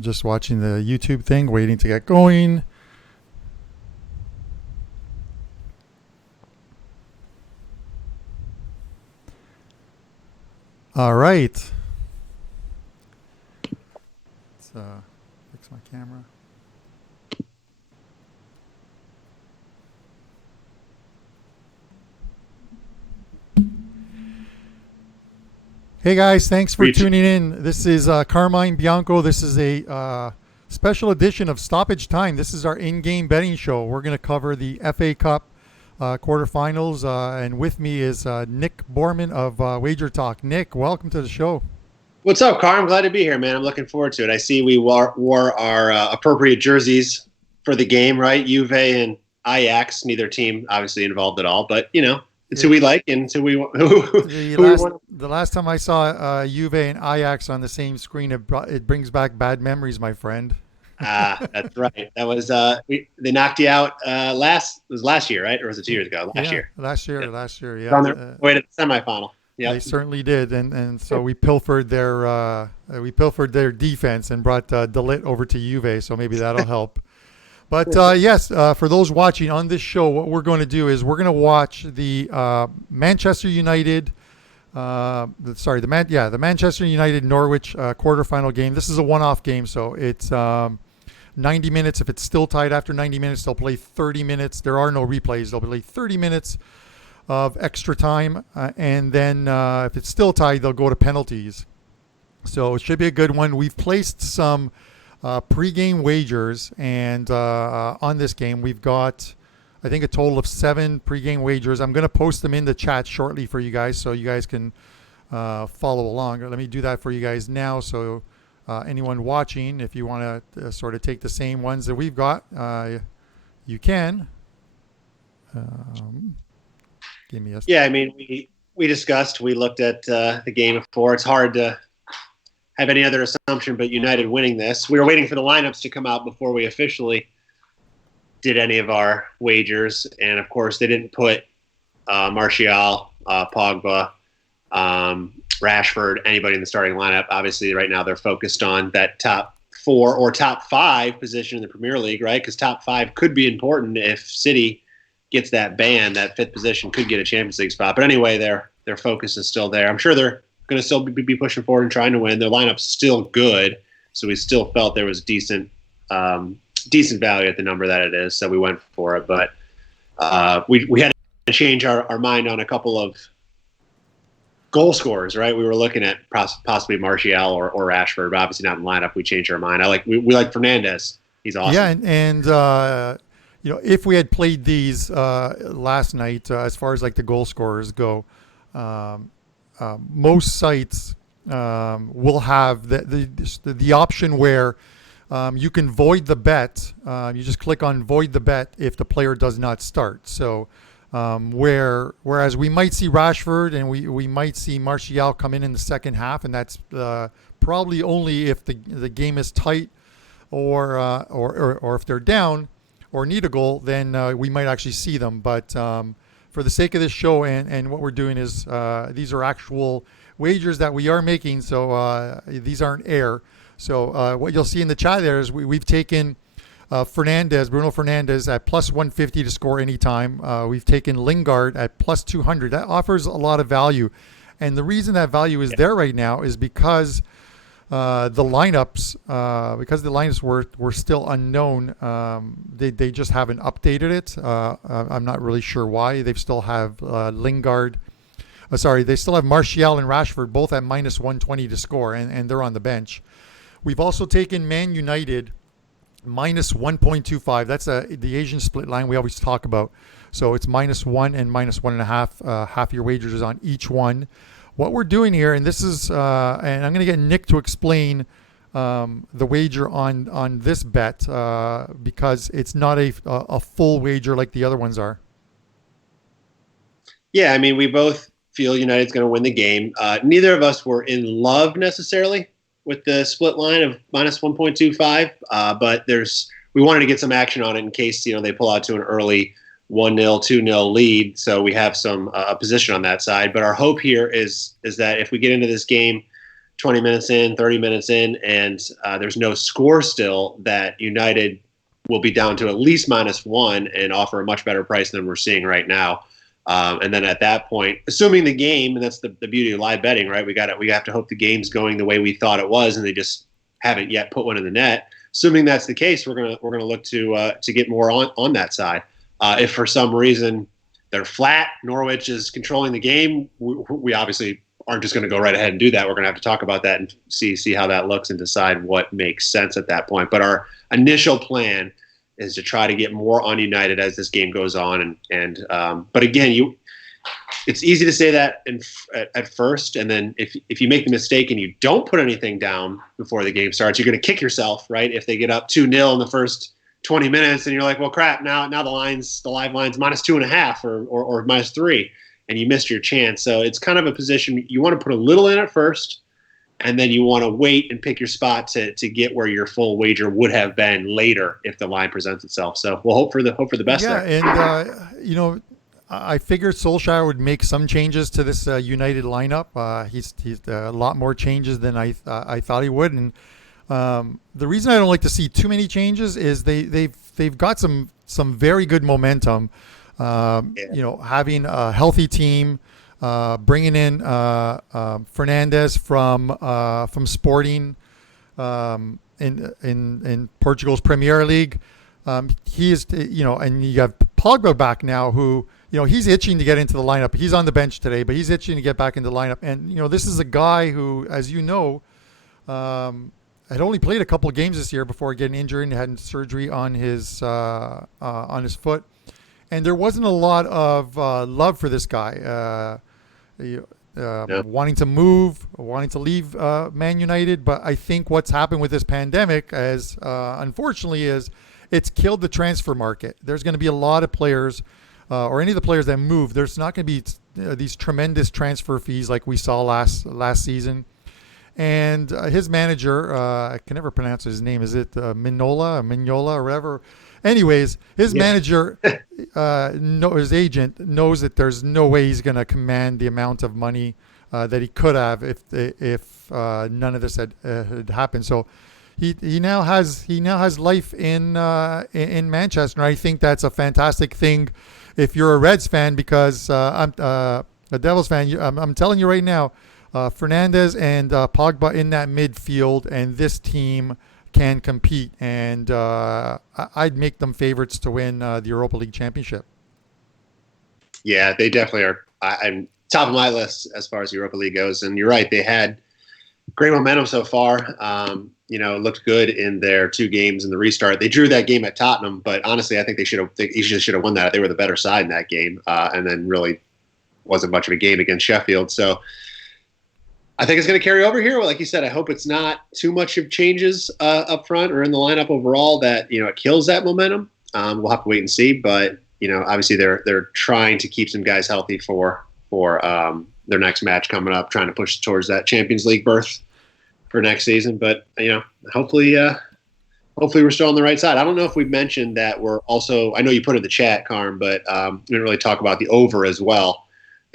Just watching the YouTube thing, waiting to get going. All right. Let's fix my camera. Hey guys, thanks for tuning in. This is Carmine, Bianco. This is a special edition of Stoppage Time. This is our in-game betting show. We're going to cover the FA Cup quarterfinals, and with me is Nick Borrman of WagerTalk. Nick, welcome to the show. What's up, Carl? I'm glad to be here, man. I'm looking forward to it. I see we wore our appropriate jerseys for the game, right? Juve and Ajax, neither team obviously involved at all, but, you know, it's who we like and it's who we want. The last time I saw Juve and Ajax on the same screen, it brings back bad memories, my friend. That's right. That was they knocked you out last year, right? Or was it 2 years ago? Last year. Last year. Yeah. On their way to the semifinal. Yeah, they certainly did, and so we pilfered their defense and brought Delit over to Juve, so maybe that'll help. But yes, for those watching on this show, what we're going to do is we're going to watch the Manchester United, the Manchester United Norwich quarterfinal game. This is a one-off game, so it's 90 minutes. If it's still tied after 90 minutes, they'll play 30 minutes. There are no replays. They'll play 30 minutes of extra time, and then if it's still tied, they'll go to penalties. So it should be a good one. We've placed some pre-game wagers, and on this game we've got, I think, a total of 7 pre-game wagers. I'm going to post them in the chat shortly for you guys, so you guys can follow along. Let me do that for you guys now, so anyone watching, if you want to sort of take the same ones that we've got, you can. Give me a I mean, we discussed, we looked at the game before. It's hard to have any other assumption but United winning this. We were waiting for the lineups to come out before we officially did any of our wagers, and of course they didn't put Martial, Pogba, Rashford, anybody in the starting lineup. Obviously right now they're focused on that top 4 or top 5 position in the Premier League, right? Because top 5 could be important if City gets that ban. That 5th position could get a Champions League spot. But anyway, their focus is still there. I'm sure they're going to still be pushing forward and trying to win. Their lineup's still good, so we still felt there was decent value at the number that it is, so we went for it. But we had to change our mind on a couple of goal scorers, right? We were looking at possibly Martial or Rashford, but obviously not in the lineup. We changed our mind. We like Fernandes. He's awesome. Yeah, and you know, if we had played these last night, as far as like the goal scorers go, most sites will have the option where you can void the bet. You just click on void the bet if the player does not start. So whereas we might see Rashford and we might see Martial come in the second half, and that's probably only if the game is tight or if they're down or need a goal, then we might actually see them. But for the sake of this show and what we're doing is these are actual wagers that we are making, so these aren't air. So what you'll see in the chat there is we've taken Bruno Fernandes at plus 150 to score anytime. We've taken Lingard at plus 200. That offers a lot of value. And the reason that value is there right now is because the lineups were still unknown. They just haven't updated it. I'm not really sure why. They still have Lingard. They still have Martial and Rashford both at minus 120 to score, and they're on the bench. We've also taken Man United minus 1.25. That's the Asian split line we always talk about. So it's minus 1 and minus 1.5. Half your wagers is on each one. What we're doing here, and this is, and I'm going to get Nick to explain the wager on this bet because it's not a full wager like the other ones are. Yeah, I mean, we both feel United's going to win the game. Neither of us were in love necessarily with the split line of minus 1.25, but we wanted to get some action on it in case they pull out to an early 1-0, 2-0 lead. So we have some position on that side. But our hope here is that if we get into this game 20 minutes in, 30 minutes in, and there's no score still, that United will be down to at least -1 and offer a much better price than we're seeing right now. And then at that point, assuming the game, and that's the beauty of live betting, right? We have to hope the game's going the way we thought it was, and they just haven't yet put one in the net. Assuming that's the case, we're gonna look to get more on that side. If for some reason they're flat, Norwich is controlling the game, we obviously aren't just going to go right ahead and do that. We're going to have to talk about that and see how that looks and decide what makes sense at that point. But our initial plan is to try to get more on United as this game goes on. But again, it's easy to say that at first, and then if you make the mistake and you don't put anything down before the game starts, you're going to kick yourself, right? If they get up 2-0 in the first 20 minutes, and you're like, well, crap, now the live line's -2.5 or -3. And you missed your chance. So it's kind of a position you want to put a little in at first, and then you want to wait and pick your spot to get where your full wager would have been later if the line presents itself. So we'll hope for the best there. Yeah, and I figured Solskjaer would make some changes to this United lineup. He's a lot more changes than I thought he would, and the reason I don't like to see too many changes is they've got some very good momentum. Having a healthy team, bringing in Fernandes from Sporting in Portugal's Premier League. He is, and you have Pogba back now, who he's itching to get into the lineup. He's on the bench today, but he's itching to get back into the lineup. And this is a guy who, as you know, had only played a couple of games this year before getting injured and had surgery on his foot. And there wasn't a lot of love for this guy, wanting to move, wanting to leave Man United. But I think what's happened with this pandemic, unfortunately, is it's killed the transfer market. There's going to be a lot of players, or any of the players that move. There's not going to be these tremendous transfer fees like we saw last season. And his manager, I can never pronounce his name. Is it Mignola, or whatever? Anyways, his manager, his agent knows that there's no way he's going to command the amount of money that he could have if none of this had happened. So he now has life in Manchester, and I think that's a fantastic thing if you're a Reds fan, because I'm a Devils fan. I'm telling you right now, Fernandes and Pogba in that midfield, and this team can compete, and I'd make them favorites to win the Europa League championship. Yeah, they definitely are. I'm top of my list as far as Europa League goes. And you're right, they had great momentum so far. Looked good in their 2 games in the restart. They drew that game at Tottenham, but honestly, I think they should have won that. They were the better side in that game, and then really wasn't much of a game against Sheffield. So I think it's going to carry over here. Well, like you said, I hope it's not too much of changes up front or in the lineup overall that it kills that momentum. We'll have to wait and see. But obviously they're trying to keep some guys healthy for their next match coming up, trying to push towards that Champions League berth for next season. But hopefully we're still on the right side. I don't know if we've mentioned that we're also. I know you put it in the chat, Carm, but we didn't really talk about the over as well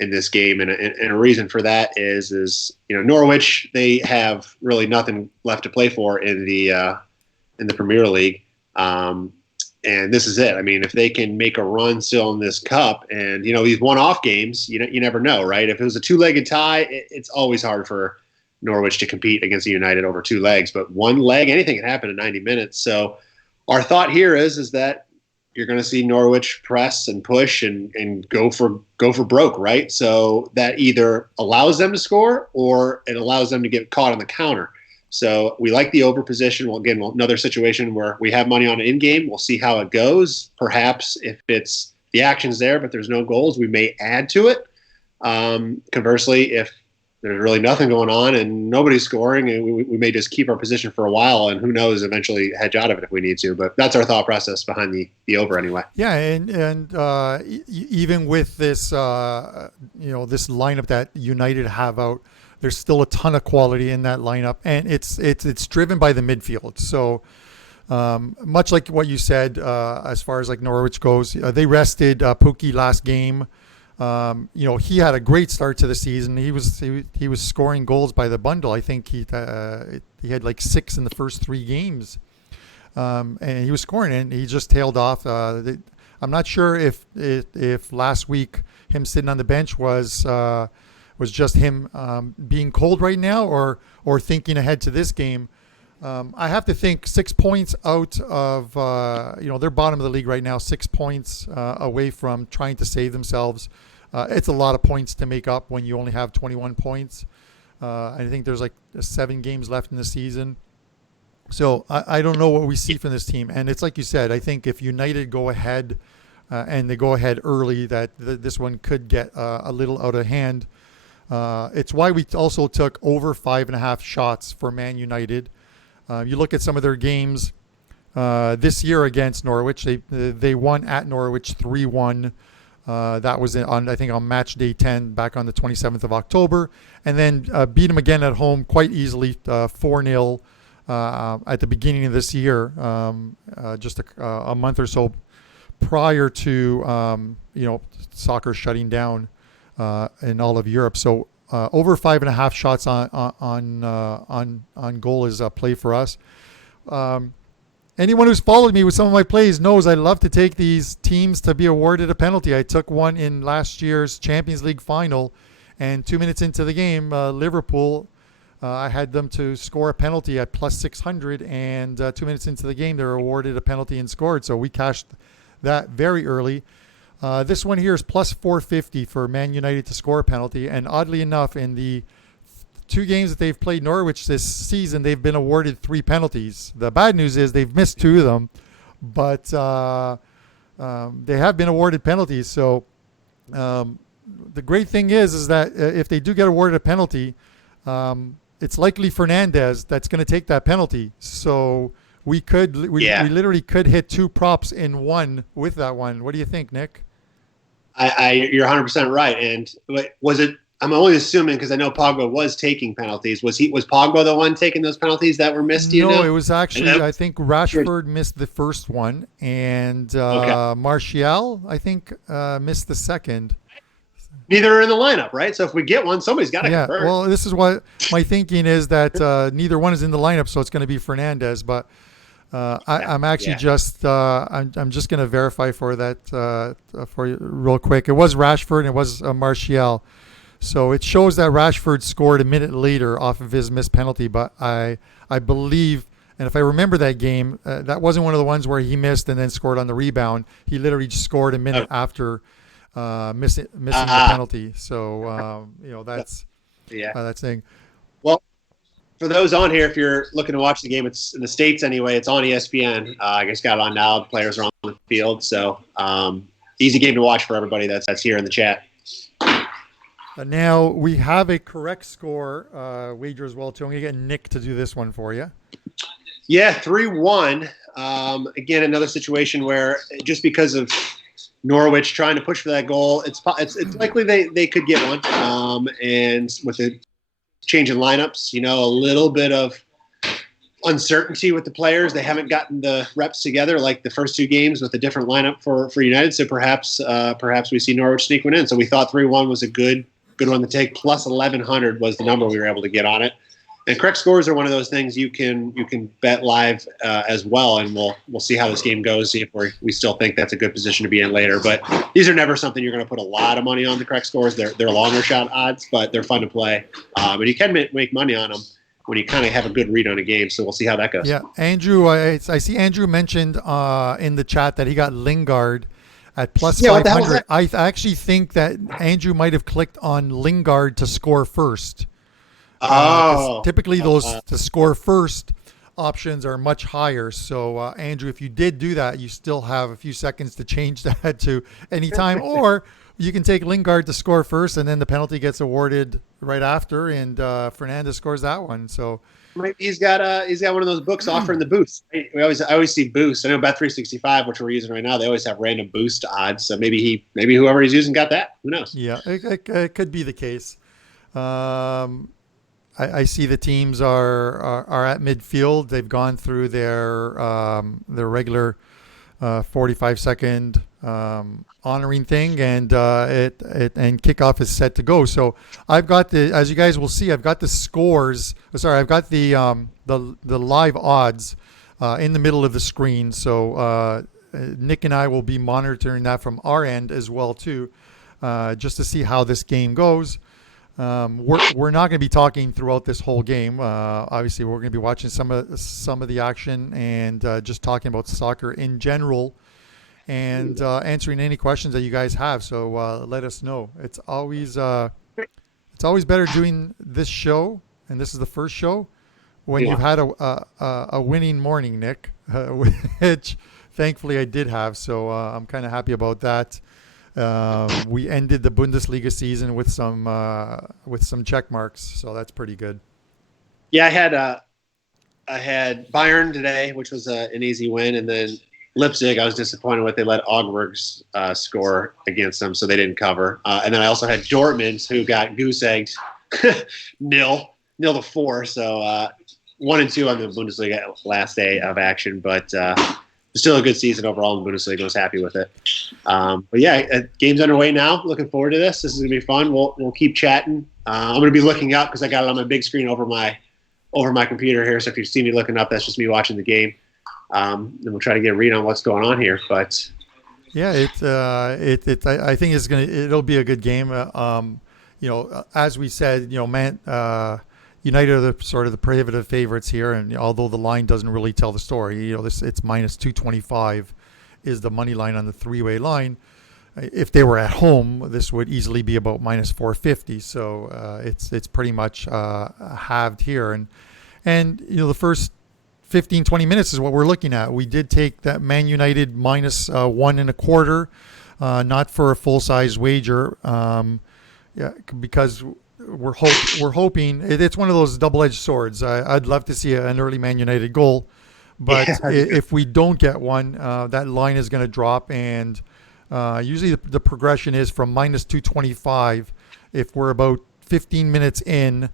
in this game, and a reason for that is Norwich, they have really nothing left to play for in the Premier League, and this is it. I mean, if they can make a run still in this cup, and these one-off games, you never know, right? If it was a 2-legged tie, it's always hard for Norwich to compete against United over 2 legs, but 1 leg, anything can happen in 90 minutes. So our thought here is that you're going to see Norwich press and push and go for broke, right? So that either allows them to score or it allows them to get caught on the counter. So we like the over position. Well, again, another situation where we have money on it in game. We'll see how it goes. Perhaps if it's the action's there, but there's no goals, we may add to it. Conversely, if there's really nothing going on and nobody's scoring, and we may just keep our position for a while, and who knows, eventually hedge out of it if we need to. But that's our thought process behind the over anyway. Yeah, and even with this this lineup that United have out, there's still a ton of quality in that lineup, and it's driven by the midfield. So much like what you said, as far as like Norwich goes, they rested Pukki last game. He had a great start to the season. He was scoring goals by the bundle. I think he had like 6 in the first 3 games, and he was scoring, and he just tailed off. I'm not sure if last week him sitting on the bench was just him being cold right now, or thinking ahead to this game. I have to think 6 points out of they're bottom of the league right now, 6 points away from trying to save themselves. It's a lot of points to make up when you only have 21 points. I think there's like 7 games left in the season. So I don't know what we see from this team. And it's like you said, I think if United go ahead and they go ahead early, that this one could get a little out of hand. It's why we also took over 5.5 shots for Man United. You look at some of their games this year against Norwich. They won at Norwich 3-1. That was on match day 10 back on the 27th of October. And then beat them again at home quite easily, 4-0 at the beginning of this year, just a month or so prior to soccer shutting down in all of Europe. So over 5.5 shots on goal is a play for us. Anyone who's followed me with some of my plays knows I love to take these teams to be awarded a penalty. I took one in last year's Champions League final, and 2 minutes into the game, Liverpool, I had them to score a penalty at plus 600, and 2 minutes into the game, they were awarded a penalty and scored. So we cashed that very early. This one here is plus 450 for Man United to score a penalty, and oddly enough, in the 2 games that they've played Norwich this season, they've been awarded 3 penalties. The bad news is they've missed 2 of them, but they have been awarded penalties. So the great thing is that if they do get awarded a penalty, it's likely Fernandez that's going to take that penalty. So we literally could hit 2 props in one with that one. What do you think, Nick? You're 100% right. And was it? I'm only assuming because I know Pogba was taking penalties. Was Pogba the one taking those penalties that were missed? No, it was actually, I think Rashford missed the first one, and Martial, I think, missed the second. Neither are in the lineup, right? So if we get one, somebody's got to convert. Well, this is what my thinking is, that neither one is in the lineup, so it's going to be Fernandez. But I'm actually just I'm just going to verify for that for you real quick. It was Rashford and it was Martial. So it shows that Rashford scored a minute later off of his missed penalty, but I believe, and if I remember that game, that wasn't one of the ones where he missed and then scored on the rebound. He literally just scored a minute after missing the penalty. So that's that's thing. Well, for those on here, if you're looking to watch the game, it's in the States anyway. It's on ESPN. I guess got it on now. The players are on the field, so easy game to watch for everybody that's here in the chat. Now we have a correct score wager as well too. I'm gonna get Nick to do this one for you. Yeah, 3-1. Again, another situation where just because of Norwich trying to push for that goal, it's likely they could get one. And with the change in lineups, a little bit of uncertainty with the players. They haven't gotten the reps together like the first 2 games with a different lineup for United. So perhaps we see Norwich sneak one in. So we thought 3-1 was a good one to take. Plus 1,100 was the number we were able to get on it. And correct scores are one of those things you can bet live as well, and we'll see how this game goes. See if we still think that's a good position to be in later. But these are never something you're going to put a lot of money on. The correct scores, they're longer shot odds, but they're fun to play, and you can make money on them when you kind of have a good read on a game. So we'll see how that goes. Yeah, Andrew, I see Andrew mentioned in the chat that he got Lingard at plus 500. I actually think that Andrew might have clicked on Lingard to score first. Typically those to score first options are much higher. So Andrew, if you did do that, you still have a few seconds to change that to anytime, or you can take Lingard to score first, and then the penalty gets awarded right after, and Fernandez scores that one. So he's got one of those books offering the boost. I always see boost. I know Bet365, which we're using right now, they always have random boost odds. So maybe whoever he's using got that. Who knows? Yeah, it could be the case. I see the teams are at midfield. They've gone through their regular 45-second honoring thing, and and kickoff is set to go. So I've got as you guys will see, I've got the scores. Sorry, I've got the live odds in the middle of the screen. So Nick and I will be monitoring that from our end as well too, just to see how this game goes. We're not going to be talking throughout this whole game. Obviously, we're going to be watching some of the action and just talking about soccer in general, and answering any questions that you guys have. So let us know. It's always better doing this show, and this is the first show when you've had a winning morning, Nick, which thankfully I did have. So I'm kind of happy about that. We ended the Bundesliga season with some check marks, so that's pretty good. Yeah, I had Bayern today, which was an easy win, and then Leipzig, I was disappointed with. They let Augsburg's score against them, so they didn't cover. And then I also had Dortmund, who got goose egged, 0-4. So 1-2 on the Bundesliga last day of action, but still a good season overall in the Bundesliga. I was happy with it. But yeah, game's underway now. Looking forward to this. This is gonna be fun. We'll keep chatting. I'm gonna be looking up because I got it on my big screen over my computer here. So if you see me looking up, that's just me watching the game. And we'll try to get a read on what's going on here. But yeah, I think it'll be a good game. As we said, United are sort of the prohibitive favorites here, and although the line doesn't really tell the story, it's minus 225 is the money line on the three-way line. If they were at home, this would easily be about minus 450. So it's pretty much halved here, and the first 15-20 minutes is what we're looking at. We did take that Man United minus 1.25, not for a full-size wager, because we're hoping it's one of those double-edged swords. I'd love to see an early Man United goal, but if we don't get one, that line is going to drop, and usually the progression is from minus 225 if we're about 15 to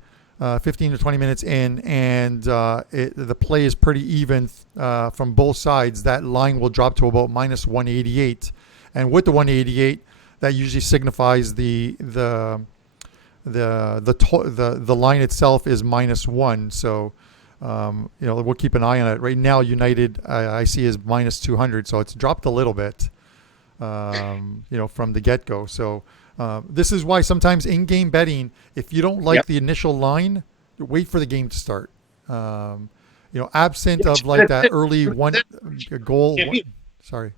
20 minutes in, and the play is pretty even from both sides. That line will drop to about minus 188, and with the 188, that usually signifies the line itself is minus 1. So we'll keep an eye on it. Right now, United I see is minus 200, so it's dropped a little bit from the get-go. So this is why sometimes in-game betting, if you don't like the initial line, wait for the game to start. Absent of like that early goal. Sorry.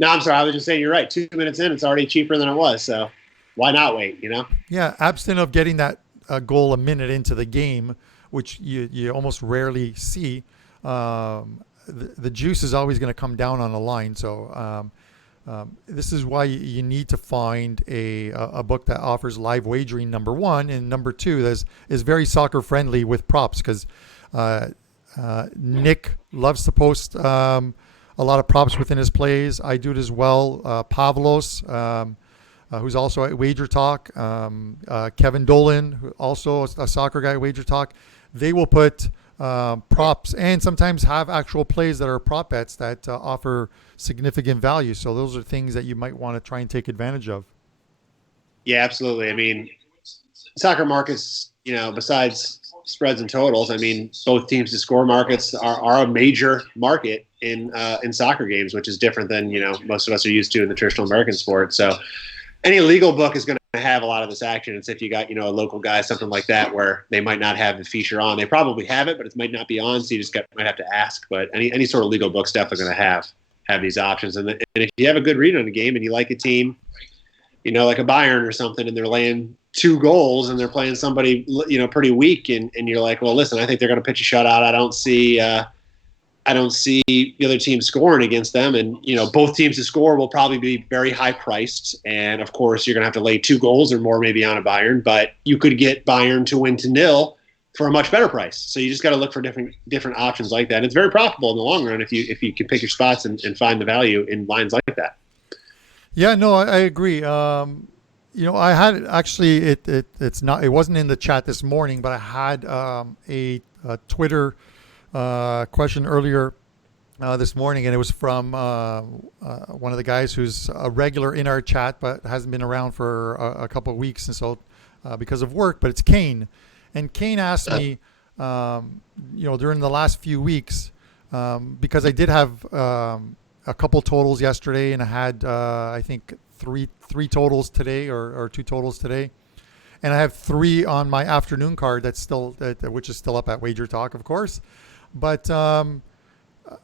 No, I'm sorry. I was just saying you're right. 2 minutes in, it's already cheaper than it was. So why not wait? Yeah, absent of getting that goal a minute into the game, which you almost rarely see, the juice is always going to come down on the line. So this is why you need to find a book that offers live wagering, number one, and number two, that is very soccer friendly with props, because Nick loves to post a lot of props within his plays. I do it as well. Pavlos, who's also at WagerTalk, Kevin Dolan, who also a soccer guy at WagerTalk, they will put props and sometimes have actual plays that are prop bets that offer significant value. So those are things that you might want to try and take advantage of. Yeah, absolutely. I mean, soccer markets, besides spreads and totals, I mean, both teams to score markets are a major market in soccer games, which is different than, most of us are used to in the traditional American sport. So any legal book is going to have a lot of this action. It's if you got, a local guy, something like that, where they might not have the feature on. They probably have it, but it might not be on, so you just might have to ask. But any sort of legal book's definitely going to have these options. And if you have a good read on a game and you like a team, like a Bayern or something, and they're laying 2 goals and they're playing somebody, pretty weak, and you're like, well, listen, I think they're going to pitch a shutout. I don't see the other team scoring against them. And, both teams to score will probably be very high priced. And of course, you're going to have to lay 2 goals or more maybe on a Bayern, but you could get Bayern to win to 0 for a much better price. So you just got to look for different options like that. And it's very profitable in the long run if you can pick your spots and find the value in lines like that. Yeah, no, I agree. I had actually, it wasn't in the chat this morning, but I had a Twitter question earlier this morning, and it was from one of the guys who's a regular in our chat, but hasn't been around for a couple of weeks, and so because of work. But it's Kane, and Kane asked me, during the last few weeks, because I did have a couple totals yesterday, and I had I think three totals today, or two totals today. And I have 3 on my afternoon card which is still up at WagerTalk, of course. But and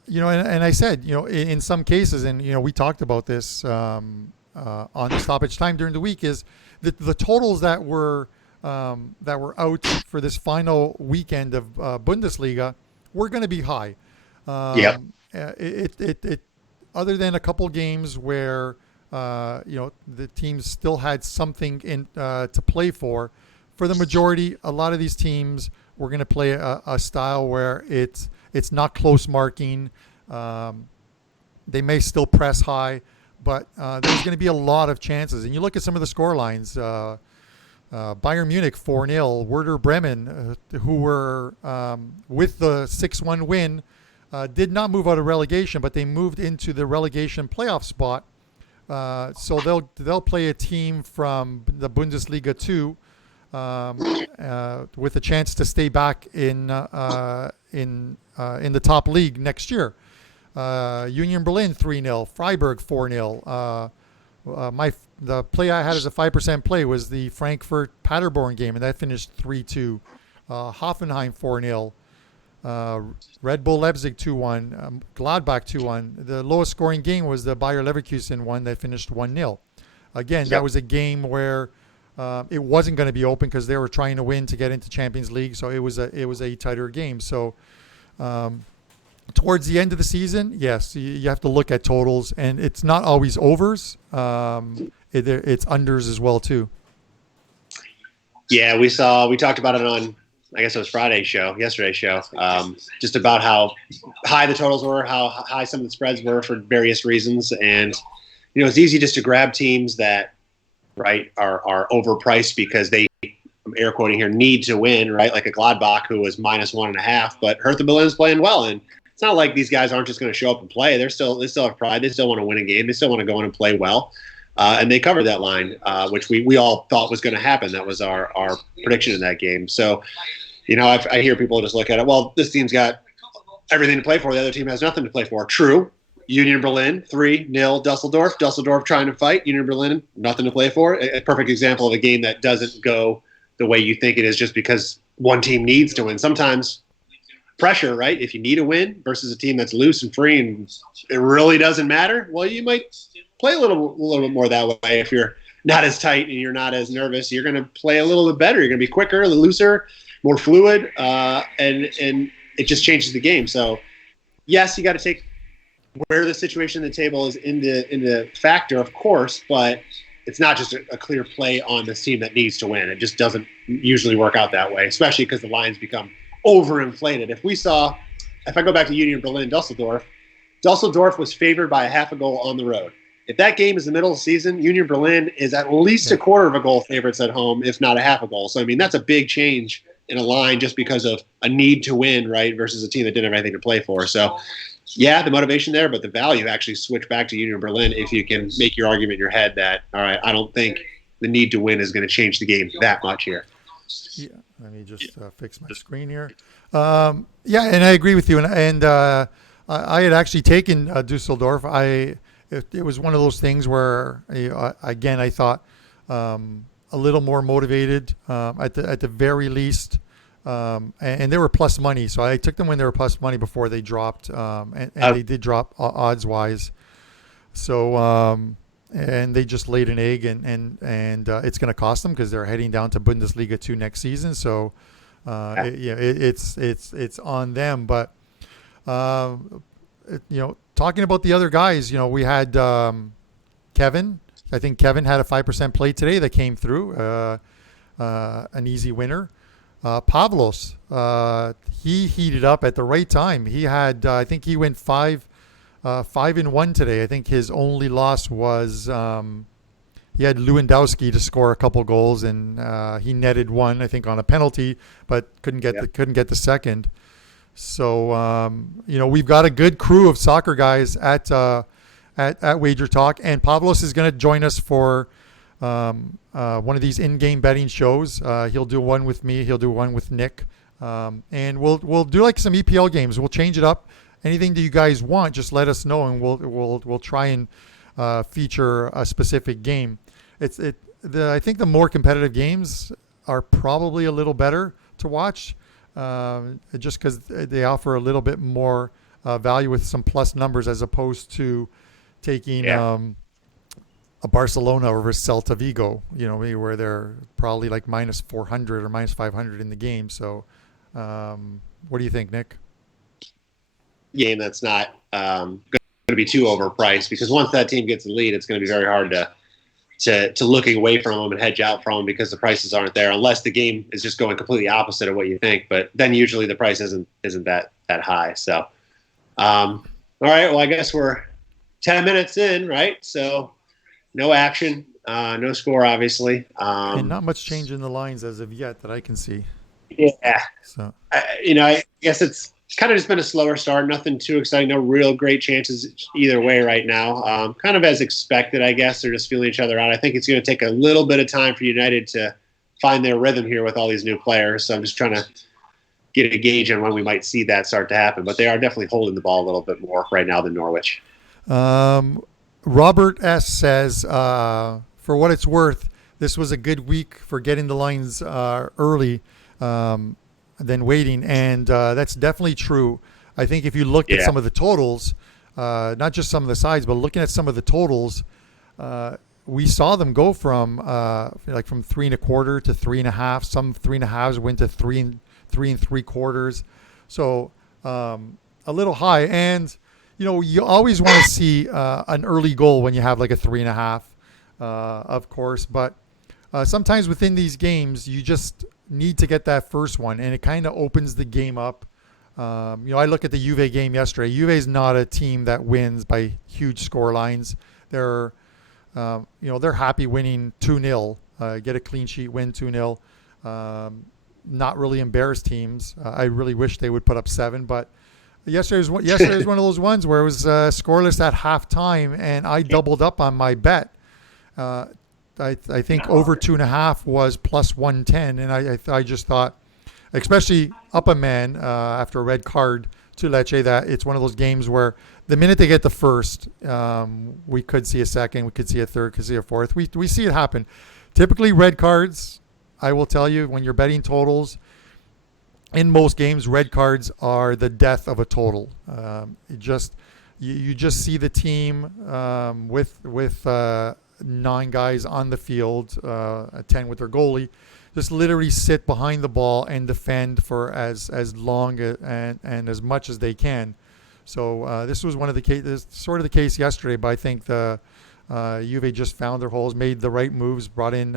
I said, in some cases, and we talked about this on the Stoppage Time during the week, is the totals that were out for this final weekend of Bundesliga were going to be high. Yep. It other than a couple games where the teams still had something to play for. For the majority, a lot of these teams were going to play a style where it's not close marking. They may still press high, but there's going to be a lot of chances. And you look at some of the score lines. Bayern Munich 4-0, Werder Bremen, who were with the 6-1 win, did not move out of relegation, but they moved into the relegation playoff spot. So they'll play a team from the Bundesliga 2 with a chance to stay back in the top league next year. Union Berlin 3-0, Freiburg 4-0. The play I had as a 5% play was the Frankfurt Paderborn game, and that finished 3-2. Hoffenheim 4-0. Red Bull Leipzig 2-1, Gladbach 2-1. The lowest scoring game was the Bayer Leverkusen one that finished 1-0. Again, that was a game where it wasn't going to be open because they were trying to win to get into Champions League, so it was a tighter game. So towards the end of the season, yes, you have to look at totals, and it's not always overs. It's unders as well too. Yeah, we talked about it on, I guess it was yesterday's show, just about how high the totals were, how high some of the spreads were for various reasons. And, it's easy just to grab teams that, right, are overpriced because they, I'm air quoting here, need to win, right? Like a Gladbach who was -1.5, but Hertha Berlin's playing well. And it's not like these guys aren't just going to show up and play. They still have pride. They still want to win a game. They still want to go in and play well. And they covered that line, which we all thought was going to happen. That was our prediction in that game. So, I hear people just look at it, well, this team's got everything to play for. The other team has nothing to play for. True. Union Berlin, 3-0 Dusseldorf. Dusseldorf trying to fight. Union Berlin, nothing to play for. A perfect example of a game that doesn't go the way you think it is just because one team needs to win. Sometimes pressure, right? If you need a win versus a team that's loose and free and it really doesn't matter, well, you might play a little bit more that way. If you're not as tight and you're not as nervous, you're going to play a little bit better. You're going to be quicker, a little looser, more fluid, and it just changes the game. So, yes, you got to take where the situation in the table is into factor, of course, but it's not just a clear play on this team that needs to win. It just doesn't usually work out that way, especially because the lines become overinflated. If I go back to Union Berlin, Dusseldorf was favored by a half a goal on the road. If that game is the middle of the season, Union Berlin is at least a quarter of a goal favorites at home, if not a half a goal. So, that's a big change in a line just because of a need to win, right, versus a team that didn't have anything to play for. So, yeah, the motivation there, but the value actually switched back to Union Berlin if you can make your argument in your head that, all right, I don't think the need to win is going to change the game that much here. Yeah, let me just fix my screen here. Yeah, and I agree with you. And I had actually taken Dusseldorf. It was one of those things where, again, I thought a little more motivated at the very least. And they were plus money, so I took them when they were plus money before they dropped, and they did drop odds-wise. So, and they just laid an egg, and it's going to cost them because they're heading down to Bundesliga 2 next season. So, it's on them. But talking about the other guys, we had Kevin. I think Kevin had a 5% play today that came through, an easy winner. Pavlos, he heated up at the right time. He had, I think he went 5-1 today. I think his only loss was he had Lewandowski to score a couple goals, and he netted one, I think, on a penalty, but couldn't get the second. So we've got a good crew of soccer guys at WagerTalk, and Pavlos is going to join us for one of these in-game betting shows. He'll do one with me. He'll do one with Nick, and we'll do like some EPL games. We'll change it up. Anything that you guys want, just let us know, and we'll try and feature a specific game. I think the more competitive games are probably a little better to watch, just because they offer a little bit more value with some plus numbers as opposed to taking a Barcelona over Celta Vigo, where they're probably like minus 400 or minus 500 in the game. So what do you think, Nick? Game that's not going to be too overpriced, because once that team gets the lead, it's going to be very hard to looking away from them and hedge out from them, because the prices aren't there, unless the game is just going completely opposite of what you think. But then usually the price isn't that high. So, all right. Well, I guess we're 10 minutes in, right? So no action, no score, obviously. And not much change in the lines as of yet that I can see. Yeah. So I guess it's kind of just been a slower start. Nothing too exciting. No real great chances either way right now. Kind of as expected, I guess. They're just feeling each other out. I think it's going to take a little bit of time for United to find their rhythm here with all these new players. So I'm just trying to get a gauge on when we might see that start to happen. But they are definitely holding the ball a little bit more right now than Norwich. Robert S. says, for what it's worth, this was a good week for getting the lines early than waiting, and that's definitely true. I think if you looked at some of the totals, not just some of the sides, but looking at some of the totals, we saw them go from from 3.25 to 3.5. Some 3.5s went to 3.75. So a little high, and you always want to see an early goal when you have like a 3.5, of course. But sometimes within these games, you just need to get that first one, and it kind of opens the game up. I look at the Juve game yesterday. Juve is not a team that wins by huge score lines. They're happy winning 2-0, get a clean sheet, win 2-0. Not really embarrassed teams. I really wish they would put up 7, but yesterday was one of those ones where it was scoreless at halftime, and I doubled up on my bet. I think over 2.5 was plus 110, and I just thought, especially up a man after a red card to Lecce, that it's one of those games where the minute they get the first, we could see a second, we could see a third, could see a fourth. We see it happen. Typically, red cards, I will tell you, when you're betting totals, in most games, red cards are the death of a total. You just see the team with 9 guys on the field, 10 with their goalie, just literally sit behind the ball and defend for as long and as much as they can. So this was sort of the case yesterday, but I think the Juve just found their holes, made the right moves, brought in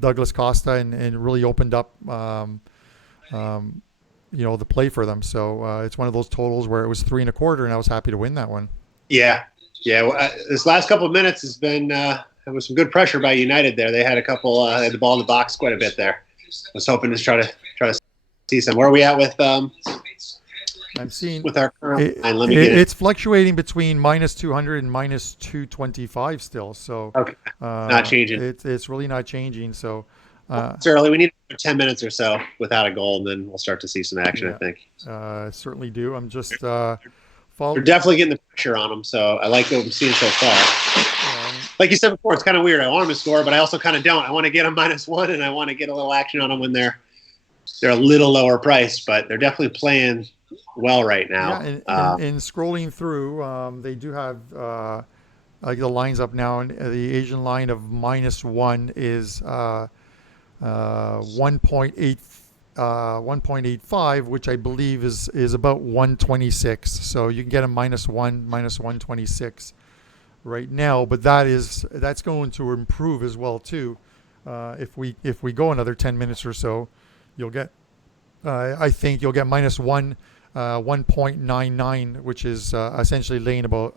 Douglas Costa, and really opened up the play for them. So it's one of those totals where it was 3.25, and I was happy to win that one. Yeah. Well, this last couple of minutes has been there was some good pressure by United there. They had a couple had the ball in the box quite a bit there. I was hoping to try to see some. Where are we at with I'm seeing with our current line? It's fluctuating between minus 200 and minus 225 still. So okay. Not changing. It's really not changing. So it's early. We need 10 minutes or so without a goal, and then we'll start to see some action. I think. Certainly do. I'm just. They're definitely getting the pressure on them, so I like what I'm seeing so far. Like you said before, it's kind of weird. I want them to score, but I also kind of don't. I want to get them -1, and I want to get a little action on them when they're a little lower priced, but they're definitely playing well right now. Yeah, and scrolling through, they do have like the lines up now, and the Asian line of -1 is 1.85, which I believe is about 126. So you can get a -1, -126 right now, but that's going to improve as well too. If we go another 10 minutes or so, you'll get I think you'll get -1, 1.99, which is essentially laying about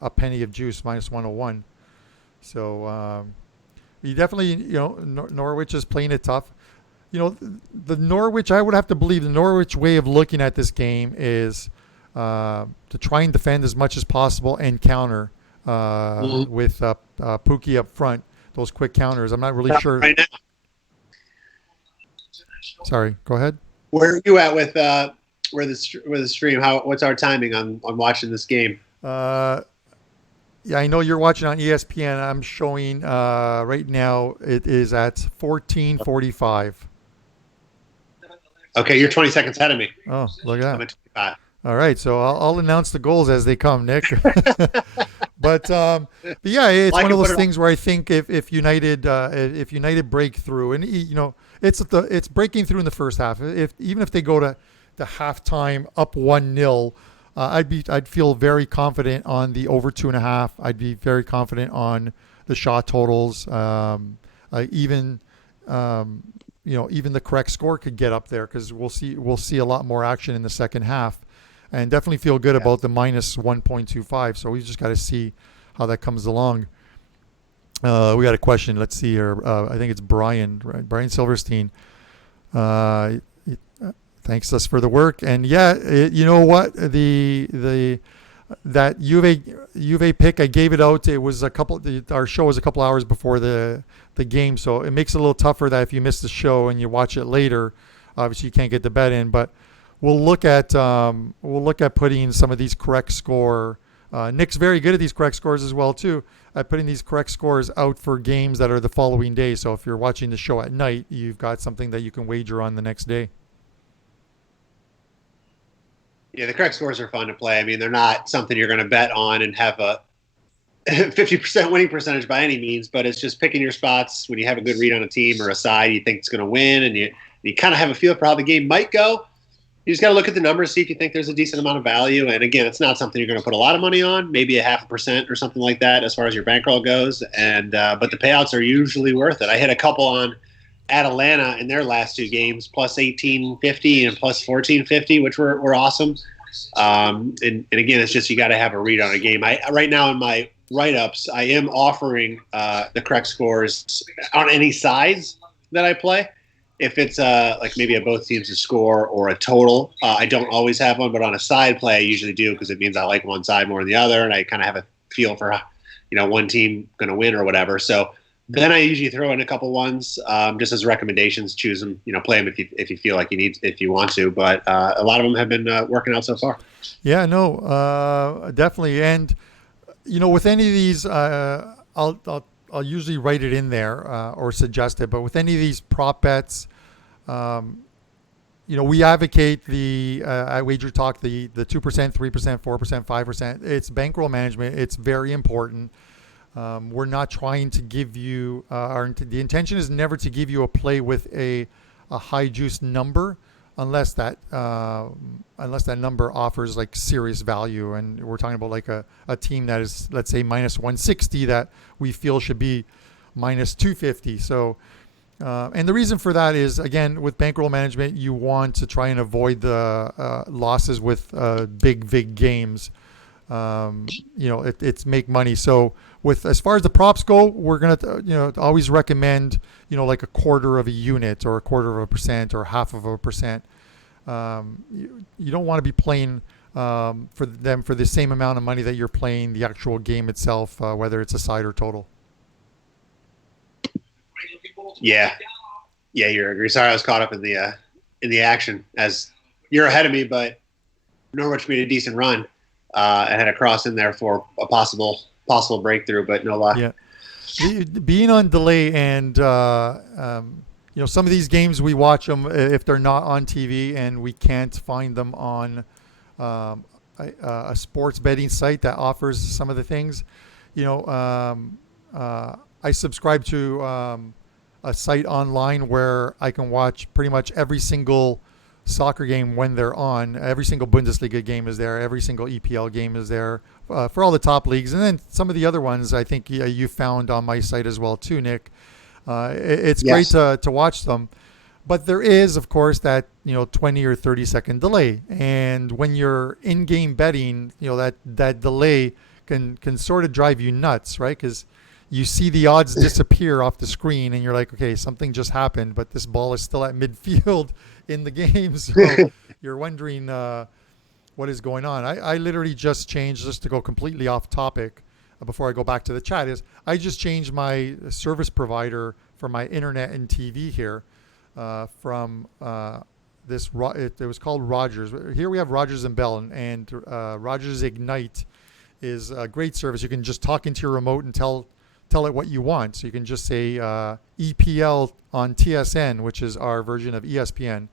a penny of juice, -101. So you definitely Norwich is playing it tough. The Norwich, I would have to believe the Norwich way of looking at this game is to try and defend as much as possible and counter with Pookie up front, those quick counters. I'm not really sure. Right now, Sorry, go ahead. where are you at with where the stream? What's our timing on watching this game? Yeah, I know you're watching on ESPN. I'm showing right now it is at 14:45. Okay, you're 20 seconds ahead of me. Oh, look at I'm that. at 25. All right, so I'll announce the goals as they come, Nick. But yeah, it's Well, I one can of put those it things where I think if United break through, and it's breaking through in the first half. Even if they go to the halftime up 1-0, I'd feel very confident on the over 2.5. I'd be very confident on the shot totals. Even even the correct score could get up there because we'll see a lot more action in the second half, and definitely feel good about the minus 1.25. So we just got to see how that comes along. We got a question. Let's see here. I think it's Brian, right? Brian Silverstein. Thanks us for the work. And you know what? That Juve pick, I gave it out. It was our show was a couple hours before the game, so it makes it a little tougher that if you miss the show and you watch it later, obviously you can't get the bet in. But we'll look at putting some of these correct score. Nick's very good at these correct scores as well too. At putting these correct scores out for games that are the following day. So if you're watching the show at night, you've got something that you can wager on the next day. Yeah, the correct scores are fun to play. I mean, they're not something you're going to bet on and have a 50% winning percentage by any means, but it's just picking your spots when you have a good read on a team or a side you think it's going to win, and you kind of have a feel for how the game might go. You just got to look at the numbers, see if you think there's a decent amount of value. And again, it's not something you're going to put a lot of money on, maybe 0.5% or something like that as far as your bankroll goes. And but the payouts are usually worth it. I hit a couple on Atalanta in their last two games, plus 1850 and plus 1450, which were awesome. And again, it's just you got to have a read on a game. Right now in my write-ups, I am offering the correct scores on any sides that I play. If it's like maybe a both teams to score or a total, I don't always have one, but on a side play I usually do because it means I like one side more than the other, and I kind of have a feel for one team going to win or whatever. So then I usually throw in a couple ones just as recommendations. Choose them, play them if you feel like if you want to. But a lot of them have been working out so far. Yeah, no, definitely. And with any of these, I'll usually write it in there or suggest it. But with any of these prop bets, we advocate at WagerTalk the 2%, 3%, 4%, 5%. It's bankroll management. It's very important. We're not trying to give you the intention is never to give you a play with a high juice number unless that number offers like serious value, and we're talking about like a team that is, let's say, minus 160 that we feel should be minus 250. So and the reason for that is, again, with bankroll management, you want to try and avoid the losses with big games. It's make money. So as far as the props go, we're gonna always recommend like a quarter of a unit or a quarter of a percent or half of a percent. You don't want to be playing for the same amount of money that you're playing the actual game itself, whether it's a side or total. Yeah, you're sorry I was caught up in the action as you're ahead of me, but Norwich made a decent run. I had a cross in there for a possible breakthrough, but no luck. Yeah, being on delay and some of these games we watch them if they're not on TV and we can't find them on a sports betting site that offers some of the things. I subscribe to a site online where I can watch pretty much every single soccer game when they're on. Every single Bundesliga game is there. Every single EPL game is there for all the top leagues. And then some of the other ones I think you found on my site as well too, Nick. It's Yes. great to watch them. But there is, of course, that 20 or 30 second delay. And when you're in-game betting, that delay can sort of drive you nuts, right? Because you see the odds disappear off the screen, and you're like, okay, something just happened, but this ball is still at midfield in the game. So you're wondering what is going on. I literally just changed, just to go completely off topic before I go back to the chat, is I just changed my service provider for my internet and TV here from it was called Rogers. Here we have Rogers and Bell, and Rogers Ignite is a great service. You can just talk into your remote and tell it what you want. So you can just say EPL on TSN, which is our version of ESPN,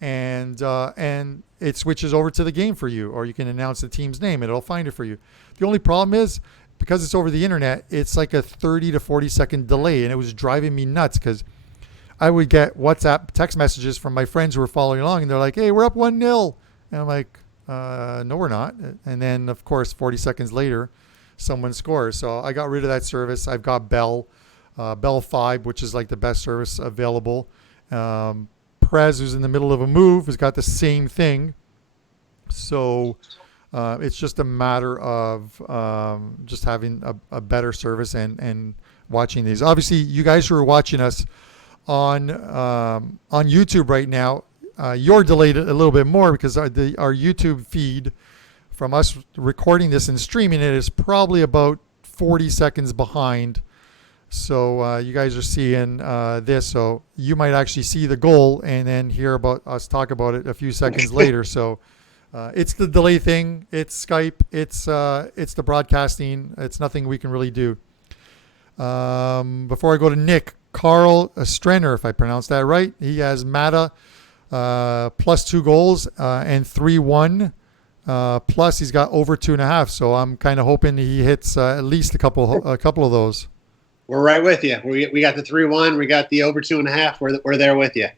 and it switches over to the game for you, or you can announce the team's name and it'll find it for you. The only problem is, because it's over the internet, it's like a 30 to 40 second delay, and it was driving me nuts because I would get WhatsApp text messages from my friends who were following along, and they're like, "Hey, we're up 1-0," and I'm like, "No, we're not." And then, of course, 40 seconds later, someone scores. So I got rid of that service. I've got Bell 5, which is like the best service available. Prez, who's in the middle of a move, has got the same thing. So it's just a matter of just having a better service and watching these. Obviously, you guys who are watching us on YouTube right now, you're delayed a little bit more because our YouTube feed from us recording this and streaming it is probably about 40 seconds behind. So you guys are seeing this, so you might actually see the goal and then hear about us talk about it a few seconds later. So it's the delay thing. It's Skype. It's the broadcasting. It's nothing we can really do. Before I go to Nick, Carl Strenner, if I pronounced that right, he has Mata plus 2 goals and 3-1. Plus he's got over 2.5. So I'm kind of hoping he hits at least a couple of those. We're right with you. We got the 3-1. We got the over 2.5. We're there with you.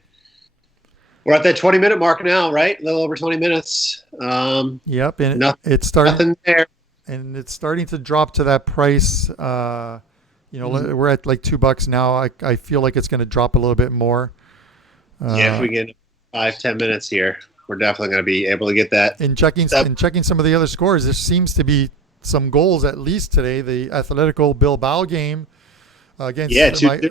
We're at that 20-minute mark now, right? A little over 20 minutes. Yep, and it's starting. Nothing there, and it's starting to drop to that price. We're at like $2 now. I feel like it's going to drop a little bit more. If we get 5-10 minutes here, we're definitely going to be able to get that. In checking some of the other scores, there seems to be some goals at least today. The Atletico Bilbao game against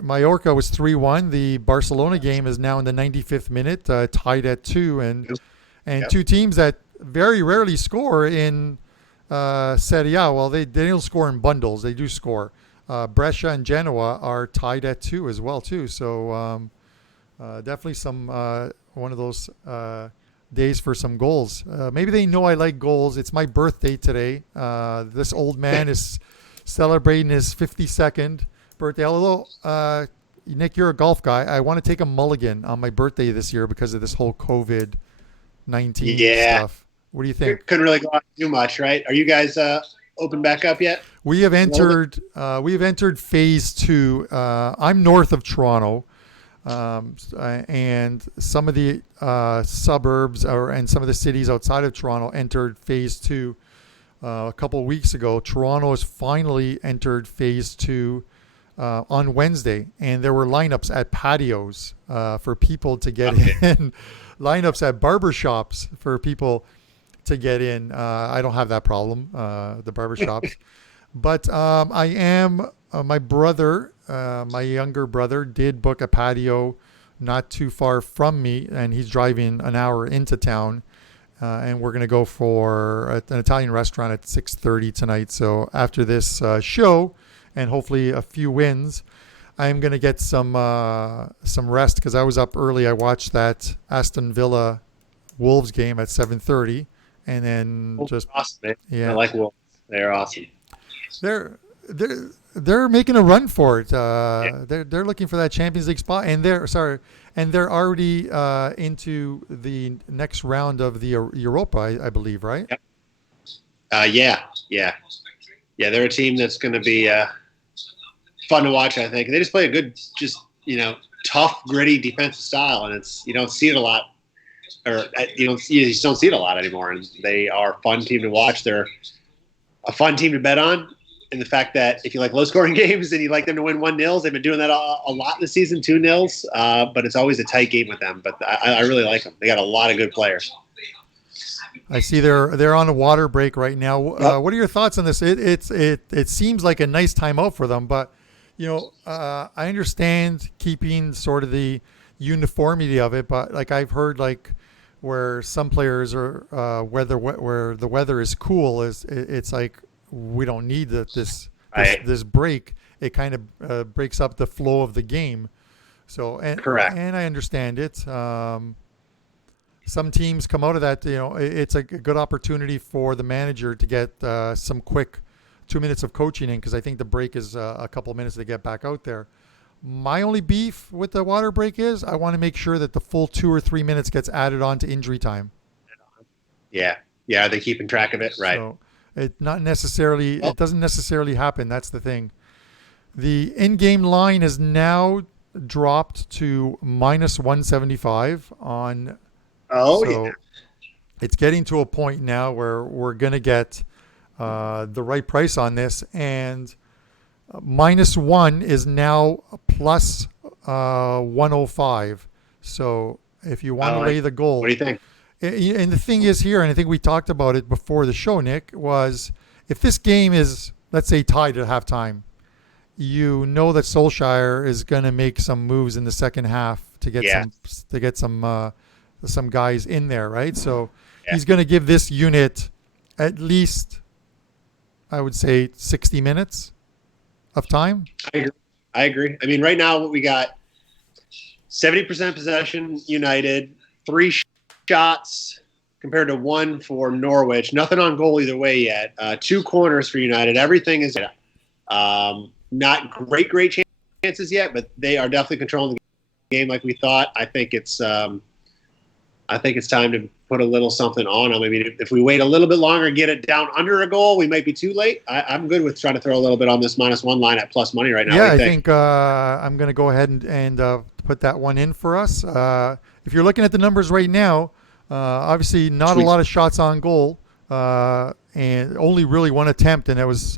Mallorca was 3-1. The Barcelona game is now in the 95th minute, tied at 2, and two teams that very rarely score in Serie A. Well, they don't score in bundles. They do score. Brescia and Genoa are tied at 2 as well too. So definitely some one of those days for some goals. Maybe they know I like goals. It's my birthday today. This old man is celebrating his 52nd birthday. Although, Nick, you're a golf guy. I want to take a mulligan on my birthday this year because of this whole COVID-19 stuff. What do you think? Couldn't really go out too much, right? Are you guys open back up yet? We have entered phase 2. I'm north of Toronto, and some of the suburbs and some of the cities outside of Toronto entered phase 2 a couple of weeks ago. Toronto has finally entered phase 2 on Wednesday, and there were lineups at patios for people to get in, lineups at barbershops for people to get in. I don't have that problem, the barbershops. But I am, my brother, my younger brother, did book a patio not too far from me, and he's driving an hour into town. And we're going to go for an Italian restaurant at 6:30 tonight. So after this show, and hopefully a few wins, I'm going to get some rest because I was up early. I watched that Aston Villa Wolves game at 7:30, and then just awesome, man. Yeah, I like Wolves. They're awesome. They're making a run for it. They're looking for that Champions League spot, and they're already into the next round of the Europa, I believe, right? Yep. Yeah. They're a team that's going to be fun to watch. I think they just play a good, tough, gritty defensive style, and you don't see it a lot, or you just don't see it a lot anymore. And they are a fun team to watch. They're a fun team to bet on. And the fact that if you like low-scoring games and you like them to win 1-0, they've been doing that a lot this season, 2-0. But it's always a tight game with them. But I really like them. They got a lot of good players. I see they're on a water break right now. Yep. What are your thoughts on this? It seems like a nice timeout for them, but I understand keeping sort of the uniformity of it, but like I've heard like where some players are where the weather is cool it's like we don't need Right. this break. It kind of breaks up the flow of the game. So Correct. and I understand it. Some teams come out of that. It's a good opportunity for the manager to get some quick 2 minutes of coaching in because I think the break is a couple of minutes to get back out there. My only beef with the water break is I want to make sure that the full 2 or 3 minutes gets added on to injury time. Yeah. Yeah. Are they keeping track of it? Right. So it doesn't necessarily happen. That's the thing. The in-game line is now dropped to minus 175 on. Oh, So yeah. it's getting to a point now where we're going to get the right price on this, and -1 is now plus 105. So if you want to lay the goal, What do you think? and the thing is here, and I think we talked about it before the show, Nick, was if this game is, let's say, tied at halftime, you know that Solskjaer is going to make some moves in the second half to get some guys in there, right? So he's going to give this unit at least, I would say, 60 minutes of time. I agree. I mean, right now what we got, 70% possession United, 3 shots compared to 1 for Norwich. Nothing on goal either way yet. 2 corners for United. Everything is not great chances yet, but they are definitely controlling the game like we thought. I think it's time to put a little something on them. I mean, if we wait a little bit longer and get it down under a goal, we might be too late. I'm good with trying to throw a little bit on this -1 line at plus money right now. Yeah, I think I'm going to go ahead and put that one in for us. If you're looking at the numbers right now, obviously not a lot of shots on goal, and only really one attempt, and that was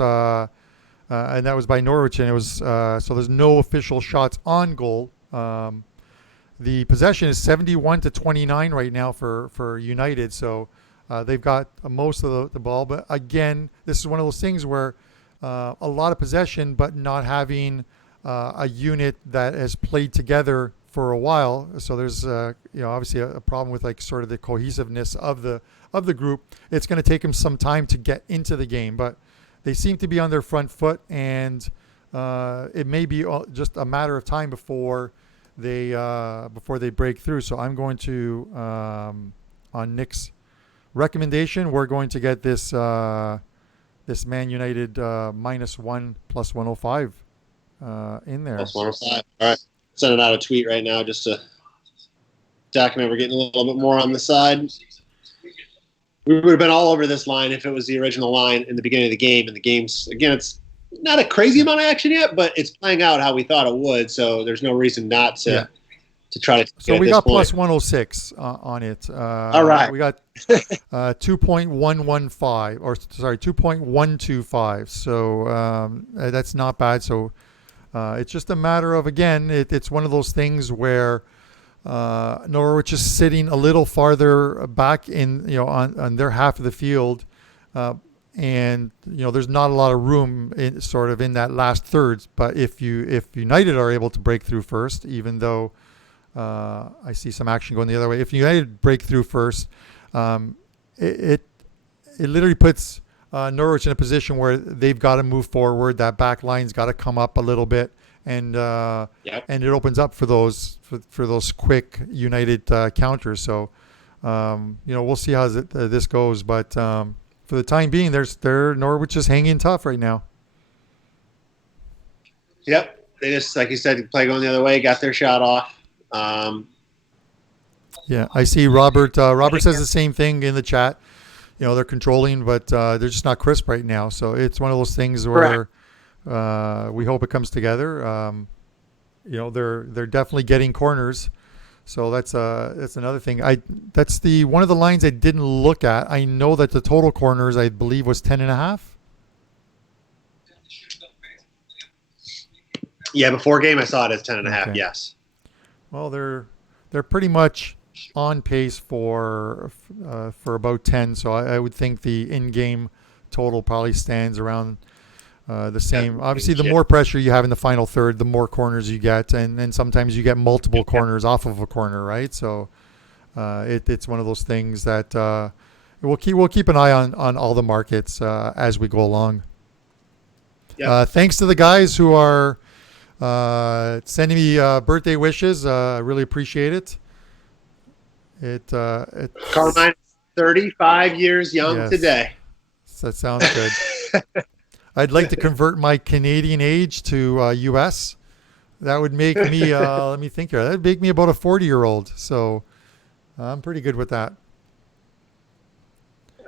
by Norwich, and it was so there's no official shots on goal. The possession is 71-29 right now for United, so they've got most of the ball. But again, this is one of those things where a lot of possession, but not having a unit that has played together for a while. So there's obviously a problem with like sort of the cohesiveness of the group. It's going to take them some time to get into the game, but they seem to be on their front foot, and it may be just a matter of time before they break through. So I'm going to, on Nick's recommendation, we're going to get this Man United -1 plus 105 in there. Plus 105. All right, sending out a tweet right now just to document we're getting a little bit more on the side. We would have been all over this line if it was the original line in the beginning of the game. And the game's, again, it's not a crazy amount of action yet, but it's playing out how we thought it would. So there's no reason not to try to. So we got plus 106 on it. All right. We got 2.115, or sorry, 2.125. So that's not bad. So it's just a matter of, again, it's one of those things where Norwich is sitting a little farther back in, on their half of the field. And there's not a lot of room in that last third. But if United are able to break through first, even though I see some action going the other way, if United break through first, it literally puts Norwich in a position where they've got to move forward. That back line's got to come up a little bit, and it opens up for those quick United counters. So we'll see how this goes, but. For the time being, Norwich is hanging tough right now. Yep. They just, like you said, play going the other way, got their shot off. Yeah, I see Robert. Robert says the same thing in the chat. They're controlling, but they're just not crisp right now. So it's one of those things where we hope it comes together. They're definitely getting corners. So that's another thing. That's one of the lines I didn't look at. I know that the total corners, I believe, was 10.5. Yeah, before game I saw it as 10.5. Okay. Yes. Well, they're pretty much on pace for about 10. So I would think the in-game total probably stands around the same. Obviously, the more pressure you have in the final third, the more corners you get, and sometimes you get multiple corners off of a corner, right? So it's one of those things that we'll keep an eye on all the markets as we go along. Yep. Thanks to the guys who are sending me birthday wishes. I really appreciate it. Carmine, 35 years young today. That sounds good. I'd like to convert my Canadian age to U.S. That would make me, let me think here, that would make me about a 40-year-old. So I'm pretty good with that.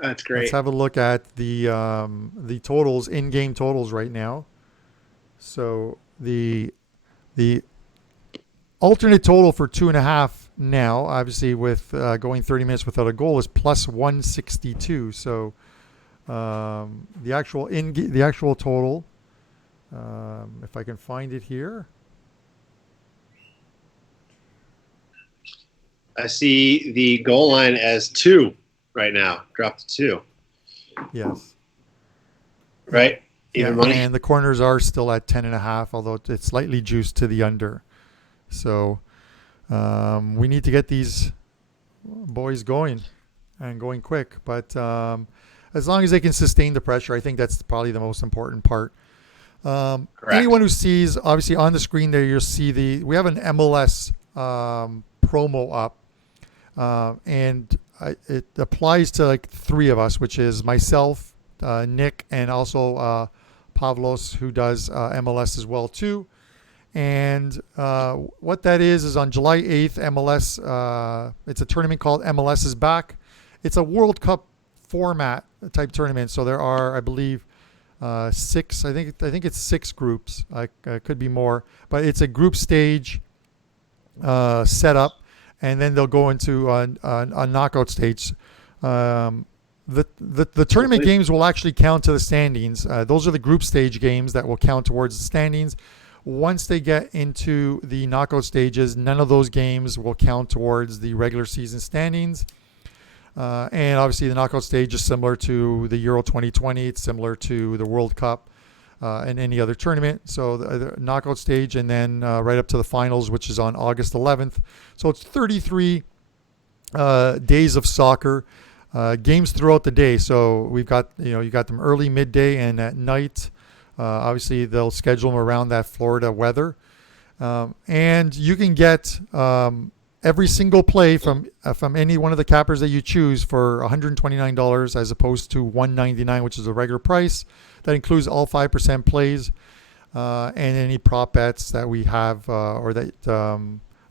That's great. Let's have a look at the totals, in-game totals right now. So the alternate total for 2.5 now, obviously with going 30 minutes without a goal, is plus 162. So the actual total, if I can find it here. I see the goal line as 2 right now. Dropped to 2. Yes. Right? Even money. And the corners are still at 10.5, although it's slightly juiced to the under. So we need to get these boys going and going quick. But as long as they can sustain the pressure, I think that's probably the most important part. Anyone who sees, obviously on the screen there, you'll see we have an MLS promo up. And it applies to like 3 of us, which is myself, Nick, and also Pavlos, who does MLS as well too. And what that is on July 8th, MLS, it's a tournament called MLS is Back. It's a World Cup format type tournament. So there are, I believe, 6. I think it's 6 groups. Could be more, but it's a group stage setup. And then they'll go into a knockout stage. The tournament games will actually count to the standings. Those are the group stage games that will count towards the standings. Once they get into the knockout stages, none of those games will count towards the regular season standings. And obviously the knockout stage is similar to the Euro 2020. It's similar to the World Cup and any other tournament. So the knockout stage, and then right up to the finals, which is on August 11th. So it's 33 days of soccer, games throughout the day. So we've got, you got them early, midday, and at night. Obviously, they'll schedule them around that Florida weather. And you can get every single play from any one of the cappers that you choose for $129 as opposed to $199, which is the regular price. That includes all 5% plays and any prop bets that we have or that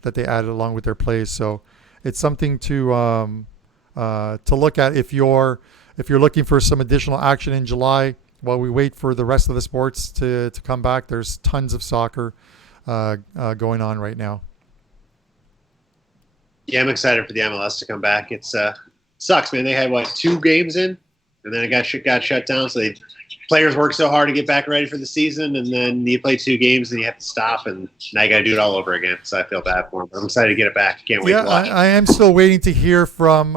they added along with their plays. So it's something to look at if you're looking for some additional action in July while we wait for the rest of the sports to come back. There's tons of soccer going on right now. Yeah, I'm excited for the MLS to come back. It's sucks, man. They had 2 games in, and then it got shut down. So players work so hard to get back ready for the season, and then you play 2 games and you have to stop, and now you got to do it all over again. So I feel bad for them. But I'm excited to get it back. Can't wait to watch. I am still waiting to hear from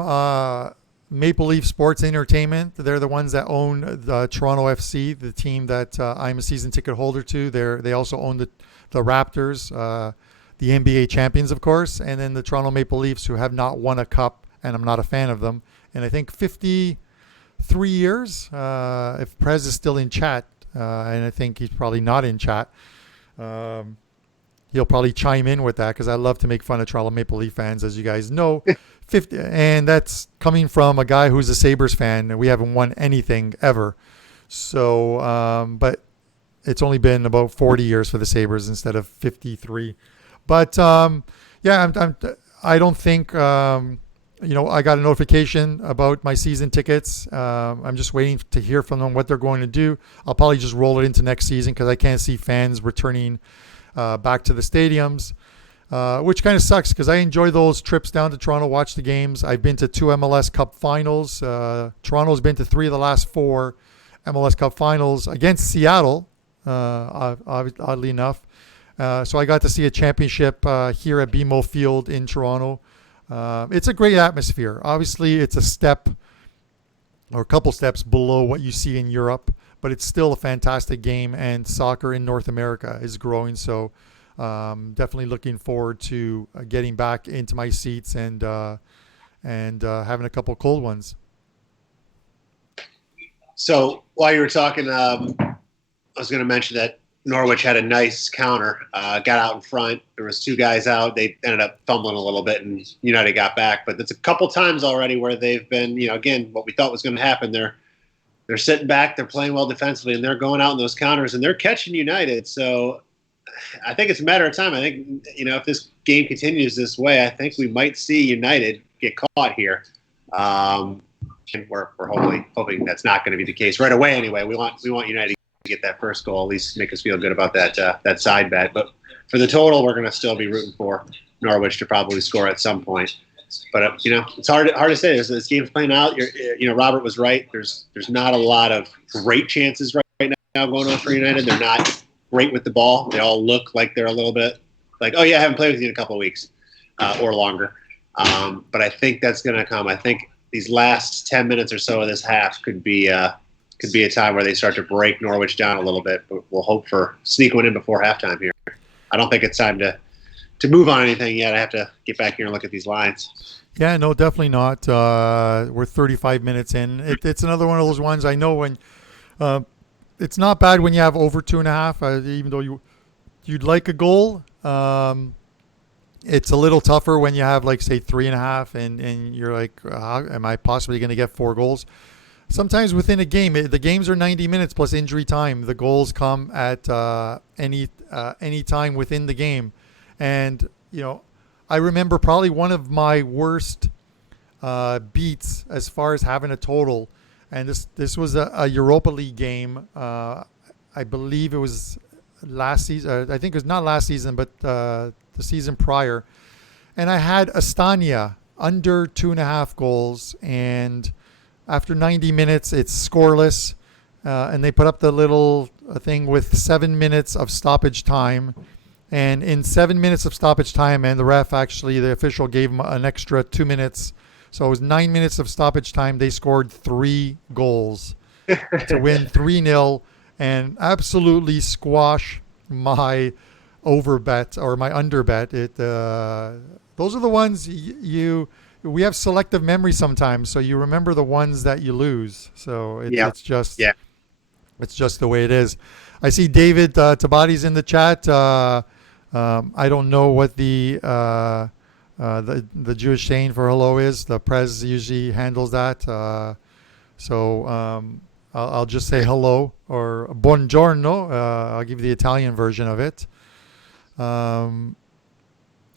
Maple Leaf Sports Entertainment. They're the ones that own the Toronto FC, the team that I'm a season ticket holder to. They also own the Raptors, the NBA champions, of course, and then the Toronto Maple Leafs, who have not won a cup, and I'm not a fan of them. And I think 53 years, if Prez is still in chat, and I think he's probably not in chat, he'll probably chime in with that because I love to make fun of Toronto Maple Leaf fans, as you guys know. 50, and that's coming from a guy who's a Sabres fan. We haven't won anything ever. So, but it's only been about 40 years for the Sabres instead of 53. But I don't think, I got a notification about my season tickets. I'm just waiting to hear from them what they're going to do. I'll probably just roll it into next season because I can't see fans returning back to the stadiums, which kind of sucks because I enjoy those trips down to Toronto, watch the games. I've been to 2 MLS Cup finals. Toronto's been to 3 of the last 4 MLS Cup finals against Seattle, oddly enough. So I got to see a championship here at BMO Field in Toronto. It's a great atmosphere. Obviously, it's a step or a couple steps below what you see in Europe, but it's still a fantastic game, and soccer in North America is growing. So definitely looking forward to getting back into my seats and having a couple cold ones. So while you were talking, I was going to mention that Norwich had a nice counter, got out in front. There was two guys out. They ended up fumbling a little bit, and United got back. But that's a couple times already where they've been, again, what we thought was going to happen. They're sitting back, they're playing well defensively, and they're going out in those counters, and they're catching United. So I think it's a matter of time. I think, if this game continues this way, I think we might see United get caught here. And we're hoping that's not going to be the case right away. Anyway, we want United to get that first goal, at least make us feel good about that side bet. But for the total, we're going to still be rooting for Norwich to probably score at some point. But it's hard to say. This game's playing out. Robert was right. There's not a lot of great chances right now going on for United. They're not great with the ball. They all look like they're a little bit like, oh yeah, I haven't played with you in a couple of weeks or longer. But I think that's going to come. I think these last 10 minutes or so of this half could be a time where they start to break Norwich down a little bit. But we'll hope for sneak one in before halftime here. I don't think it's time to move on anything yet. I have to get back here and look at these lines. Yeah, no, definitely not. We're 35 minutes in. It's another one of those ones. I know when it's not bad when you have over 2.5, even though you'd like a goal. It's a little tougher when you have, like, say 3.5 and you're like, how am I possibly going to get 4 goals? Sometimes within a game, the games are 90 minutes plus injury time. The goals come at any time within the game. And, I remember probably one of my worst beats as far as having a total. And this was a Europa League game. I believe it was last season. I think it was not last season, but the season prior. And I had Astana under 2.5 goals. And after 90 minutes, it's scoreless. And they put up the little thing with 7 minutes of stoppage time. And in 7 minutes of stoppage time, and the official gave them an extra 2 minutes. So it was 9 minutes of stoppage time. They scored 3 goals to win 3-0 and absolutely squash my over bet or my under bet. Those are the ones we have selective memory sometimes. So you remember the ones that you lose. So it's just the way it is. I see David Tabati's in the chat. I don't know what the Jewish saying for hello is. The Prez usually handles that. So I'll just say hello or buongiorno. I'll give you the Italian version of it.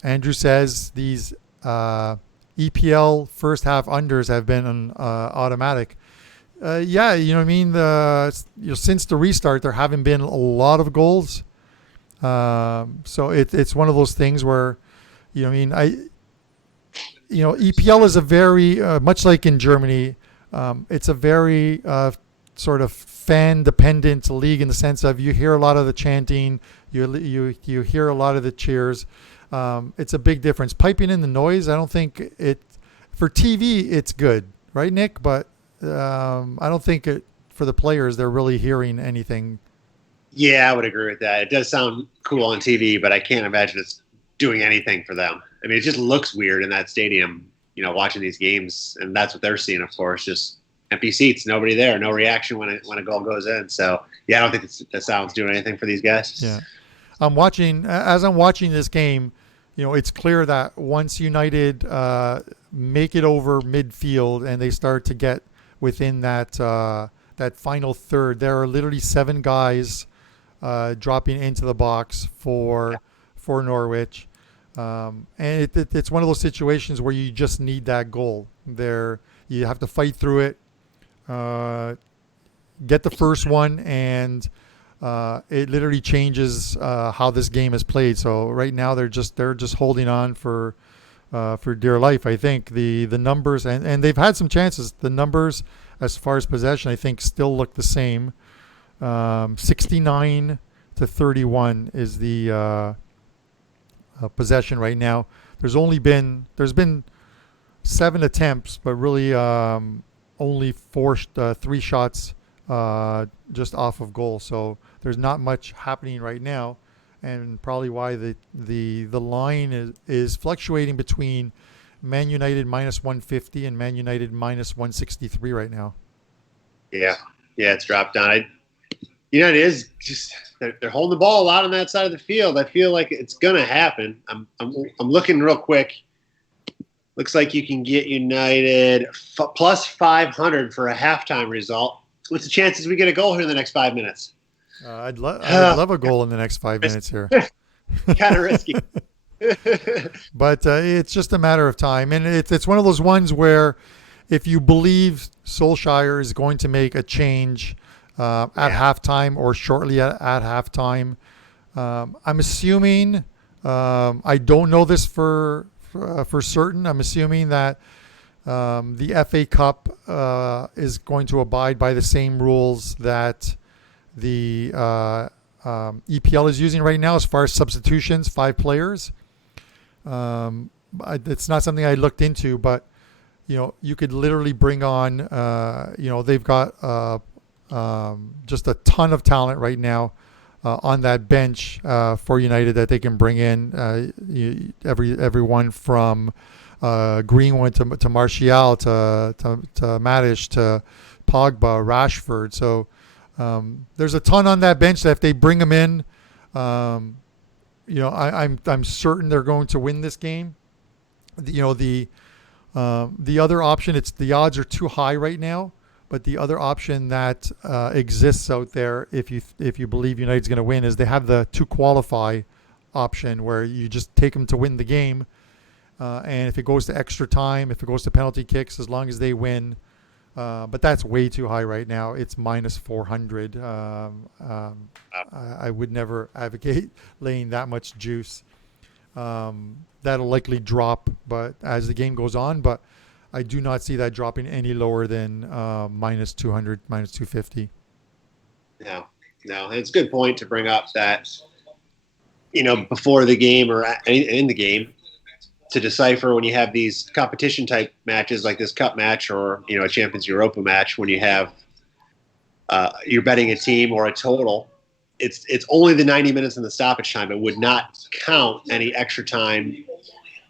Andrew says these EPL first half unders have been automatic. Yeah, you know what I mean? Since the restart, there haven't been a lot of goals. So it's one of those things where, EPL is a very, much like in Germany, it's a very sort of fan-dependent league in the sense of you hear a lot of the chanting, you hear a lot of the cheers. It's a big difference. Piping in the noise, I don't think for TV, it's good, right, Nick? But I don't think for the players, they're really hearing anything. Yeah, I would agree with that. It does sound cool on TV, but I can't imagine it's doing anything for them. I mean, it just looks weird in that stadium, watching these games, and that's what they're seeing, of course, just empty seats, nobody there, no reaction when a goal goes in. So, yeah, I don't think that sound's doing anything for these guys. Yeah. As I'm watching this game, it's clear that once United make it over midfield and they start to get within that final third, there are literally 7 guys dropping into the box for Norwich. And it's one of those situations where you just need that goal. You have to fight through it, get the first one, and it literally changes how this game is played. So right now they're just holding on for dear life. I think the numbers and they've had some chances. The numbers as far as possession, I think, still look the same. 69 to 31 is the possession right now. There's been 7 attempts, but really only forced 3 shots just off of goal. So there's not much happening right now, and probably why the line is fluctuating between Man United minus 150 and Man United minus 163 right now. Yeah, it's dropped down. United is just they're holding the ball a lot on that side of the field. I feel like it's gonna happen. I'm looking real quick. Looks like you can get United plus 500 for a halftime result. What's the chances we get a goal here in the next 5 minutes? I'd love a goal in the next 5 minutes here. Kind of risky. But it's just a matter of time. And it's one of those ones where if you believe Solskjaer is going to make a change at halftime or shortly at halftime, I'm assuming, I don't know this for certain, I'm assuming that the FA Cup is going to abide by the same rules that the EPL is using right now as far as substitutions, 5 players. It's not something I looked into, but you could literally bring on, they've got just a ton of talent right now on that bench for United that they can bring in. Everyone from Greenwood to Martial to Matic to Pogba, Rashford. So there's a ton on that bench that if they bring them in, I'm certain they're going to win this game. The other option, the odds are too high right now. But the other option that exists out there, if you believe United's going to win, is they have the to qualify option where you just take them to win the game, and if it goes to extra time, if it goes to penalty kicks, as long as they win. But that's way too high right now. It's minus 400. I would never advocate laying that much juice. That'll likely drop, but as the game goes on, but I do not see that dropping any lower than minus 200, minus 250. No, it's a good point to bring up that, before the game or in the game, to decipher when you have these competition type matches like this cup match or, a Champions Europa match, when you have you're betting a team or a total, it's only the 90 minutes in the stoppage time. It would not count any extra time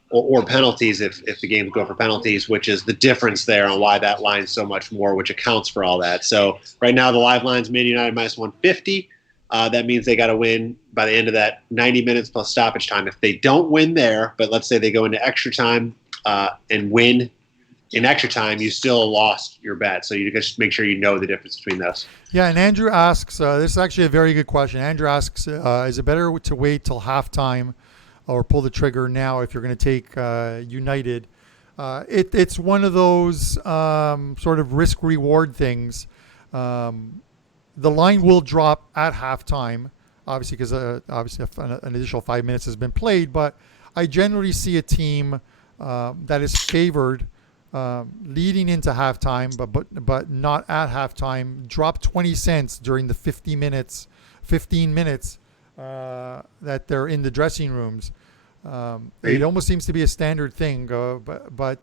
or penalties if the games go for penalties, which is the difference there on why that line's so much more, which accounts for all that. So right now the live line's Man United minus 150. That means they got to win by the end of that 90 minutes plus stoppage time. If they don't win there, but let's say they go into extra time and win in extra time, you still lost your bet. So you just make sure you know the difference between those. Yeah, and Andrew asks, this is actually a very good question. Andrew asks, is it better to wait till halftime or pull the trigger now if you're going to take United? It's one of those sort of risk-reward things. The line will drop at halftime, obviously, because an additional 5 minutes has been played. But I generally see a team that is favored leading into halftime, but not at halftime, drop 20 cents during the 15 minutes that they're in the dressing rooms. It almost seems to be a standard thing, but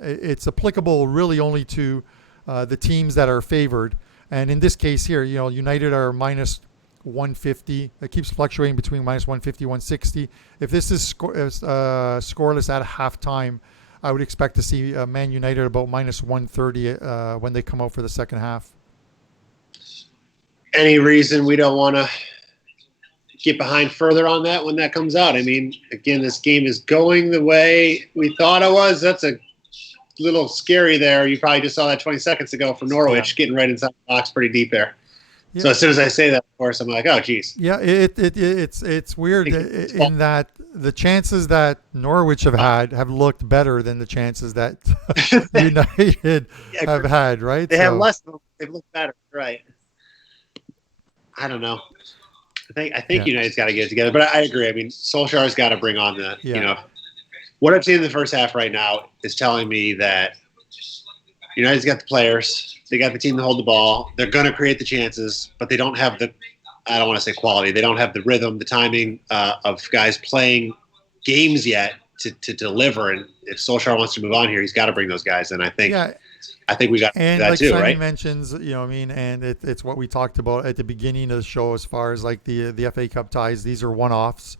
it's applicable really only to the teams that are favored. And in this case here, United are minus 150. It keeps fluctuating between minus 150, 160. If this is scoreless at halftime, I would expect to see Man United about minus 130 when they come out for the second half. Any reason we don't want to get behind further on that when that comes out? I mean, again, this game is going the way we thought it was. That's a little scary there. You probably just saw that 20 seconds ago from Norwich, getting right inside the box pretty deep there. Yeah. So as soon as I say that, of course, I'm like, oh, geez. Yeah, it's weird in that the chances that Norwich have looked better than the chances that United have had, right? They have less of them. They've looked better, right? I don't know. I think United's got to get it together, but I agree. I mean, Solskjaer's got to bring on what I've seen in the first half right now is telling me that United's got the players, they got the team to hold the ball, they're going to create the chances, but they don't have I don't want to say quality, they don't have the rhythm, the timing of guys playing games yet to deliver. And if Solskjaer wants to move on here, he's got to bring those guys. And I think we got and that like too, Simon right? mentions, and it's what we talked about at the beginning of the show as far as like the FA Cup ties. These are one-offs.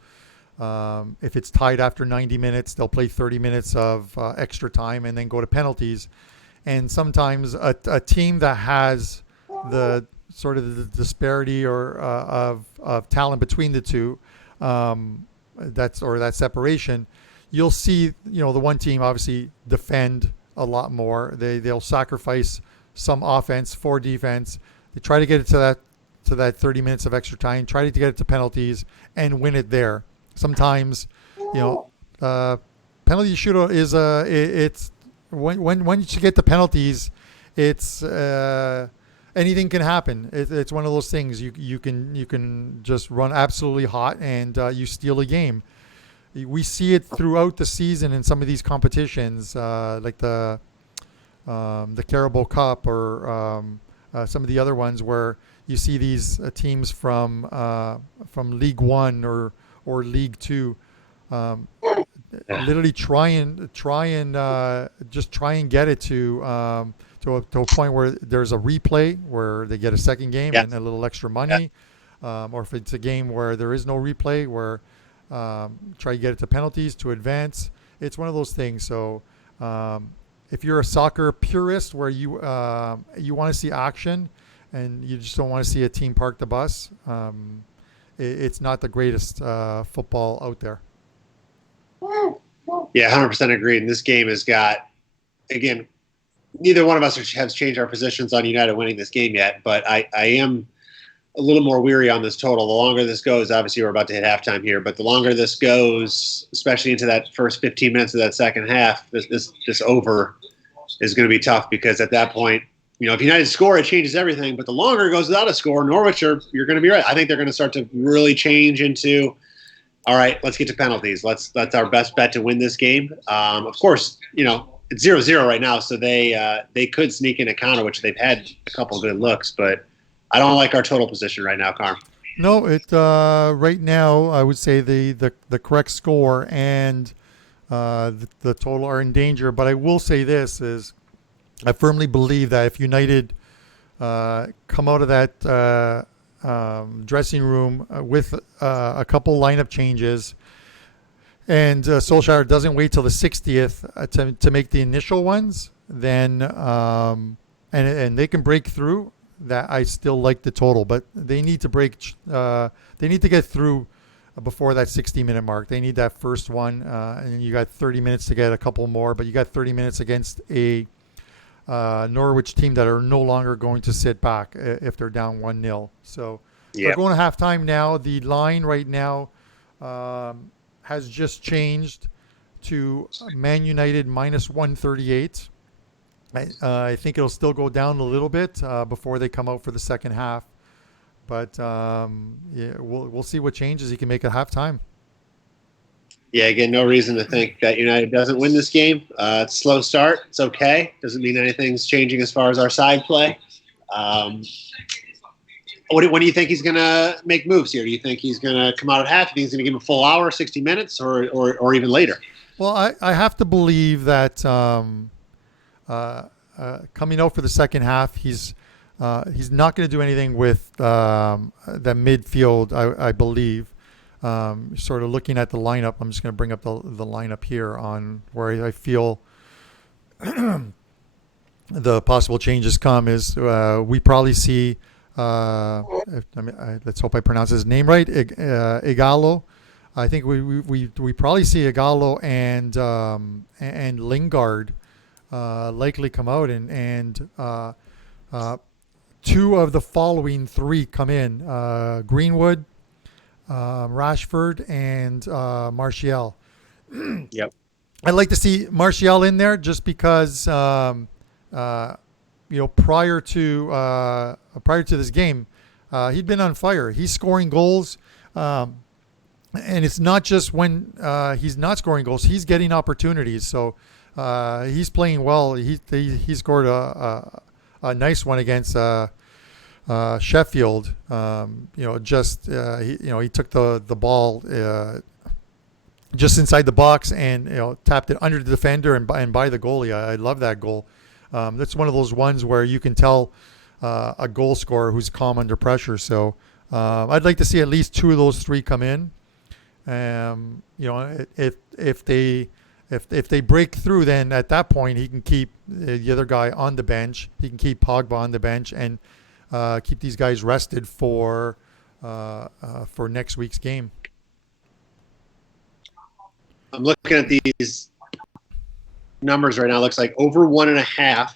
If it's tied after 90 minutes, they'll play 30 minutes of extra time and then go to penalties. And sometimes a team that has the sort of the disparity or of talent between the two, that separation, you'll see the one team obviously defend a lot more. They'll sacrifice some offense for defense. They try to get it to that 30 minutes of extra time, try to get it to penalties and win it there. Sometimes, penalty shootout is it's when you get the penalties, it's anything can happen. It's one of those things you can just run absolutely hot and you steal a game. We see it throughout the season in some of these competitions, like the Carabao Cup or some of the other ones where you see these teams from League One or League Two, literally try and just try and get it to a point where there's a replay where they get a second game and a little extra money, or if it's a game where there is no replay, where try to get it to penalties to advance. It's one of those things. So if you're a soccer purist where you want to see action and you just don't want to see a team park the bus, it's not the greatest football out there. Yeah, 100% agreed. And this game has got, again, neither one of us has changed our positions on United winning this game yet, but I am a little more weary on this total. The longer this goes, obviously we're about to hit halftime here, but the longer this goes, especially into that first 15 minutes of that second half, this over is going to be tough, because at that point, if United score, it changes everything. But the longer it goes without a score, Norwich you're going to be right. I think they're going to start to really change into, all right, let's get to penalties. That's our best bet to win this game. Of course, it's 0-0 right now, so they could sneak in a counter, which they've had a couple of good looks, but I don't like our total position right now, Carm. No, right now I would say the correct score and the total are in danger. But I will say this is, I firmly believe that if United come out of that dressing room with a couple lineup changes, and Solskjaer doesn't wait till the 60th to make the initial ones, then and they can break through, that I still like the total. But they need to they need to get through before that 60-minute mark. They need that first one, and you got 30 minutes to get a couple more, but you got 30 minutes against a Norwich team that are no longer going to sit back if they're down 1-0. So they're going to halftime now. The line right now has just changed to Man United minus 138. I think it'll still go down a little bit before they come out for the second half. But we'll see what changes he can make at halftime. Yeah, again, no reason to think that United doesn't win this game. It's a slow start. It's okay. Doesn't mean anything's changing as far as our side play. When do you think he's going to make moves here? Do you think he's going to come out at half? Do you think he's going to give him a full hour, 60 minutes, or even later? Well, I have to believe that coming out for the second half, he's not going to do anything with the midfield, I believe. Sort of looking at the lineup, I'm just going to bring up the lineup here on where I feel the possible changes come is we probably see, let's hope I pronounce his name right, Igalo. I think we probably see Igalo and Lingard likely come out, and two of the following three come in, Greenwood, Rashford, and Martial. Yep. I'd like to see Martial in there just because, prior to this game, he'd been on fire. He's scoring goals, and it's not just when he's not scoring goals; he's getting opportunities. So he's playing well. He scored a nice one against Sheffield. He took the ball just inside the box and tapped it under the defender and by the goalie. I love that goal. That's one of those ones where you can tell a goal scorer who's calm under pressure. So I'd like to see at least two of those three come in. If they break through, then at that point he can keep the other guy on the bench. He can keep Pogba on the bench and keep these guys rested for next week's game. I'm looking at these numbers right now. It looks like over 1.5,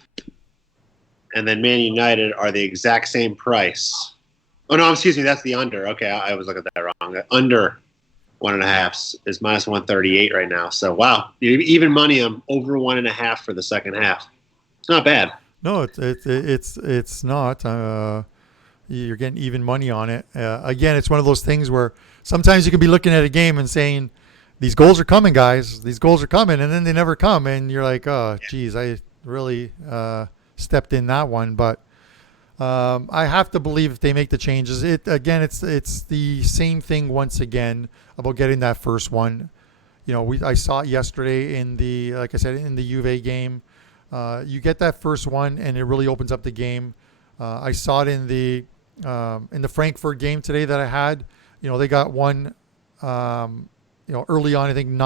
and then Man United are the exact same price. Oh no, excuse me, that's the under. Okay, I was looking at that wrong. The under 1.5 is minus 138 right now. So wow, even money on over 1.5 for the second half. It's not bad. No, it's not. You're getting even money on it. Again, it's one of those things where sometimes you can be looking at a game and saying, these goals are coming, guys. These goals are coming, and then they never come, and you're like, oh, geez, I really stepped in that one. But I have to believe if they make the changes, it's the same thing once again about getting that first one. I saw it yesterday in like I said, in the Juve game. You get that first one, and it really opens up the game. I saw it in the Frankfurt game today that I had. They got one. Early on, I think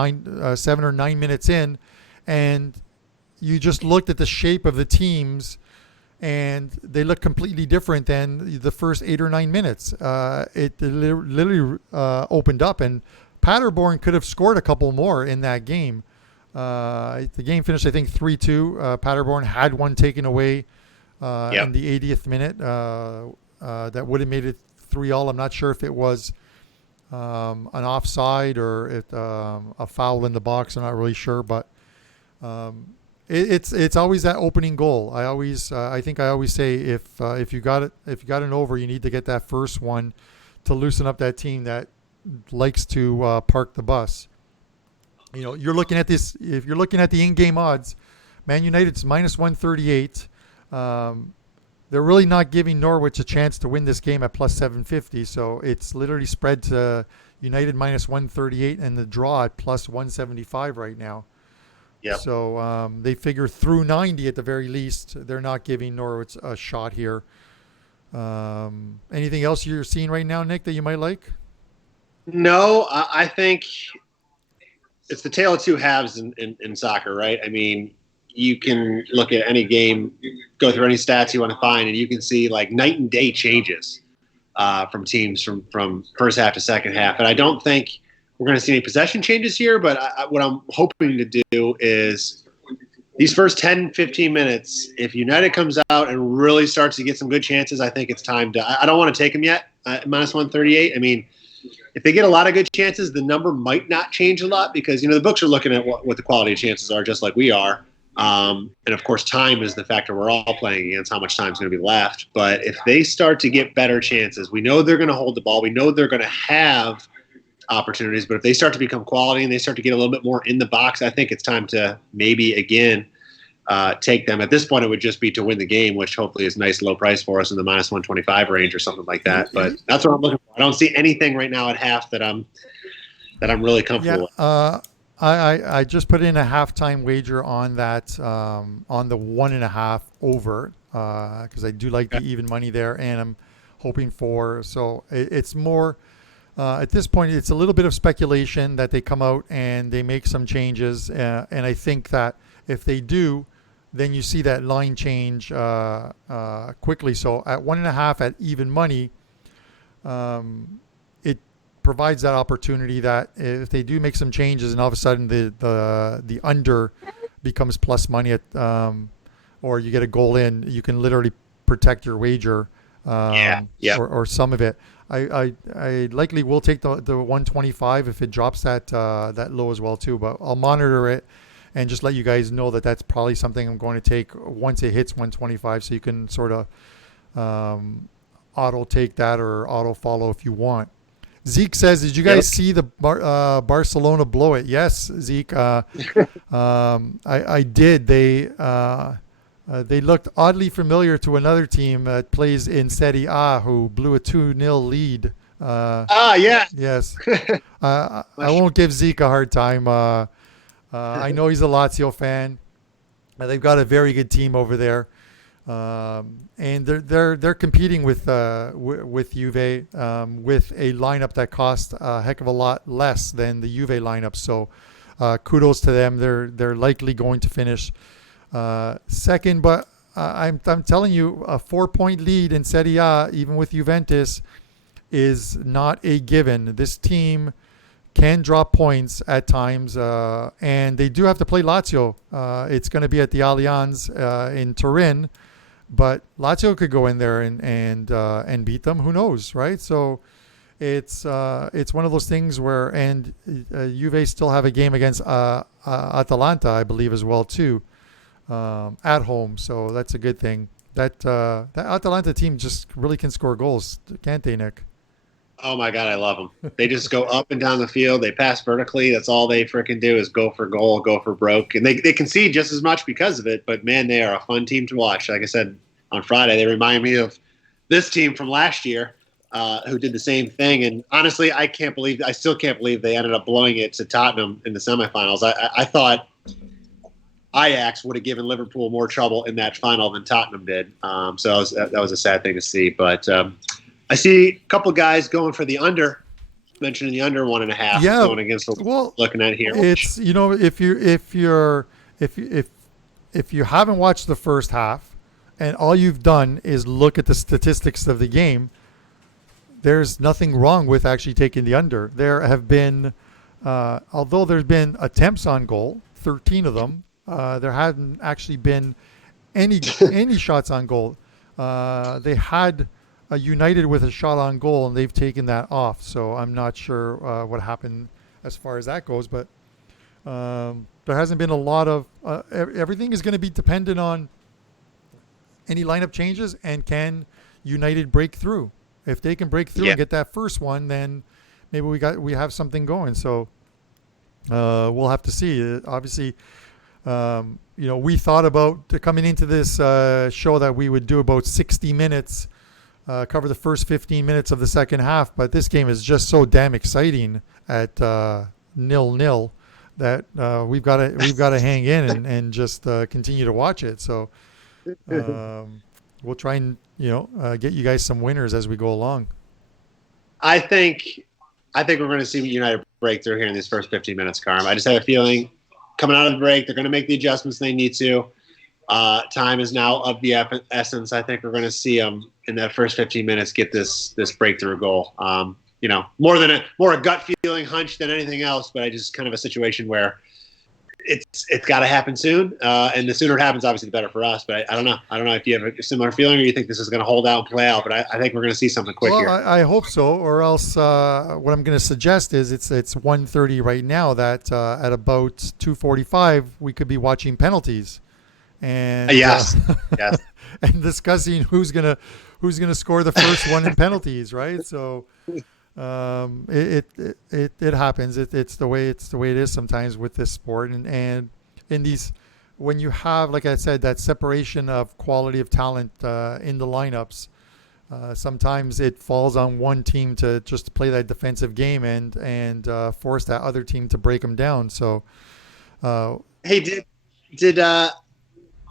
7 or 9 minutes in, and you just looked at the shape of the teams, and they look completely different than the first 8 or 9 minutes. It literally opened up, and Paderborn could have scored a couple more in that game. The game finished, I think, 3-2. Paderborn had one taken away in the 80th minute that would have made it 3-3. I'm not sure if it was an offside or a foul in the box. I'm not really sure, but it's always that opening goal. I think I always say if you got an over, you need to get that first one to loosen up that team that likes to park the bus. You're looking at this. If you're looking at the in-game odds, Man United's minus 138. They're really not giving Norwich a chance to win this game at plus 750. So it's literally spread to United minus 138 and the draw at plus 175 right now. Yeah. So they figure through 90 at the very least, they're not giving Norwich a shot here. Anything else you're seeing right now, Nick, that you might like? No, I think it's the tale of two halves in soccer, right? I mean, you can look at any game, go through any stats you want to find, and you can see like night and day changes from teams from first half to second half. And I don't think we're going to see any possession changes here, but what I'm hoping to do is these first 10, 15 minutes, if United comes out and really starts to get some good chances, I think it's time to – I don't want to take them yet at minus 138. I mean, if they get a lot of good chances, the number might not change a lot because, the books are looking at what the quality of chances are just like we are. And, of course, time is the factor we're all playing against, how much time is going to be left. But if they start to get better chances, we know they're going to hold the ball. We know they're going to have opportunities. But if they start to become quality and they start to get a little bit more in the box, I think it's time to maybe, again, take them. At this point, it would just be to win the game, which hopefully is a nice low price for us in the minus 125 range or something like that. But that's what I'm looking for. I don't see anything right now at half that I'm really comfortable with. I just put in a halftime wager on that, on the 1.5 over, because I do like the even money there, and I'm hoping for. So it's more at this point. It's a little bit of speculation that they come out and they make some changes, and I think that if they do, then you see that line change quickly. So at 1.5 at even money, it provides that opportunity that if they do make some changes and all of a sudden the under becomes plus money at or you get a goal in, you can literally protect your wager or some of it. I likely will take the 125 if it drops that low as well too, but I'll monitor it and just let you guys know that that's probably something I'm going to take once it hits 125, so you can sort of auto take that or auto follow if you want. Zeke says, did you guys see the Barcelona blow it? Yes, Zeke. I did. They looked oddly familiar to another team that plays in Serie A who blew a 2-0 lead Yeah. Yes. I won't give Zeke a hard time. I know he's a Lazio fan. They've got a very good team over there, and they're competing with Juve with a lineup that costs a heck of a lot less than the Juve lineup. So kudos to them. They're likely going to finish second, but I'm telling you, a 4-point lead in Serie A, even with Juventus, is not a given. This team can drop points at times, and they do have to play Lazio. It's going to be at the Allianz in Turin, but Lazio could go in there and beat them. Who knows, right? So it's one of those things where, and Juve still have a game against Atalanta, I believe, as well too, at home. So that's a good thing. That Atalanta team just really can score goals, can't they, Nick? Oh my God, I love them. They just go up and down the field. They pass vertically. That's all they freaking do is go for goal, go for broke. And they concede just as much because of it. But man, they are a fun team to watch. Like I said on Friday, they remind me of this team from last year who did the same thing. And honestly, I still can't believe they ended up blowing it to Tottenham in the semifinals. I thought Ajax would have given Liverpool more trouble in that final than Tottenham did. So that was a sad thing to see. But I see a couple guys going for the under, mentioning the under 1.5, going against what we're looking at here. It's if you haven't watched the first half and all you've done is look at the statistics of the game, there's nothing wrong with actually taking the under. There have been, although there's been attempts on goal, 13 of them, there hadn't actually been any shots on goal. They had United with a shot on goal, and they've taken that off. So I'm not sure what happened as far as that goes. But there hasn't been a lot of everything is going to be dependent on any lineup changes and can United break through. If they can break through and get that first one, then maybe we have something going. So we'll have to see. Obviously, we thought about coming into this show that we would do about 60 minutes. Cover the first 15 minutes of the second half, but this game is just so damn exciting at 0-0 that we've got to hang in and just continue to watch it. So we'll try and get you guys some winners as we go along. I think we're going to see United break through here in these first 15 minutes, Carm. I just have a feeling coming out of the break, they're going to make the adjustments they need to. Time is now of the essence. I think we're going to see them in that first 15 minutes get this breakthrough goal. More a gut feeling hunch than anything else, but I just kind of a situation where it's got to happen soon. And the sooner it happens, obviously, the better for us. But I don't know. I don't know if you have a similar feeling or you think this is going to hold out and play out. But I think we're going to see something quick here. I hope so. Or else what I'm going to suggest is it's 1:30 right now. That at about 2:45 we could be watching penalties. And yes, and discussing who's gonna score the first one in penalties, right? So it happens. It's the way it is sometimes with this sport, and in these when you have, like I said, that separation of quality of talent in the lineups, sometimes it falls on one team to just play that defensive game and force that other team to break them down. So, hey, did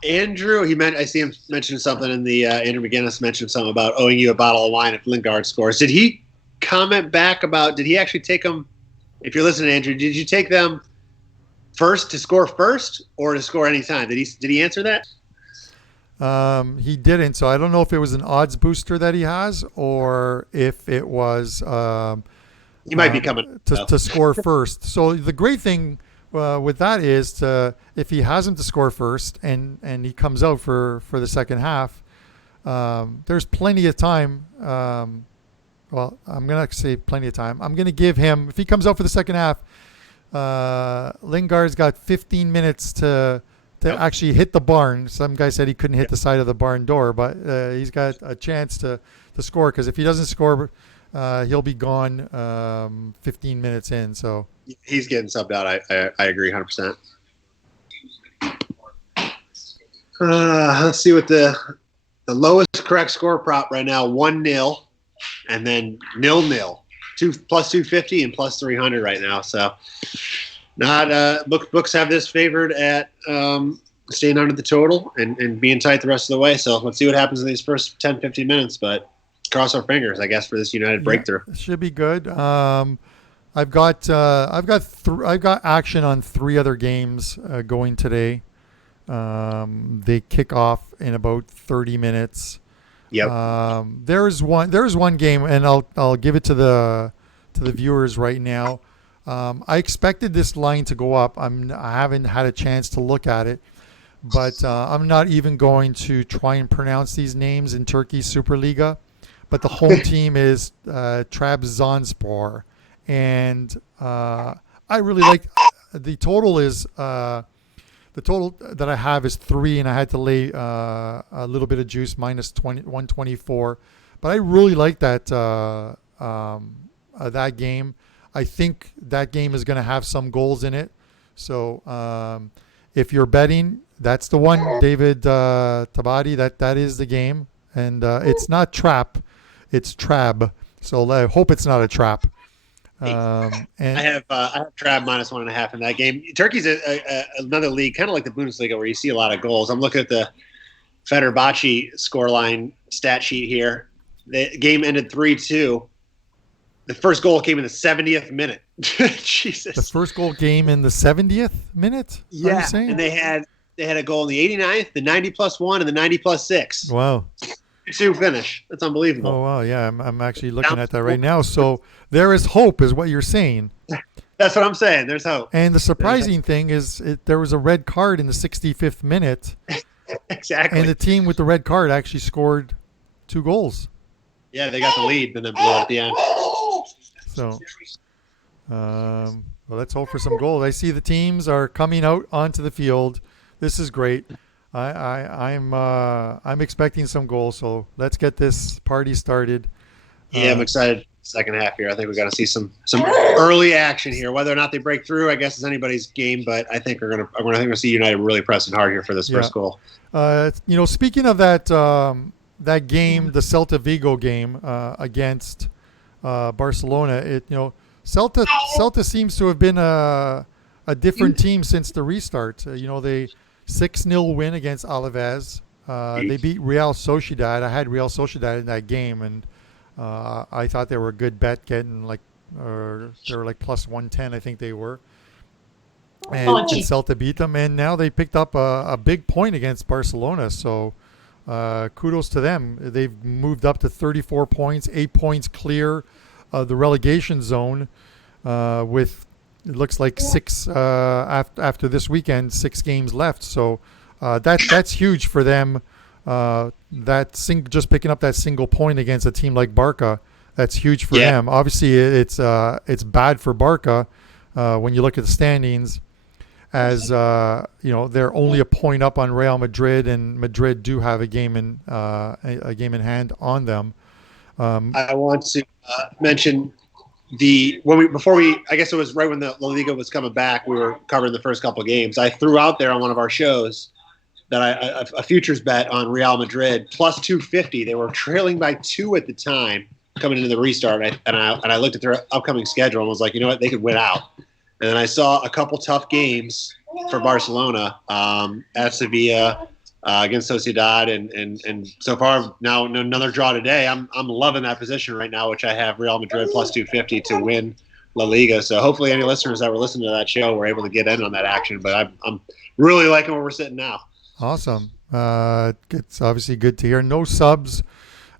Andrew, I see him mention something in the Andrew McGinnis mentioned something about owing you a bottle of wine if Lingard scores. Did he comment back did he actually take them? If you're listening, Andrew, did you take them first to score first or to score anytime? Did he answer that? He didn't. So I don't know if it was an odds booster that he has or if it was he might be coming to score first. So the great thing with that is if he has him to score first and he comes out for the second half, there's plenty of time. Well, I'm going to say plenty of time. I'm going to give him, if he comes out for the second half, Lingard's got 15 minutes to actually hit the barn. Some guy said he couldn't hit the side of the barn door, but he's got a chance to score, because if he doesn't score, he'll be gone 15 minutes in. So he's getting subbed out. I agree 100%. Let's see what the lowest correct score prop right now, 1-0. and then 0-0, plus 250 and plus 300 right now. So not books have this favored at staying under the total and being tight the rest of the way. So let's see what happens in these first 10, 15 minutes. But cross our fingers, I guess, for this United breakthrough. It should be good. I've got action on 3 other games going today. They kick off in about 30 minutes. Yep. There's one game, and I'll give it to the viewers right now. I expected this line to go up. I haven't had a chance to look at it, but I'm not even going to try and pronounce these names in Turkey's Superliga. But the home team is Trabzonspor, and I really like the total is the total that I have is 3, and I had to lay a little bit of juice minus 124. But I really like that that game. I think that game is going to have some goals in it. So if you're betting, that's the one, David Tabati. That is the game, and it's not trap, it's trab. So I hope it's not a trap. And I have Trab minus 1.5 in that game. Turkey's another league, kind of like the Bundesliga, where you see a lot of goals. I'm looking at the Fenerbahce scoreline stat sheet here. The game ended 3-2. The first goal came in the 70th minute. Jesus. The first goal came in the 70th minute? Yeah, and they had a goal in the 89th, the 90+1, and the 90+6. Wow. 2 finish. That's unbelievable. Oh, wow. Yeah, I'm actually looking at that right now. So there is hope, is what you're saying. That's what I'm saying. There's hope. And the surprising thing is there was a red card in the 65th minute. Exactly. And the team with the red card actually scored 2 goals. Yeah, they got the lead, and then blew it at the end. So, well, let's hope for some goals. I see the teams are coming out onto the field. This is great. I'm expecting some goals. So let's get this party started. Yeah, I'm excited. Second half here, I think we got to see some early action here. Whether or not they break through, I guess is anybody's game. But I think we're gonna see United really pressing hard here for this first goal. Speaking of that that game, the Celta Vigo game against Barcelona, Celta seems to have been a different team since the restart. They 6-0 win against Alaves. They beat Real Sociedad. I had Real Sociedad in that game, and I thought they were a good bet, getting they were like plus 110, I think they were. And Celta beat them, and now they picked up a big point against Barcelona. So kudos to them. They've moved up to 34 points, 8 points clear of the relegation zone, with it looks like 6 after this weekend, 6 games left. So that's huge for them. Just picking up that single point against a team like Barca, that's huge for them. Obviously, it's bad for Barca when you look at the standings, as they're only a point up on Real Madrid, and Madrid do have a game in hand on them. I want to mention I guess it was right when the La Liga was coming back. We were covering the first couple of games. I threw out there on one of our shows that a futures bet on Real Madrid plus 250. They were trailing by 2 at the time coming into the restart, and I looked at their upcoming schedule and was like, you know what, they could win out. And then I saw a couple tough games for Barcelona at Sevilla, against Sociedad, and so far now another draw today. I'm loving that position right now, which I have Real Madrid plus 250 to win La Liga. So hopefully any listeners that were listening to that show were able to get in on that action. But I'm really liking where we're sitting now. Awesome. It's obviously good to hear. No subs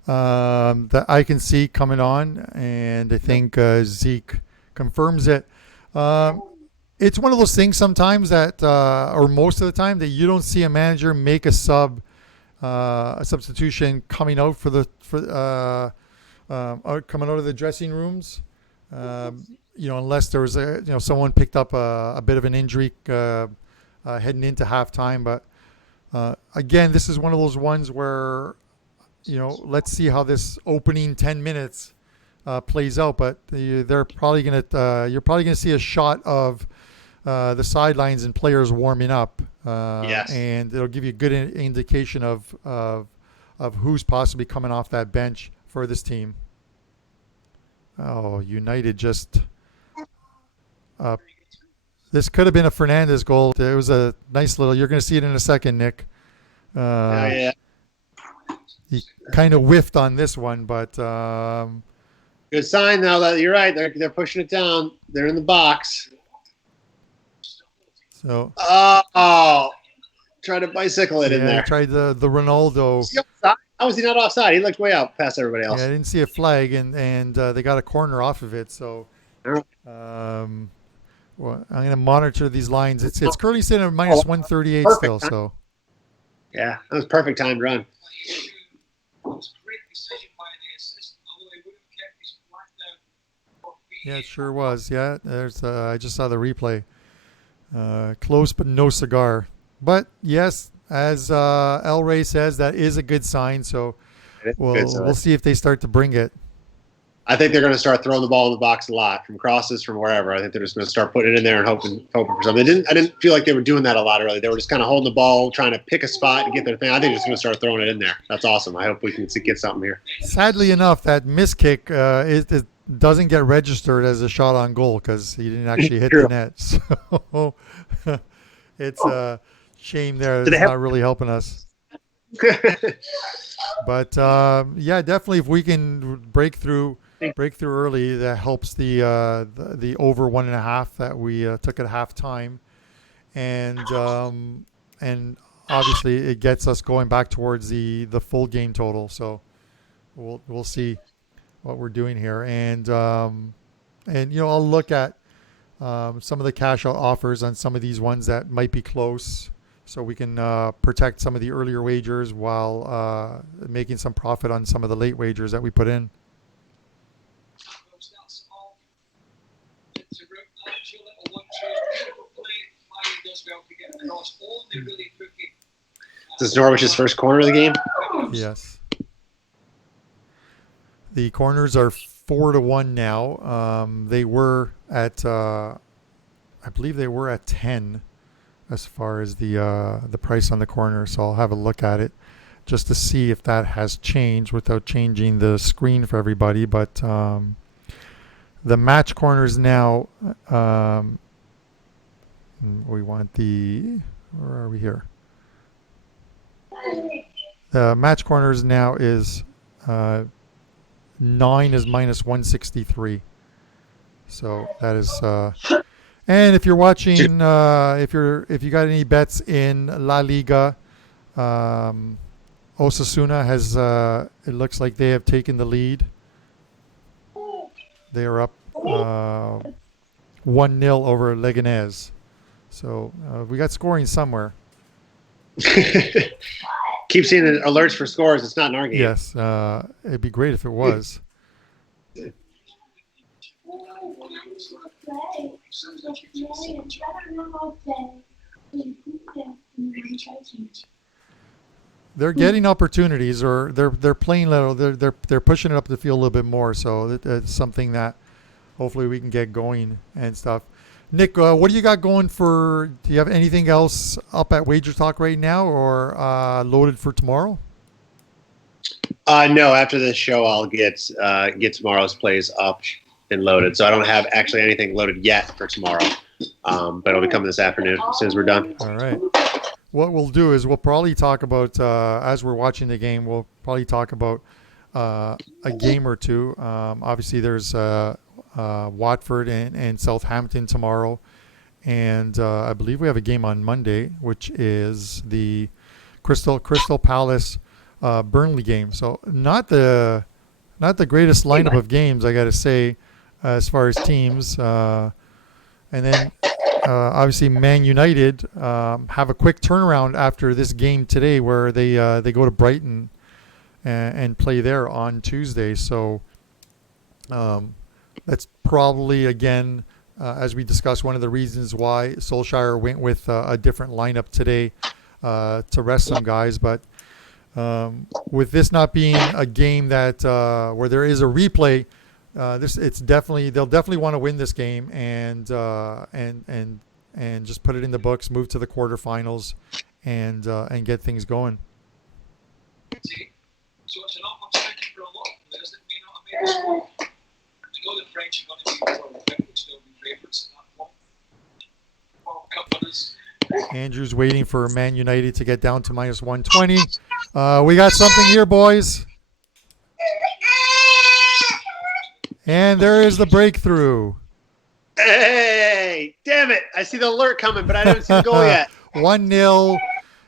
that I can see coming on, and I think Zeke confirms it. It's one of those things sometimes that, or most of the time, that you don't see a manager make a substitution coming out coming out of the dressing rooms. Unless there was someone picked up a bit of an injury heading into halftime. But again, this is one of those ones where let's see how this opening 10 minutes plays out. But you're probably gonna see a shot of the sidelines and players warming up, and it'll give you a good indication of who's possibly coming off that bench for this team. Oh, United just. This could have been a Fernandez goal. It was a nice little. You're going to see it in a second, Nick. Oh Uh, yeah, he kind of whiffed on this one, but good sign though. That you're right. They're pushing it down. They're in the box. so Oh, try to bicycle it in yeah, he there. tried the Ronaldo. Was he offside? How was he not offside? He looked way out past everybody Yeah, I else. didn't see a flag, and they got a corner off of it. So um, well, I'm going to monitor these lines. It's currently sitting at minus 138 still. Perfect time. So Yeah, that was perfect timed run. yeah, it sure was. Yeah, there's. I just saw the replay. Close but no cigar. But yes, as El Rey says, that is a good sign. So we'll see if they start to bring it. I think they're going to start throwing the ball in the box a lot, from crosses, from wherever. I think they're just going to start putting it in there and hoping for something. I didn't feel like they were doing that a lot early. They were just kind of holding the ball, trying to pick a spot and get their thing. I think they're just going to start throwing it in there. That's awesome. I hope we can get something here. Sadly enough, that miss kick it doesn't get registered as a shot on goal because he didn't actually hit the net. So it's a shame there. It's not really helping us. But yeah, definitely if we can break through early, that helps the over 1.5 that we took at halftime, and obviously it gets us going back towards the full game total. So we'll see what we're doing here, and I'll look at some of the cash out offers on some of these ones that might be close, so we can protect some of the earlier wagers while making some profit on some of the late wagers that we put in. This is Norwich's first corner of the game? Yes. The corners are 4-1 now. They were at, I believe they were at 10 as far as the price on the corner. So I'll have a look at it just to see if that has changed without changing the screen for everybody. But the match corners now, we want where are we here? The match corners now is 9 is minus 163. So that is, and if you're watching, if you got any bets in La Liga, Osasuna has, it looks like they have taken the lead. They are up 1-0 over Leganés. So we got scoring somewhere. Keep seeing the alerts for scores. It's not in our game. Yes, it'd be great if it was. They're getting opportunities, or they're playing little. They're pushing it up the field a little bit more. So it's something that hopefully we can get going and stuff. Nick, what do you got going for? Do you have anything else up at WagerTalk right now, or loaded for tomorrow? No. After this show, I'll get tomorrow's plays up and loaded. So I don't have actually anything loaded yet for tomorrow, but it'll be coming this afternoon as soon as we're done. All right. What we'll do is we'll probably talk about as we're watching the game. We'll probably talk about a game or two. Obviously, there's Watford and Southampton tomorrow, and I believe we have a game on Monday, which is the Crystal Palace Burnley game. So not the greatest lineup of games, I got to say, as far as teams. And then obviously Man United have a quick turnaround after this game today, where they go to Brighton and play there on Tuesday. So that's probably, again, as we discussed, one of the reasons why Solskjaer went with a different lineup today to rest some guys. But with this not being a game that where there is a replay, they'll definitely want to win this game and just put it in the books, move to the quarterfinals, and get things going. So it's an opportunity for a lot of players that may not have made the squad to go Andrew's waiting for Man United to get down to minus 120. We got something here, boys. And there is the breakthrough. Hey, damn it. I see the alert coming, but I don't see the goal yet. 1-0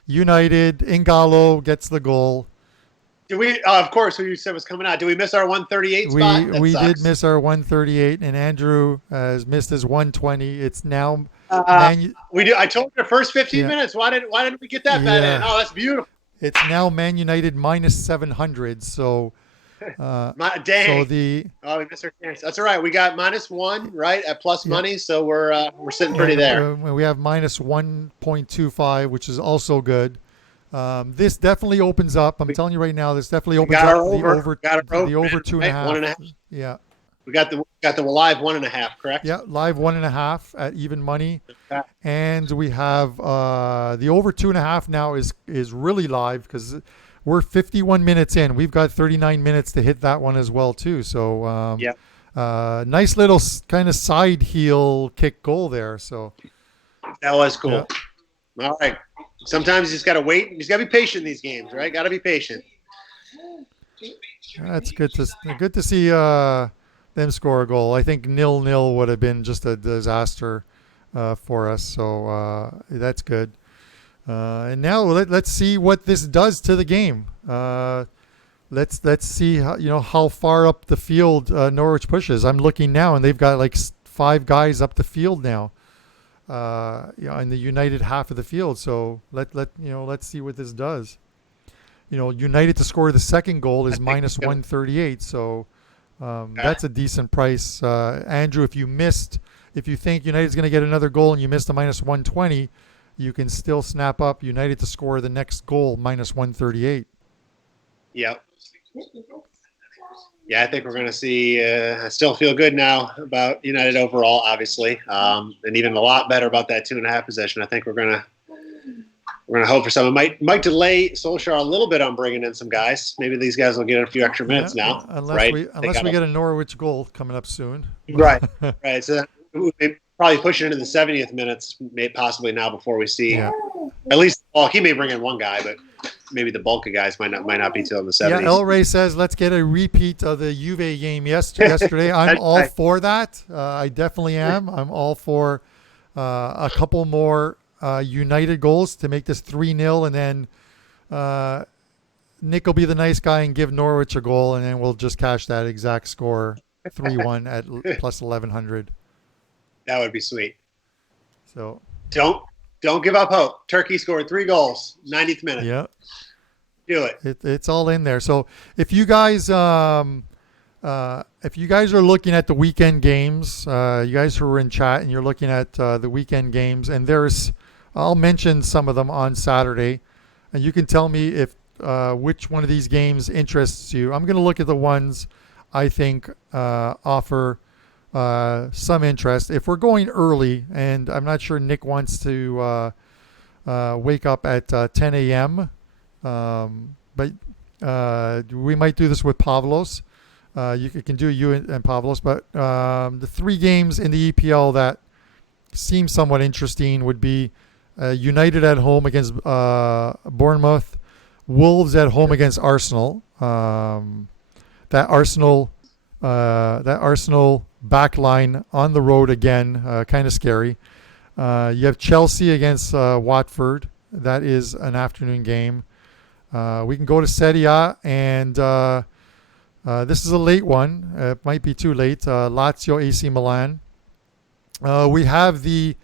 United. Ingalo gets the goal. Did we? Of course, who you said was coming out. Did we miss our 138 spot? We did miss our 138, and Andrew has missed his 120. It's now we do. I told you the first 15 minutes. Why didn't we get that bet in? Oh, that's beautiful. It's now Man United minus 700. So, dang. So we missed our chance. That's all right. We got -1 right at plus money, so we're sitting pretty there. We have minus 1.25, which is also good. This definitely opens up. I'm telling you right now, this definitely opens up the over 2.5. 1.5. Yeah. We got the live 1.5, correct? Yeah, live 1.5 at even money, and we have the over 2.5 now is really live because we're 51 minutes in. We've got 39 minutes to hit that one as well too. So nice little kind of side heel kick goal there. So that was cool. Yeah. All right. Sometimes you just got to wait. You just got to be patient in these games, right? Got to be patient. That's good to see them score a goal. I think 0-0 would have been just a disaster for us. So that's good. And now let's see what this does to the game. Let's see how far up the field Norwich pushes. I'm looking now, and they've got like 5 guys up the field now. In the United half of the field. So let's see what this does. United to score the second goal is minus 138. So that's a decent price. Andrew, if you think United's going to get another goal and you missed a minus 120, you can still snap up United to score the next goal minus 138. Yep. Yeah, I think we're going to see. I still feel good now about United overall, obviously, and even a lot better about that 2.5 possession. I think we're going to hope for some. It might delay Solskjaer a little bit on bringing in some guys. Maybe these guys will get a few extra minutes now. Unless we get a Norwich goal coming up soon. Right. So they probably push it into the 70th minutes, possibly now before we see. Yeah. At least, he may bring in one guy, but maybe the bulk of guys might not be till in the 70s. Yeah, El Rey says, let's get a repeat of the Juve game yesterday. I'm all for that. I definitely am. I'm all for a couple more United goals to make this 3-0, and then Nick will be the nice guy and give Norwich a goal, and then we'll just cash that exact score 3-1 at plus 1,100. That would be sweet. So Don't give up hope. Turkey scored 3 goals, 90th minute. Yeah. Do it. It's all in there. So if you guys are looking at the weekend games, you guys who are in chat and you're looking at the weekend games, and I'll mention some of them on Saturday, and you can tell me if which one of these games interests you. I'm going to look at the ones I think offer some interest. If we're going early, and I'm not sure Nick wants to wake up at 10 a.m., but we might do this with Pavlos. You can do you and Pavlos, but the 3 games in the EPL that seem somewhat interesting would be United at home against Bournemouth, Wolves at home against Arsenal. That Arsenal back line on the road again, kind of scary. You have Chelsea against Watford. That is an afternoon game. We can go to Serie A, and this is a late one. It might be too late. Lazio AC Milan. We have the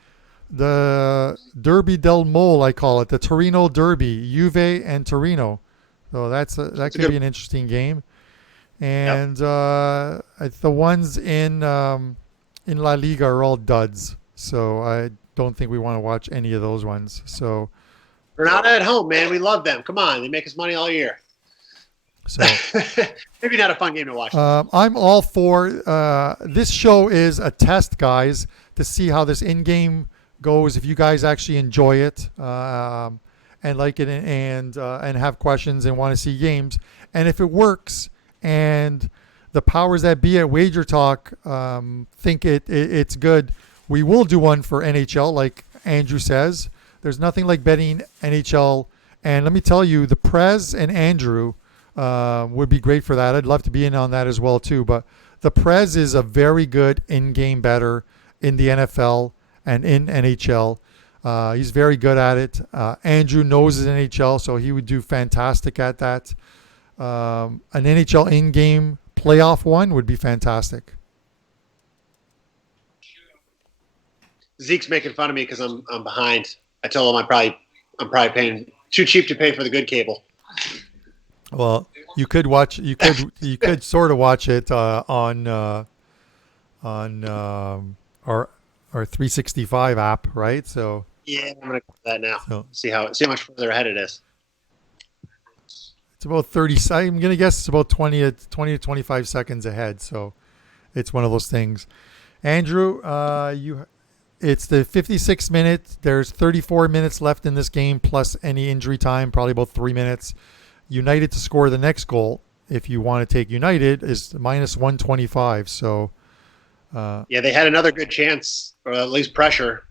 Derby del Mole, I call it, the Torino Derby, Juve and Torino. So that could be an interesting game. And the ones in La Liga are all duds. So I don't think we want to watch any of those ones. So Granada at home, man. We love them. Come on. They make us money all year. So maybe not a fun game to watch. I'm all for this show is a test, guys, to see how this in-game goes. If you guys actually enjoy it and like it and have questions and want to see games, and if it works and the powers that be at WagerTalk think it's good, we will do one for NHL, like Andrew says. There's nothing like betting NHL. And let me tell you, the Prez and Andrew would be great for that. I'd love to be in on that as well, too. But the Prez is a very good in-game bettor in the NFL and in NHL. He's very good at it. Andrew knows his NHL, so he would do fantastic at that. An NHL in-game playoff one would be fantastic. Zeke's making fun of me because I'm behind. I told him I'm probably paying too cheap to pay for the good cable. Well, you could watch. You could sort of watch it on our 365 app, right? So yeah, I'm gonna go with that now. So, see how much further ahead it is. it's about 30. I'm gonna guess it's about 20 to 25 seconds ahead. So it's one of those things. Andrew, it's the 56th minute. There's 34 minutes left in this game plus any injury time, probably about 3 minutes. United to score the next goal, if you want to take United, is minus 125. So yeah, they had another good chance, or at least pressure,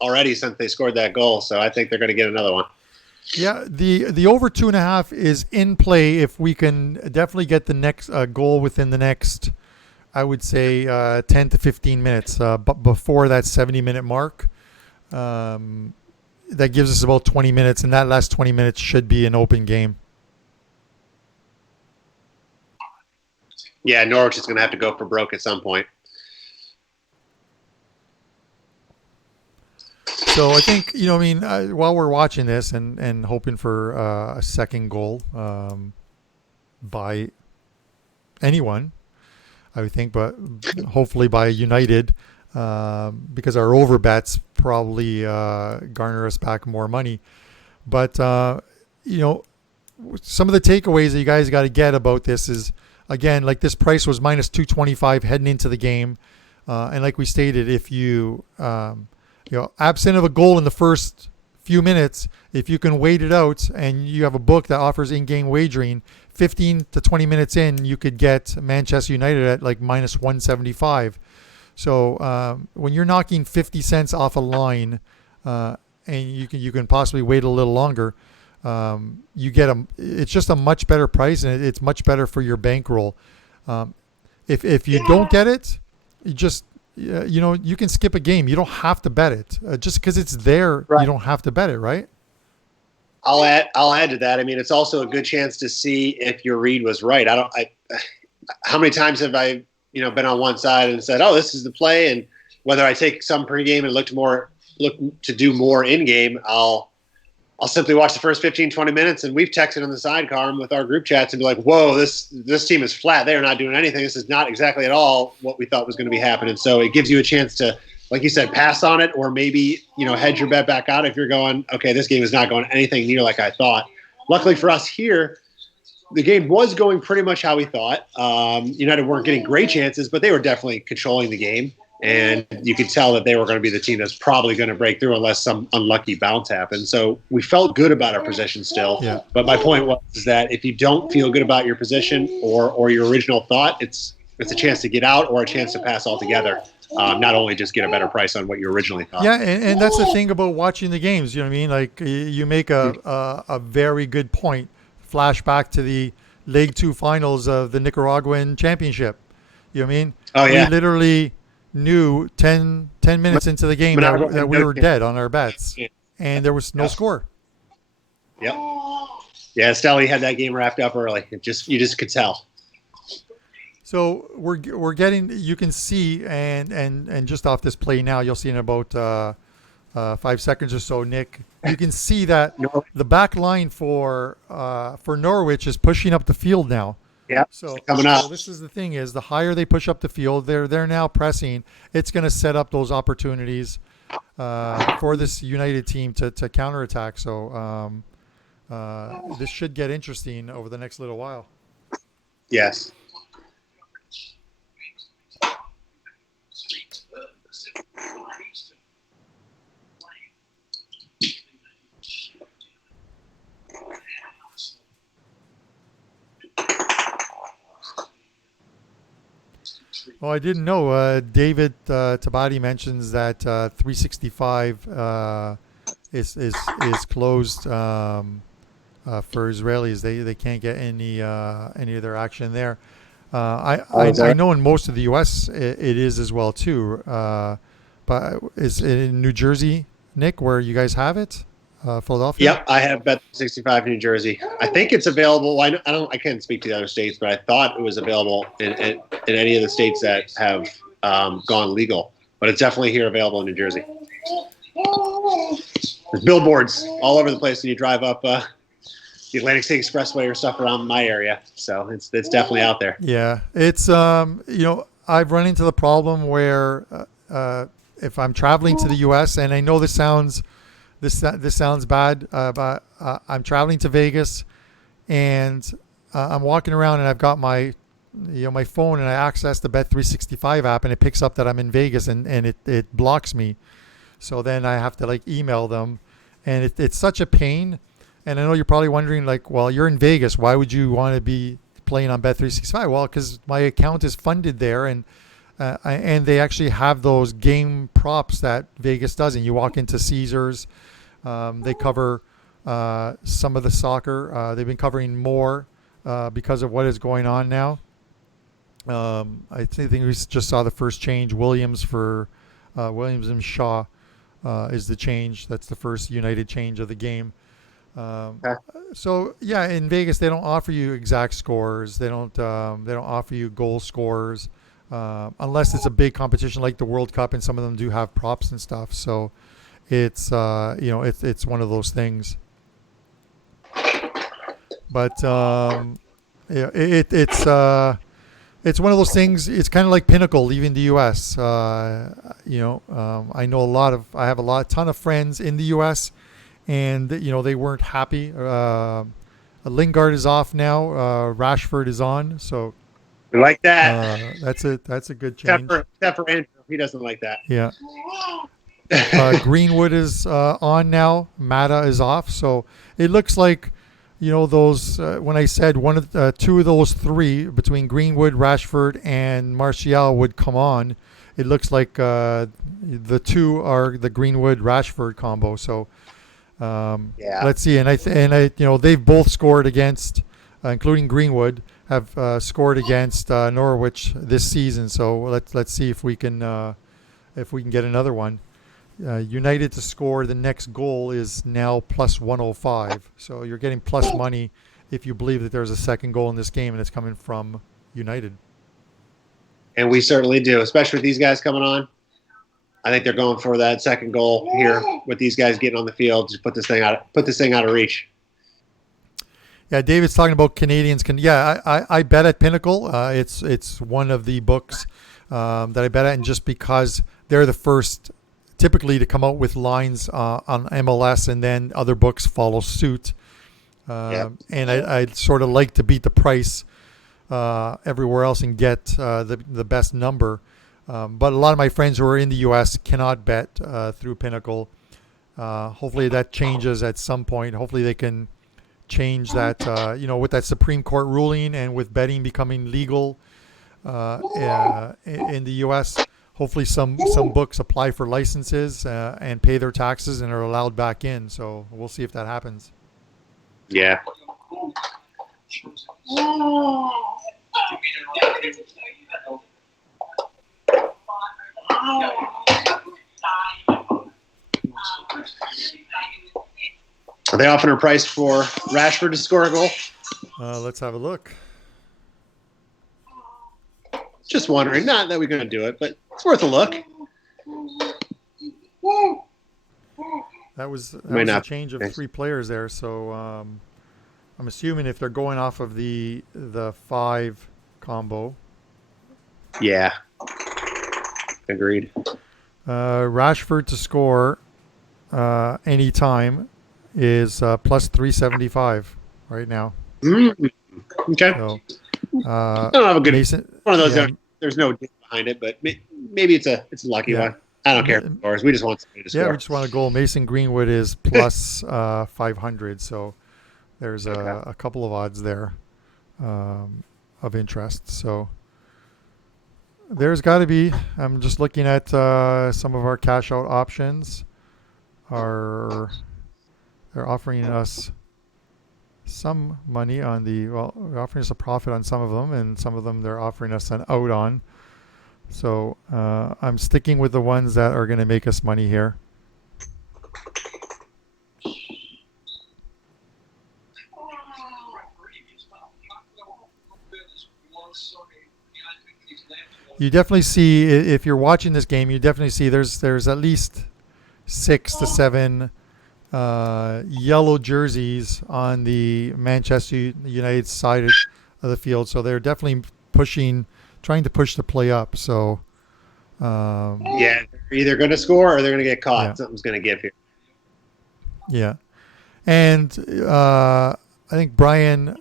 already since they scored that goal. So I think they're going to get another one. yeah, the over 2.5 is in play if we can definitely get the next goal within the next, I would say, 10 to 15 minutes, but before that 70-minute mark. That gives us about 20 minutes, and that last 20 minutes should be an open game. Yeah, Norwich is going to have to go for broke at some point. So I think, while we're watching this and hoping for a second goal by anyone, I would think, but hopefully by United, because our over bets probably garner us back more money. But, some of the takeaways that you guys got to get about this is, again, like this price was minus 225 heading into the game. And like we stated, if absent of a goal in the first few minutes, if you can wait it out and you have a book that offers in-game wagering, 15 to 20 minutes in, you could get Manchester United at like minus 175. So when you're knocking 50 cents off a line, and you can possibly wait a little longer, you get it's just a much better price, and it's much better for your bankroll. If you don't get it, you just you can skip a game. You don't have to bet it. Just because it's there, right. You don't have to bet it, right? I'll add to that. I mean, it's also a good chance to see if your read was right. How many times have I been on one side and said, "Oh, this is the play," and whether I take some pregame and look to do more in game, I'll simply watch the first 15, 20 minutes, and we've texted on the side, Carm, with our group chats and be like, "Whoa, this team is flat. They are not doing anything. This is not exactly at all what we thought was going to be happening." So it gives you a chance to, like you said, pass on it, or maybe hedge your bet back out if you're going, "Okay, this game is not going anything near like I thought." Luckily for us here, the game was going pretty much how we thought. United weren't getting great chances, but they were definitely controlling the game. And you could tell that they were going to be the team that's probably going to break through unless some unlucky bounce happened. So we felt good about our position still. Yeah. But my point was that if you don't feel good about your position or your original thought, it's a chance to get out or a chance to pass altogether. Not only just get a better price on what you originally thought. Yeah, and that's the thing about watching the games. You know what I mean? Like you make a very good point. Flashback to the League 2 finals of the Nicaraguan Championship. You know what I mean? Oh, yeah. We literally knew 10 minutes into the game that we were dead on our bets, and there was no score. Yep. Yeah, Stelly had that game wrapped up early. You just could tell. So we're getting. You can see and just off this play now, you'll see in about 5 seconds or so, Nick. You can see that the back line for Norwich is pushing up the field now. Yeah, so coming up. So this is the thing: is the higher they push up the field, they're now pressing. It's going to set up those opportunities for this United team to counterattack. So this should get interesting over the next little while. Yes. Oh, I didn't know. David Tabati mentions that 365 is closed for Israelis. They can't get any of their action there. Oh, is I that know in most of the U.S. It is as well too. But is it in New Jersey, Nick, where you guys have it? Philadelphia? Yep, I have Bet 65 in New Jersey. I think it's available. I can't speak to the other states, but I thought it was available in any of the states that have gone legal. But it's definitely here available in New Jersey. There's billboards all over the place when you drive up the Atlantic City Expressway or stuff around my area. So it's definitely out there. Yeah, it's I've run into the problem where if I'm traveling to the U.S. and I know this sounds bad, but I'm traveling to Vegas and I'm walking around and I've got my my phone and I access the Bet365 app and it picks up that I'm in Vegas and it blocks me. So then I have to like email them, and it's such a pain. And I know you're probably wondering, like, well, you're in Vegas. Why would you want to be playing on Bet365? Well, because my account is funded there, and they actually have those game props that Vegas doesn't. You walk into Caesars, they cover some of the soccer. They've been covering more because of what is going on now. I think we just saw the first change. Williams and Shaw is the change. That's the first United change of the game. Okay. So yeah, in Vegas they don't offer you exact scores. They don't offer you goal scores unless it's a big competition like the World Cup, and some of them do have props and stuff. So it's it's one of those things. But yeah, it's one of those things. It's kind of like Pinnacle leaving the U.S. I know I have a ton of friends in the U.S. and they weren't happy. Lingard is off now. Rashford is on, so We like that. that's a good change. Except for Andrew, he doesn't like that. Yeah. Greenwood is on now. Mata is off, so it looks like those. When I said two of those three between Greenwood, Rashford, and Martial would come on, it looks like the two are the Greenwood Rashford combo. So. Yeah. Let's see, and they've both scored against, including Greenwood, have scored against Norwich this season. So let's see if we can get another one. United to score the next goal is now plus 105. So you're getting plus money if you believe that there's a second goal in this game and it's coming from United. And we certainly do, especially with these guys coming on. I think they're going for that second goal here with these guys getting on the field to put this thing out of reach. Yeah, David's talking about Canadians. I bet at Pinnacle. It's one of the books that I bet at, and just because they're the first typically to come out with lines on MLS, and then other books follow suit. Yep. And I sort of like to beat the price everywhere else and get the best number. But a lot of my friends who are in the U.S. cannot bet through Pinnacle. Hopefully that changes at some point. Hopefully they can change that, with that Supreme Court ruling and with betting becoming legal in the U.S. Hopefully some books apply for licenses and pay their taxes and are allowed back in. So we'll see if that happens. Yeah. Are they offering a price for Rashford to score a goal? Let's have a look. Just wondering. Not that we're going to do it, but it's worth a look. That was Might a not. change of 3 players there. So I'm assuming if they're going off of the 5 combo. Yeah. Agreed. Rashford to score anytime is plus 375 right now. Mm. Okay. So I don't have a good Mason. one of those. Yeah, There's no data behind it, but maybe it's a lucky Yeah. one. I don't care if it scores. We just want somebody to score. yeah, we just want a goal. Mason Greenwood is plus 500. So there's Okay. a couple of odds there of interest. So There's got to be. I'm just looking at some of our cash out options. Are they're offering us some money on the they're offering us a profit on some of them, and some of them they're offering us an out on. So I'm sticking with the ones that are going to make us money here. You definitely see, if you're watching this game, you definitely see there's at least 6 to 7 yellow jerseys on the Manchester United side of the field. So they're definitely trying to push the play up. So Yeah, they're either going to score or they're going to get caught. Yeah. Something's going to give here. yeah, and I think Brian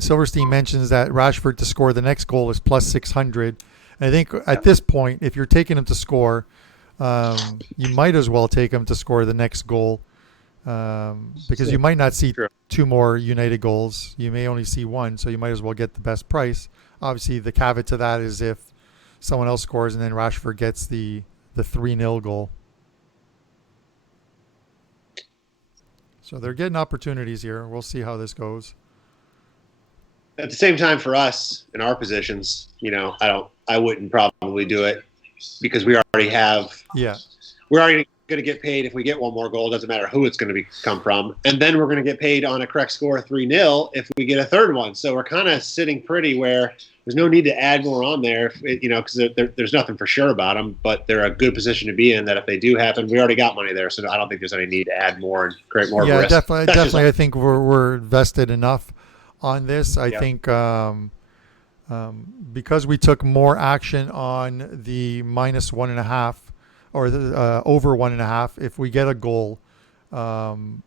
Silverstein mentions that Rashford to score the next goal is plus 600. And I think at this point, if you're taking him to score, you might as well take him to score the next goal. Because you might not see True. 2 more United goals. You may only see 1, so you might as well get the best price. Obviously, the caveat to that is if someone else scores and then Rashford gets the 3-0 goal. So they're getting opportunities here. We'll see how this goes. At the same time, for us in our positions, I wouldn't probably do it because we already have. Yeah. We're already going to get paid if we get one more goal. Doesn't matter who it's going to come from, and then we're going to get paid on a correct score 3-0 if we get a third one. So we're kind of sitting pretty where there's no need to add more on there, because there's nothing for sure about them. But they're a good position to be in that if they do happen, we already got money there, so I don't think there's any need to add more and create more risk. Definitely. I think we're invested enough on this. I think because we took more action on the minus 1.5 or the over 1.5, if we get a goal, that's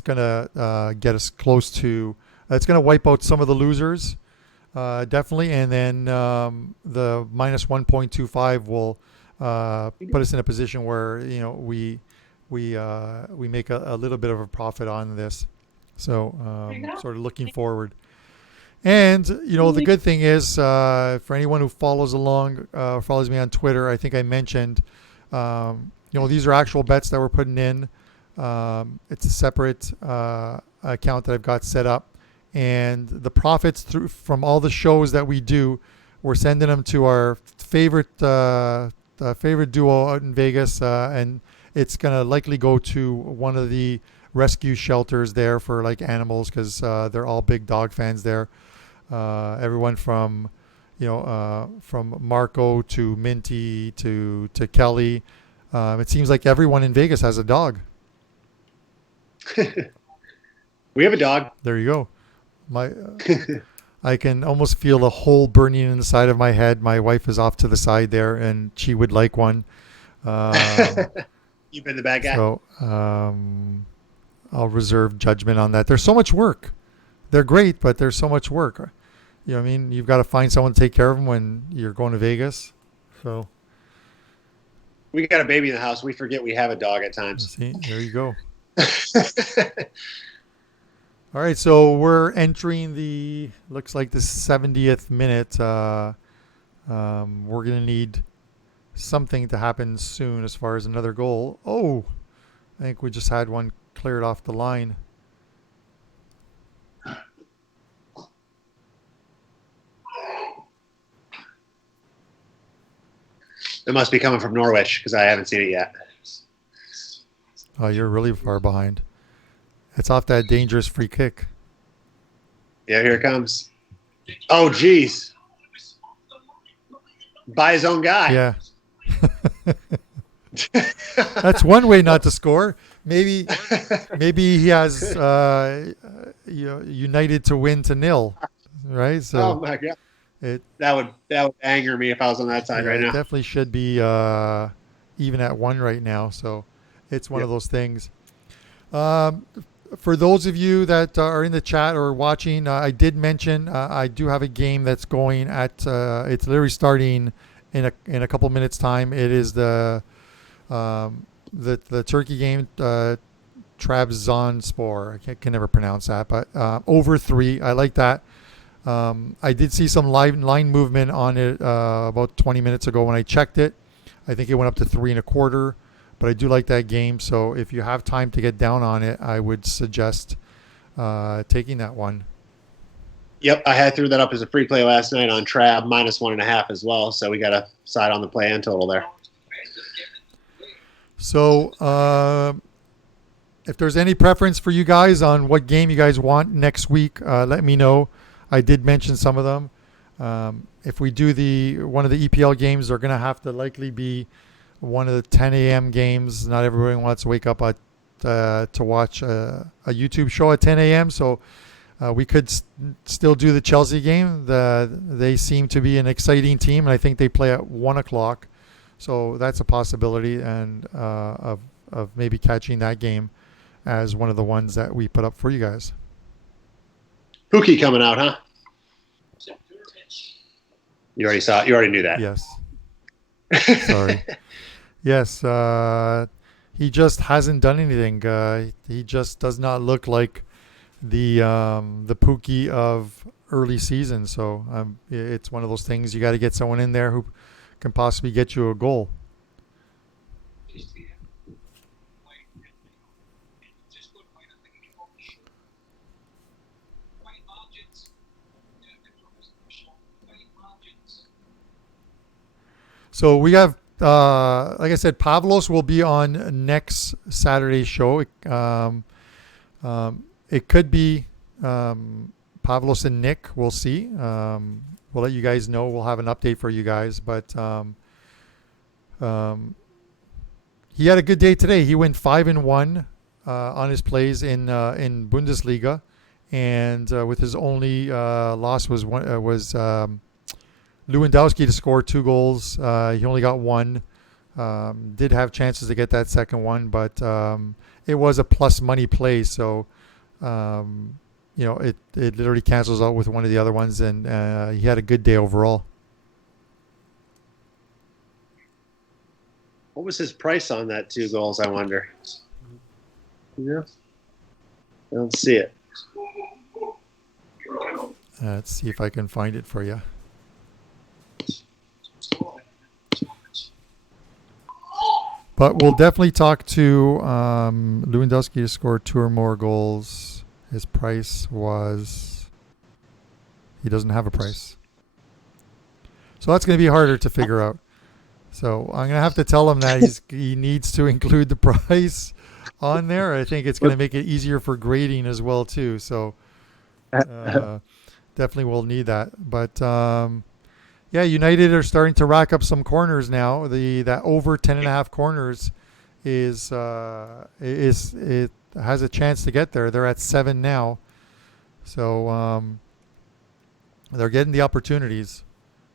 gonna get us close to. It's gonna wipe out some of the losers, definitely, and then the minus 1.25 will put us in a position where we make a little bit of a profit on this. So sort of looking forward. And, the good thing is, for anyone who follows me on Twitter, I think I mentioned, these are actual bets that we're putting in. It's a separate account that I've got set up. And the profits from all the shows that we do, we're sending them to our favorite duo out in Vegas. And it's going to likely go to one of the rescue shelters there for like animals because they're all big dog fans there. Everyone from Marco to Minty to Kelly. It seems like everyone in Vegas has a dog. We have a dog. There you go. I can almost feel a hole burning inside of my head. My wife is off to the side there, and she would like one. You've been the bad guy. So I'll reserve judgment on that. There's so much work. They're great, but there's so much work. You know what I mean? You've got to find someone to take care of them when you're going to Vegas. So we got a baby in the house. We forget we have a dog at times. See, there you go. All right, so we're entering looks like the 70th minute. We're going to need something to happen soon as far as another goal. Oh, I think we just had one cleared off the line. It must be coming from Norwich because I haven't seen it yet. Oh, you're really far behind. It's off that dangerous free kick. Yeah, here it comes. Oh, geez. By his own guy. Yeah. That's one way not to score. Maybe he has United to win to 0, right? So oh my God. That would anger me if I was on that side right now. It definitely should be even at 1 right now. So it's one of those things. For those of you that are in the chat or watching, I did mention I do have a game that's going at. It's literally starting in a couple minutes time. It is the Turkey game, Trabzonspor. I can never pronounce that, but over 3. I like that. I did see some line movement on it about 20 minutes ago when I checked it. I think it went up to 3.25, but I do like that game. So if you have time to get down on it, I would suggest taking that one. Yep, I threw that up as a free play last night on Trab, -1.5 as well. So we got a side on the play and total there. So if there's any preference for you guys on what game you guys want next week, let me know. I did mention some of them. If we do one of the EPL games, they're going to have to likely be one of the 10 a.m. games. Not everyone wants to wake up to watch a YouTube show at 10 a.m. So we could still do the Chelsea game. They seem to be an exciting team, and I think they play at 1 o'clock. So that's a possibility, and of maybe catching that game as one of the ones that we put up for you guys. Pookie coming out, huh? You already saw it. You already knew that. Yes. Sorry. Yes. He just hasn't done anything. He just does not look like the Pookie of early season. So it's one of those things. You got to get someone in there who can possibly get you a goal. So we have, like I said, Pavlos will be on next Saturday's show. It could be Pavlos and Nick. We'll see. We'll let you guys know. We'll have an update for you guys. But he had a good day today. He went 5-1 on his plays in Bundesliga, and with his only loss was Lewandowski to score 2 goals. He only got 1. Did have chances to get that second one, but it was a plus money play. So, it literally cancels out with one of the other ones, and he had a good day overall. What was his price on that 2 goals, I wonder? Yeah. I don't see it. Let's see if I can find it for you. But we'll definitely talk to Lewandowski to score 2 or more goals. His price was... He doesn't have a price. So that's going to be harder to figure out. So I'm going to have to tell him that he needs to include the price on there. I think it's going to make it easier for grading as well, too. So definitely will need that. But... yeah, United are starting to rack up some corners now. That over 10.5 corners it has a chance to get there. They're at 7 now, so they're getting the opportunities.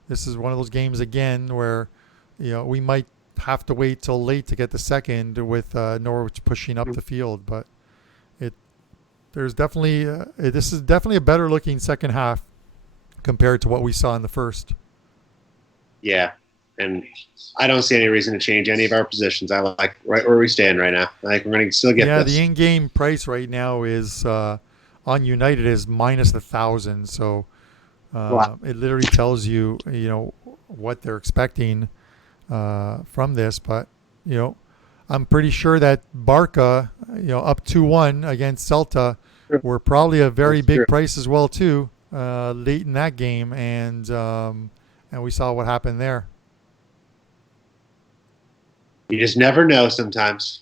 This is one of those games again where we might have to wait till late to get the second with Norwich pushing up the field. But this is definitely a better looking second half compared to what we saw in the first. Yeah, and I don't see any reason to change any of our positions. I like right where we stand right now. I think we're going to still get this. The in-game price right now is on United is -1,000. So Wow. It literally tells you what they're expecting from this. But I'm pretty sure that Barca up 2-1 against Celta were probably a very big price as well too late in that game, and we saw what happened there. You just never know sometimes.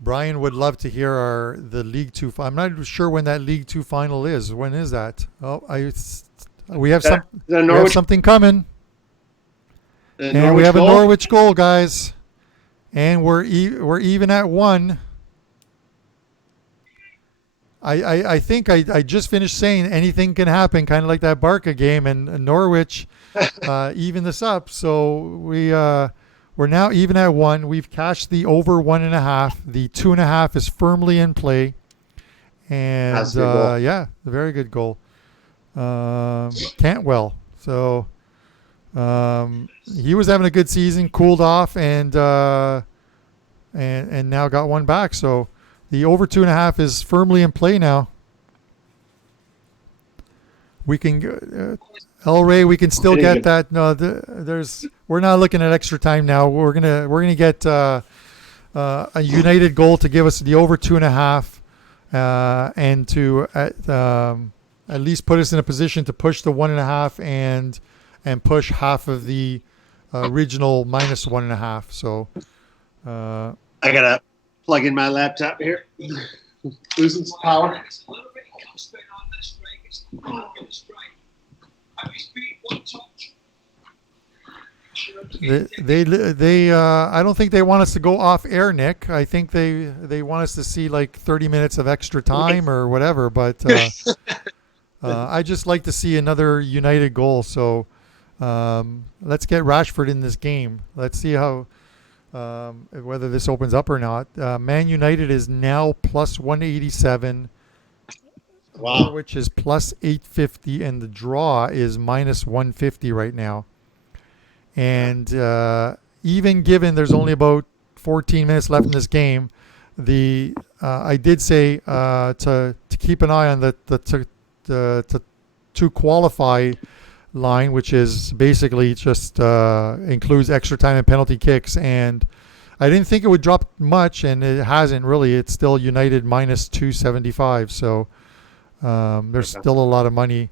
Brian would love to hear the League Two. I'm not sure when that League Two final is. When is that? Oh, we have something coming. And we have a Norwich goal, guys. And we're even at 1. I think I just finished saying anything can happen, kind of like that Barca game, and Norwich even this up. So we're now even at 1. We've cashed the over 1.5. The 2.5 is firmly in play, and a very good goal. Cantwell. So he was having a good season, cooled off, and and now got one back. So the over 2.5 is firmly in play now. We can El Rey. We can still get that. No, we're not looking at extra time now. We're gonna get a United goal to give us the over 2.5, and to at least put us in a position to push the 1.5 and push half of the original minus 1.5. So I gotta plug in my laptop here. Losing some power. They I don't think they want us to go off air, Nick. I think they want us to see like 30 minutes of extra time or whatever. But I just like to see another United goal. So let's get Rashford in this game. Let's see how whether this opens up or not. Man United is now plus 187. Wow. Norwich is plus 850, and the draw is minus 150 right now. And even given there's only about 14 minutes left in this game, I did say to keep an eye on the to qualify line, which is basically just includes extra time and penalty kicks. And I didn't think it would drop much, and it hasn't really. It's still United minus 275. So there's still a lot of money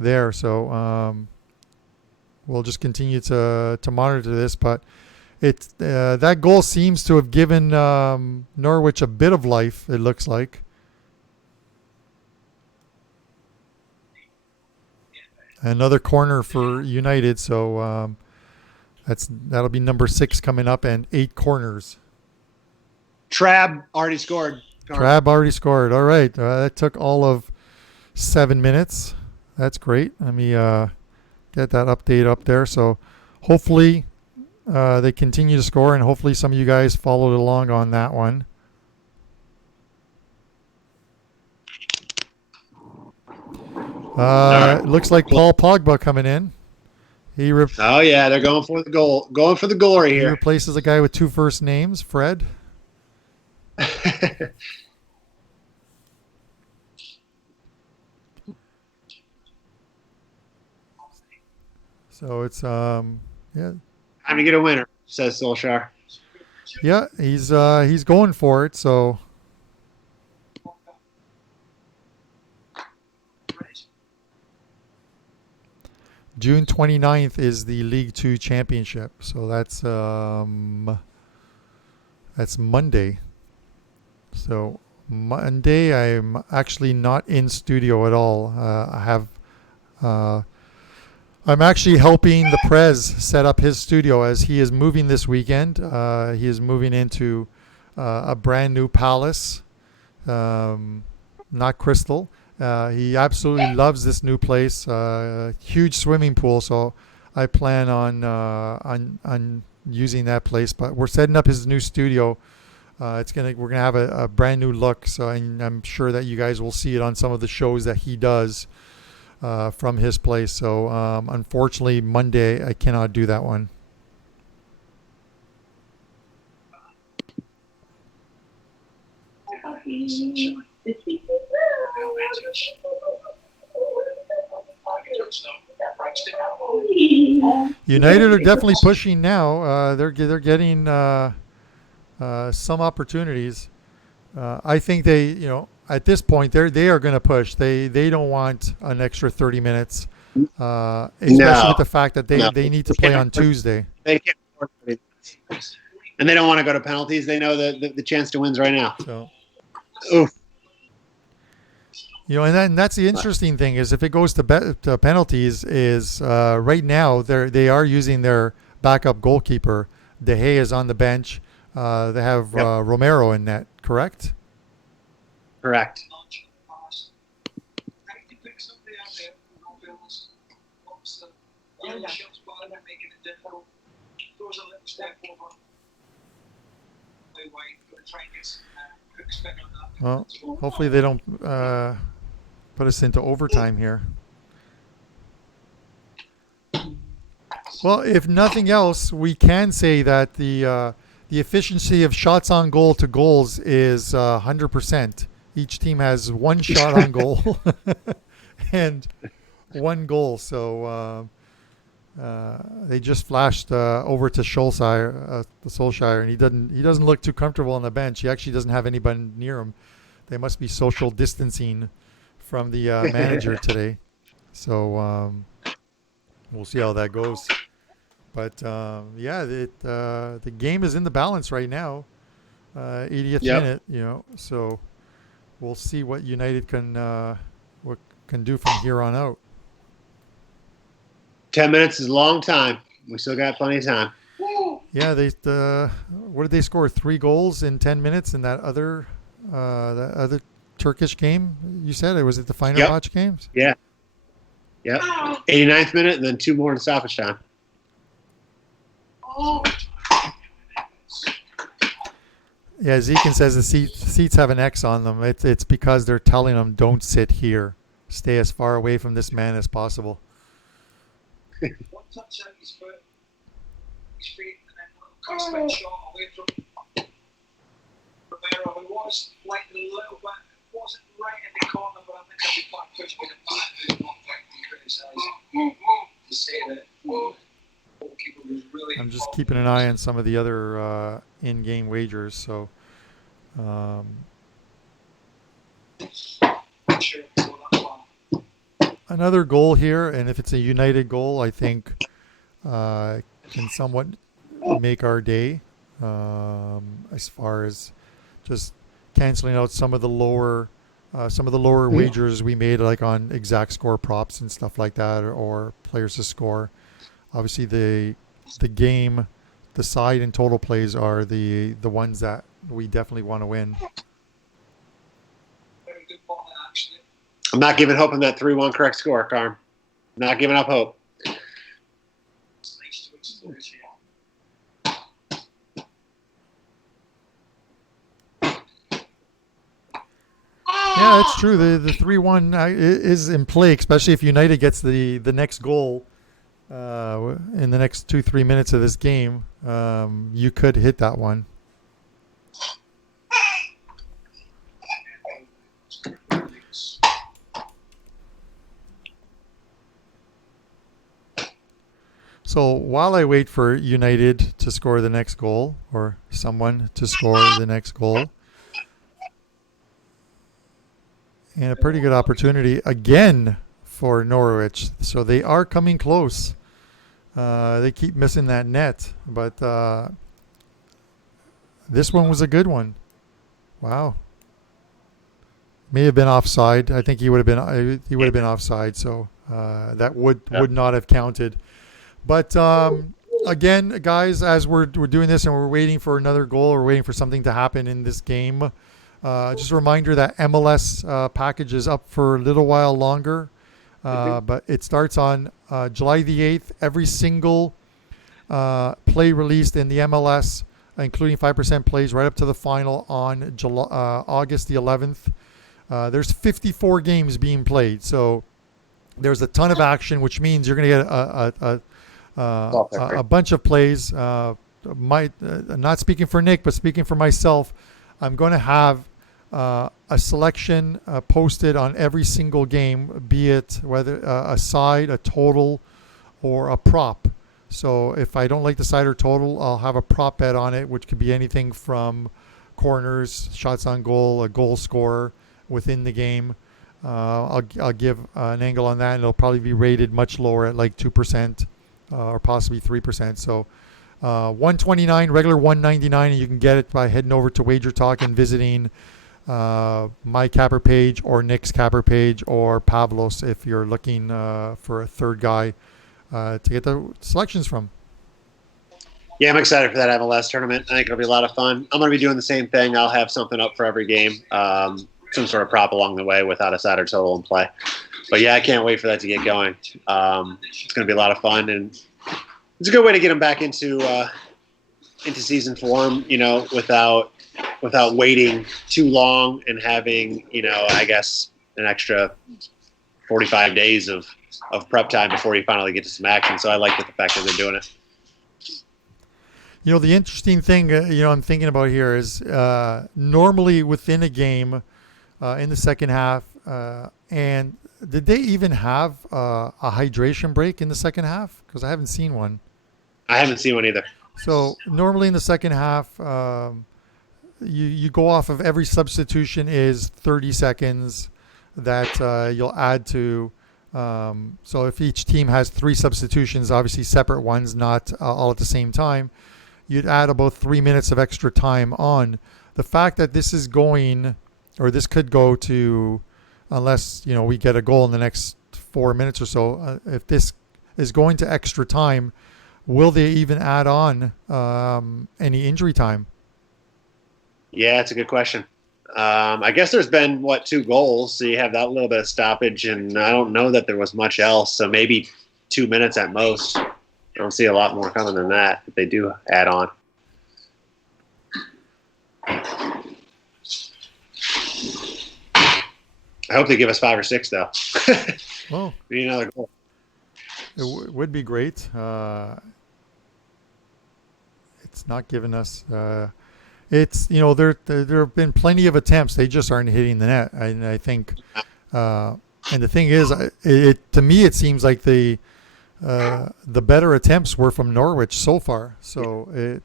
there. So we'll just continue to monitor this. But it's that goal seems to have given Norwich a bit of life, it looks like. Another corner for United. So that'll be number 6 coming up, and 8 corners. Trabb already scored. Trabb already scored. All right. That took all of 7 minutes. That's great. Let me get that update up there. So hopefully they continue to score, and hopefully some of you guys followed along on that one. Looks like Paul Pogba coming in. Oh yeah, they're going for the goal. Going for the glory He here. replaces a guy with 2 first names, Fred. So it's yeah. Time to get a winner, says Solskjaer. Yeah, he's going for it. So June 29th is the League 2 championship. So that's Monday. So Monday I'm actually not in studio at all. I'm actually helping the Prez set up his studio as he is moving this weekend. He is moving into a brand new palace, not Crystal. He absolutely loves this new place. Huge swimming pool, so I plan on using that place. But we're setting up his new studio. We're gonna have a brand new look. So I'm sure that you guys will see it on some of the shows that he does from his place. So unfortunately, Monday I cannot do that one. United are definitely pushing now. They're getting some opportunities. I think at this point they are going to push. They don't want an extra 30 minutes, especially with the fact that they need to play on Tuesday. They can't afford 30 minutes. And they don't want to go to penalties. They know the chance to win's right now. So. Oof. And that's the interesting thing is if it goes to penalties is right now they are using their backup goalkeeper. De Gea is on the bench. They have Romero in net, correct? Correct. Well, hopefully they don't put us into overtime here. Well, if nothing else, we can say that the the efficiency of shots on goal to goals is 100%. Each team has one shot on goal and one goal. So they just flashed over to Solskjaer, and he doesn't look too comfortable on the bench. He actually doesn't have anybody near him. They must be social distancing from the manager today. So we'll see how that goes. But the game is in the balance right now. 80th minute, So we'll see what United can do from here on out. 10 minutes is a long time. We still got plenty of time. Yeah, what did they score? 3 goals in 10 minutes in that other Turkish game? You said it was at the Fenerbahce games. Yeah. Yep. 89th minute, and then 2 more in stoppage time. Yeah, Zekin says the seats have an X on them. It's because they're telling them don't sit here, stay as far away from this man as possible. One touch out his feet, and then a little crossfield shot away from Romero, who was like a little bit, wasn't right in the corner, but I think I'd be quite pushed with him. Not criticised to say that the goalkeeper was really. I'm just keeping an eye on some of the other in-game wagers. So. Sure, so that's fine. Another goal here, and if it's a United goal, I think can somewhat make our day as far as just canceling out some of the lower wagers we made, like on exact score props and stuff like that, or players to score. Obviously, the game, the side and total plays are the ones that we definitely want to win. Very good ball, actually. I'm not giving hope on that 3-1 correct score, Carm. Not giving up hope. It's nice to explore it here. Yeah, that's true. The 3-1 is in play, especially if United gets the next goal in the next 2-3 minutes of this game. You could hit that one. So while I wait for United to score the next goal, or someone to score the next goal, and a pretty good opportunity again for Norwich. So they are coming close. They keep missing that net, but this one was a good one. Wow. May have been offside. I think he would have been offside, so that would not have counted. But again, guys, as we're doing this and we're waiting for another goal, we're waiting for something to happen in this game. Just a reminder that MLS package is up for a little while longer, but it starts on July the 8th. Every single play released in the MLS, including 5% plays right up to the final on August the 11th. There's 54 games being played, so there's a ton of action, which means you're going to get a bunch of plays. Not speaking for Nick, but speaking for myself, I'm going to have a selection posted on every single game, be it whether a side, a total, or a prop. So if I don't like the side or total, I'll have a prop bet on it, which could be anything from corners, shots on goal, a goal scorer within the game. I'll give an angle on that, and it'll probably be rated much lower at like 2%. Or possibly 3%. So 129, regular 199, and you can get it by heading over to WagerTalk and visiting my capper page or Nick's capper page or Pavlos if you're looking for a third guy to get the selections from. Yeah, I'm excited for that MLS tournament. I think it'll be a lot of fun. I'm going to be doing the same thing. I'll have something up for every game, some sort of prop along the way without a side or total in play. But yeah, I can't wait for that to get going. It's going to be a lot of fun, and it's a good way to get them back into season form. Without waiting too long and having I guess an extra 45 days of prep time before you finally get to some action. So I like the fact that they're doing it. The interesting thing, I'm thinking about here is normally within a game in the second half, and did they even have a hydration break in the second half? Because I haven't seen one. I haven't seen one either. So normally in the second half, you go off of every substitution is 30 seconds that you'll add to. So if each team has 3 substitutions, obviously separate ones, not all at the same time, you'd add about 3 minutes of extra time on. The fact that this is going, or this could go to, unless we get a goal in the next 4 minutes or so, if this is going to extra time, will they even add on any injury time? Yeah, that's a good question. I guess there's been 2 goals, so you have that little bit of stoppage, and I don't know that there was much else. So maybe 2 minutes at most. I don't see a lot more coming than that if they do add on. I hope they give us 5 or 6 though. Well, we need another goal. It would be great. It's not giving us. It's there have been plenty of attempts. They just aren't hitting the net. And I think, and the thing is, to me it seems like the better attempts were from Norwich so far. So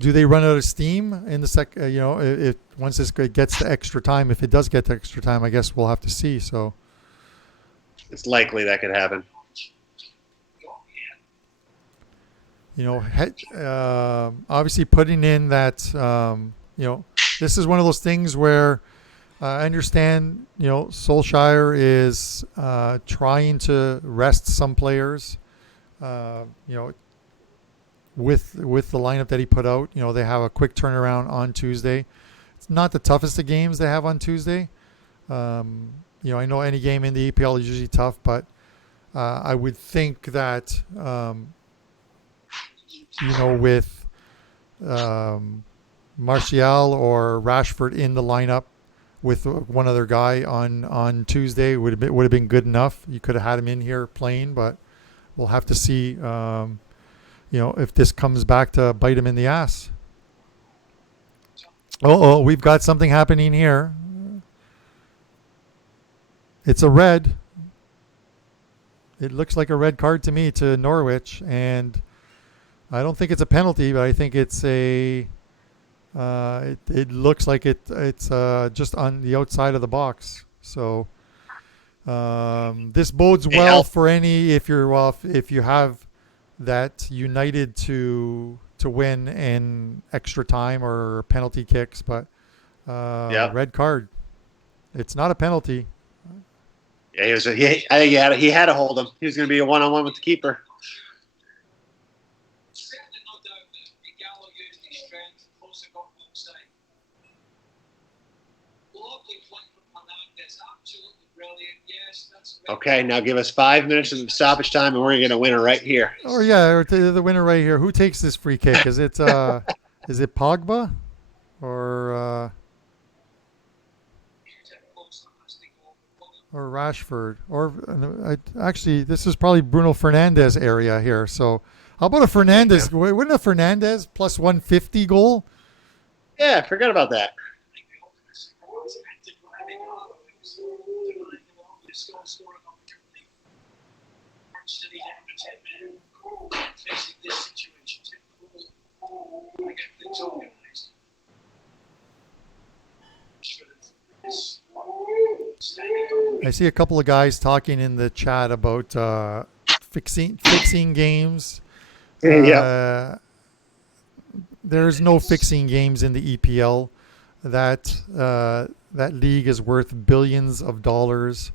do they run out of steam in the if once this gets to extra time? If it does get to extra time, I guess we'll have to see. So it's likely that could happen. Obviously putting in that, this is one of those things where I understand, Solskjaer is trying to rest some players, with the lineup that he put out. They have a quick turnaround on Tuesday. It's not the toughest of games they have on Tuesday. I know any game in the EPL is usually tough, but I would think that, with Martial or Rashford in the lineup with one other guy on Tuesday would have been good enough. You could have had him in here playing, but we'll have to see, if this comes back to bite him in the ass. Oh, we've got something happening here. It's a red. It looks like a red card to me to Norwich, and I don't think it's a penalty, but I think it's a. It looks like it's just on the outside of the box. So this bodes well for any if you have that United to win in extra time or penalty kicks, but red card. It's not a penalty. Yeah, I think he had to hold him. He was going to be a 1-on-1 with the keeper. Certainly no doubt that Bianco used his strength, close to got offside. Lovely flick from Hernandez, absolutely brilliant. Yes, that's okay. Now give us 5 minutes of stoppage time, and we're going to win it right here. Oh yeah, or the winner right here. Who takes this free kick? Is it is it Pogba or Rashford, or actually this is probably Bruno Fernandes area here. So how about a Fernandes? Wouldn't a Fernandes plus 150 goal? Yeah, forget about that. I see a couple of guys talking in the chat about fixing games. Yeah. There's no fixing games in the EPL. That league is worth billions of dollars.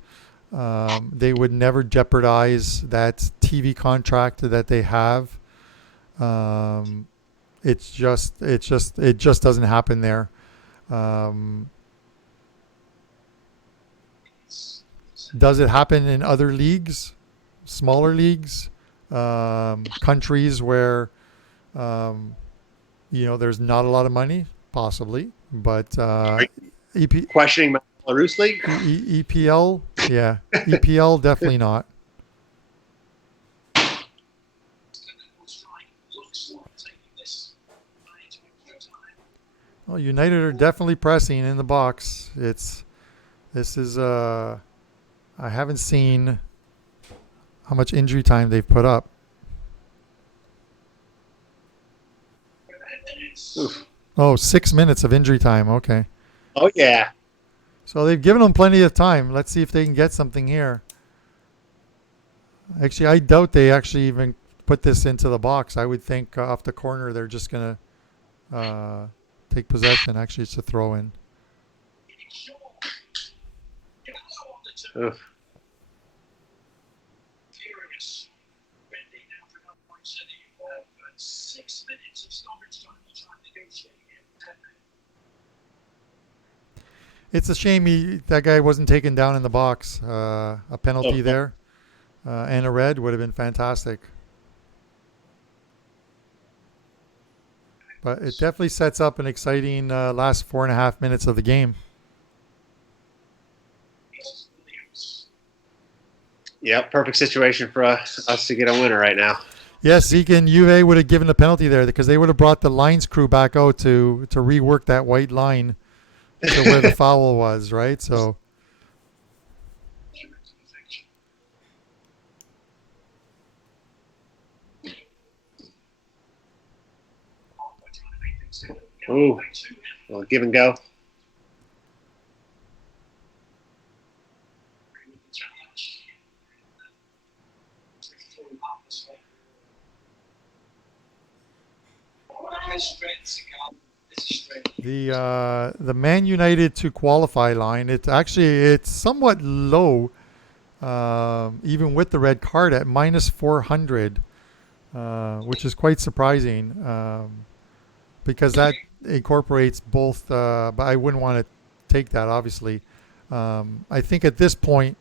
They would never jeopardize that TV contract that they have. It just doesn't happen there. Does it happen in other leagues, smaller leagues, countries where there's not a lot of money? Possibly, but questioning my Belarus league? EPL, yeah, EPL definitely not. Well, United are definitely pressing in the box. This is I haven't seen how much injury time they've put up. Oof. Oh, 6 minutes of injury time. Okay. Oh yeah. So they've given them plenty of time. Let's see if they can get something here. Actually, I doubt they actually even put this into the box. I would think off the corner they're just going to take possession. Actually, it's a throw in. Oof. Furious. Bendy now for Norwich City. 6 minutes of stoppage time to try and negotiate here. It's a shame that guy wasn't taken down in the box. A penalty there and a red would have been fantastic. But it definitely sets up an exciting last 4.5 minutes of the game. Yep, perfect situation for us to get a winner right now. Yes, Zeke and Juve would have given a penalty there because they would have brought the lines crew back out to rework that white line to where the foul was, right? So Ooh, well, give and go. the Man United to qualify line, it's somewhat low, even with the red card at minus 400, which is quite surprising because that incorporates both. But I wouldn't want to take that, obviously. I think at this point,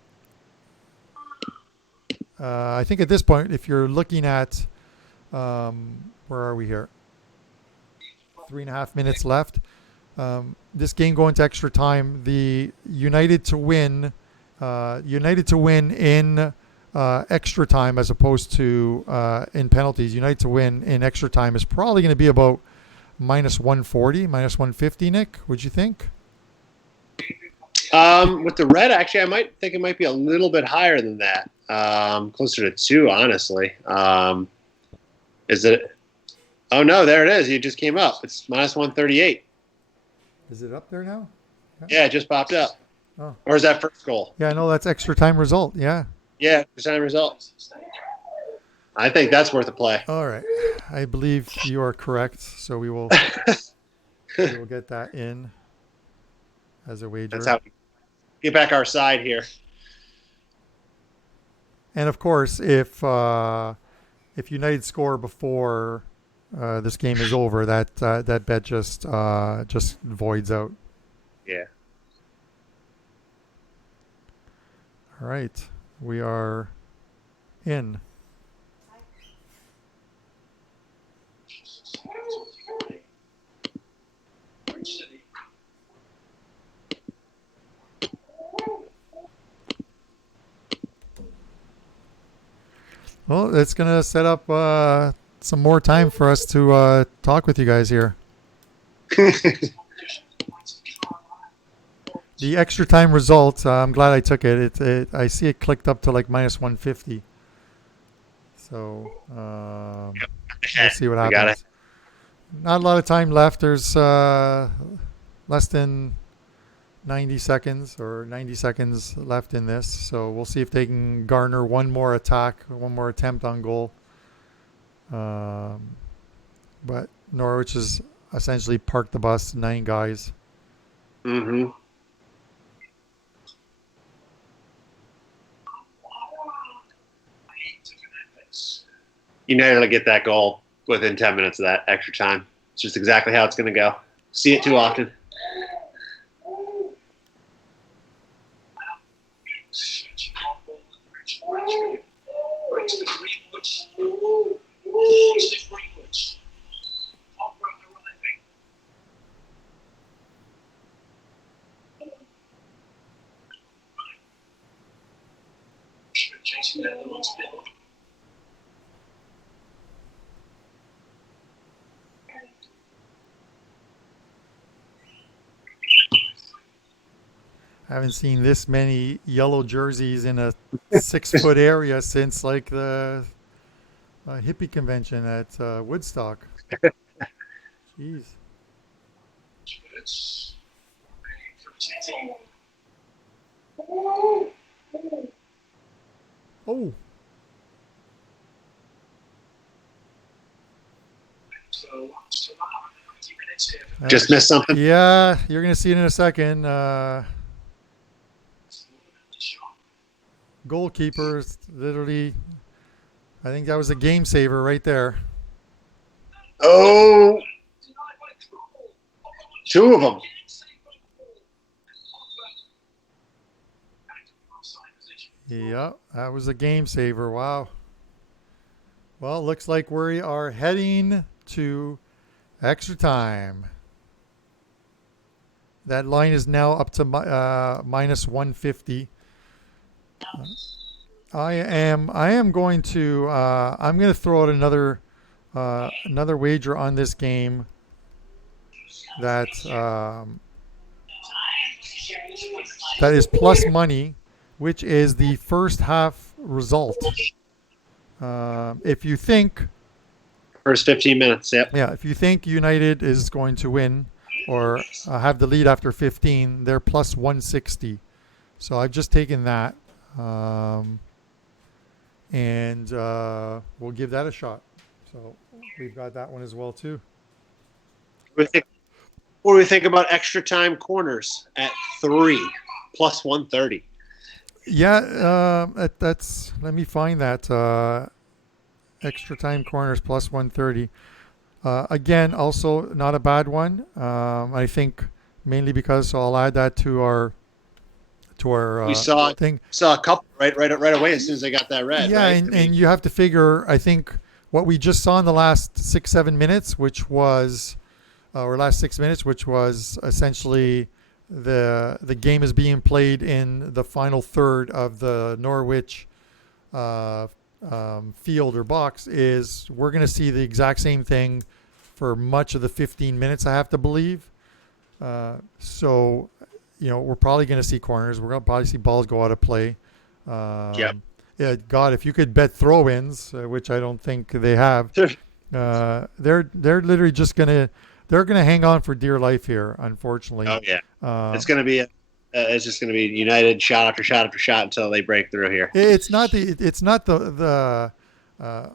if you're looking at, where are we here? 3.5 minutes left. This game going to extra time. The United to win in extra time as opposed to in penalties. United to win in extra time is probably going to be about minus 140, minus 150. Nick, would you think? With the red, actually, I might think it might be a little bit higher than that. Closer to 2, honestly. Is it? Oh no, there it is. You just came up. It's minus 138. Is it up there now? Yeah, it just popped up. Oh. Or is that first goal? Yeah, I know that's extra time result. Yeah. Yeah, first time result. I think that's worth a play. All right. I believe you are correct. So we will get that in as a wager. That's how we get back our side here. And of course, if United score before this game is over, that bet just voids out. Yeah. All right, we are in. Well, it's going to set up some more time for us to talk with you guys here. The extra time result, I'm glad I took it. I see it clicked up to like minus 150. So we'll see what happens. Not a lot of time left. There's less than 90 seconds or 90 seconds left in this. So we'll see if they can garner one more attempt on goal. But Norwich has essentially parked the bus, 9 guys. Mm-hmm. United will get that goal within 10 minutes of that extra time. It's just exactly how it's going to go. See it too often. Haven't seen this many yellow jerseys in a 6 foot area since like the hippie convention at Woodstock. Jeez. It's from Teddy. Oh, So what's to that? 90 minutes here. Just missed something. yeah, you're gonna see it in a second. Goalkeepers literally. I think that was a game saver right there. Oh, two of them. Yeah, that was a game saver. Wow. Well, it looks like we are heading to extra time. That line is now up to minus 150. I am going to I'm going to throw out another wager on this game that that is plus money, which is the first half result. If you think First 15 minutes. Yep. Yeah, if you think United is going to win or have the lead after 15, they're plus 160. So I've just taken that, and we'll give that a shot. So we've got that one as well too. What do we think about extra time corners at 3 plus 130? Yeah, that's. Let me find that. Extra time corners plus 130. Again, also not a bad one. I think mainly because so I'll add that to our We saw thing. a couple right away as soon as I got that red. Yeah, right? and you have to figure. I think what we just saw in the last 6-7 minutes, which was or last 6 minutes, which was essentially the game is being played in the final third of the Norwich field or box, is we're going to see the exact same thing for much of the 15 minutes, I have to believe. So, we're probably going to see corners. We're going to probably see balls go out of play. Yep. Yeah, God, if you could bet throw-ins, which I don't think they have, they're literally just they're gonna hang on for dear life here, unfortunately. Oh yeah, it's gonna be it's just gonna be United shot after shot after shot until they break through here. It's not the I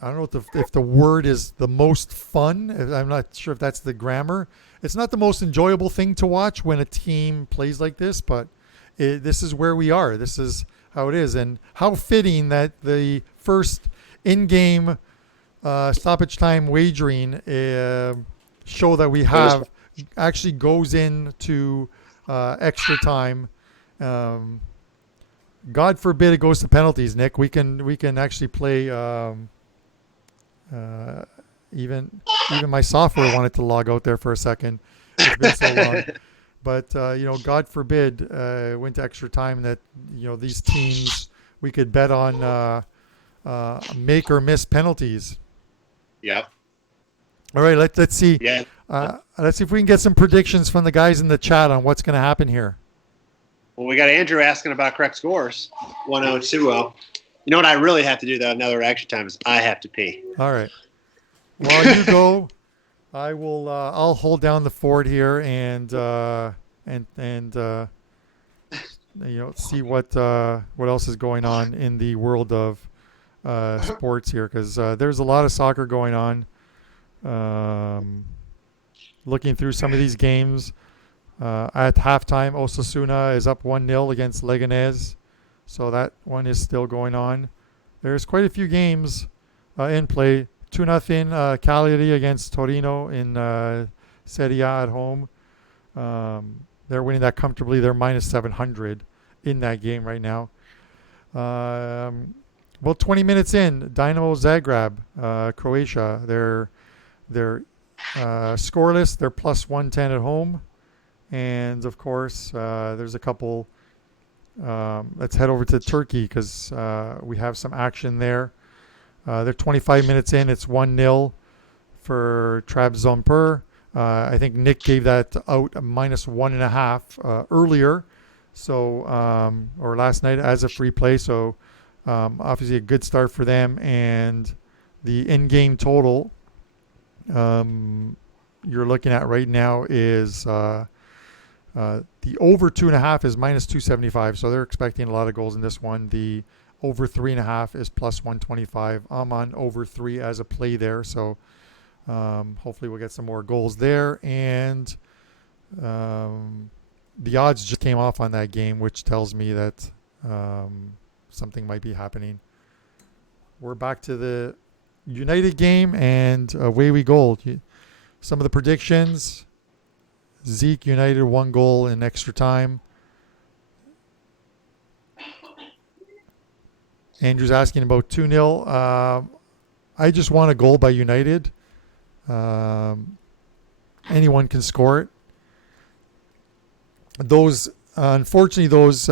don't know if the word is the most fun. I'm not sure if that's the grammar. It's not the most enjoyable thing to watch when a team plays like this, but this is where we are. This is how it is, and how fitting that the first in-game stoppage time wagering show that we have actually goes into extra time. God forbid it goes to penalties, Nick. We can actually play. Even my software wanted to log out there for a second. It's been so long. But God forbid went to extra time that these teams we could bet on make or miss penalties. Yeah. All right, let's see. Yeah. Let's see if we can get some predictions from the guys in the chat on what's going to happen here. Well, we got Andrew asking about correct scores. 1-0, 2-0. You know what I really have to do, though, another extra time, is I have to pee. All right. While you go, I will. I'll hold down the fort here and see what else is going on in the world of sports here, because there's a lot of soccer going on. Looking through some of these games, at halftime, Osasuna is up 1-0 against Leganés, so that one is still going on. There's quite a few games in play. 2-0 Cagliari against Torino in Serie A at home. They're winning that comfortably. They're minus 700 in that game right now. Well, 20 minutes in, Dynamo Zagreb, Croatia. They're scoreless. They're plus 110 at home. And, of course, there's a couple. Let's head over to Turkey because we have some action there. They're 25 minutes in. It's 1-0 for Trabzonspor. I think Nick gave that out a -1.5 earlier, so or last night as a free play. So obviously a good start for them. And the in-game total you're looking at right now is the over 2.5 is -275. So they're expecting a lot of goals in this one. The over 3.5 is +125. I'm on over 3 as a play there. So hopefully we'll get some more goals there. And the odds just came off on that game, which tells me that something might be happening. We're back to the United game, and away we go. Some of the predictions: Zeke, United, 1 goal in extra time. Andrew's asking about 2-0. I just want a goal by United. Anyone can score it. Those, unfortunately, those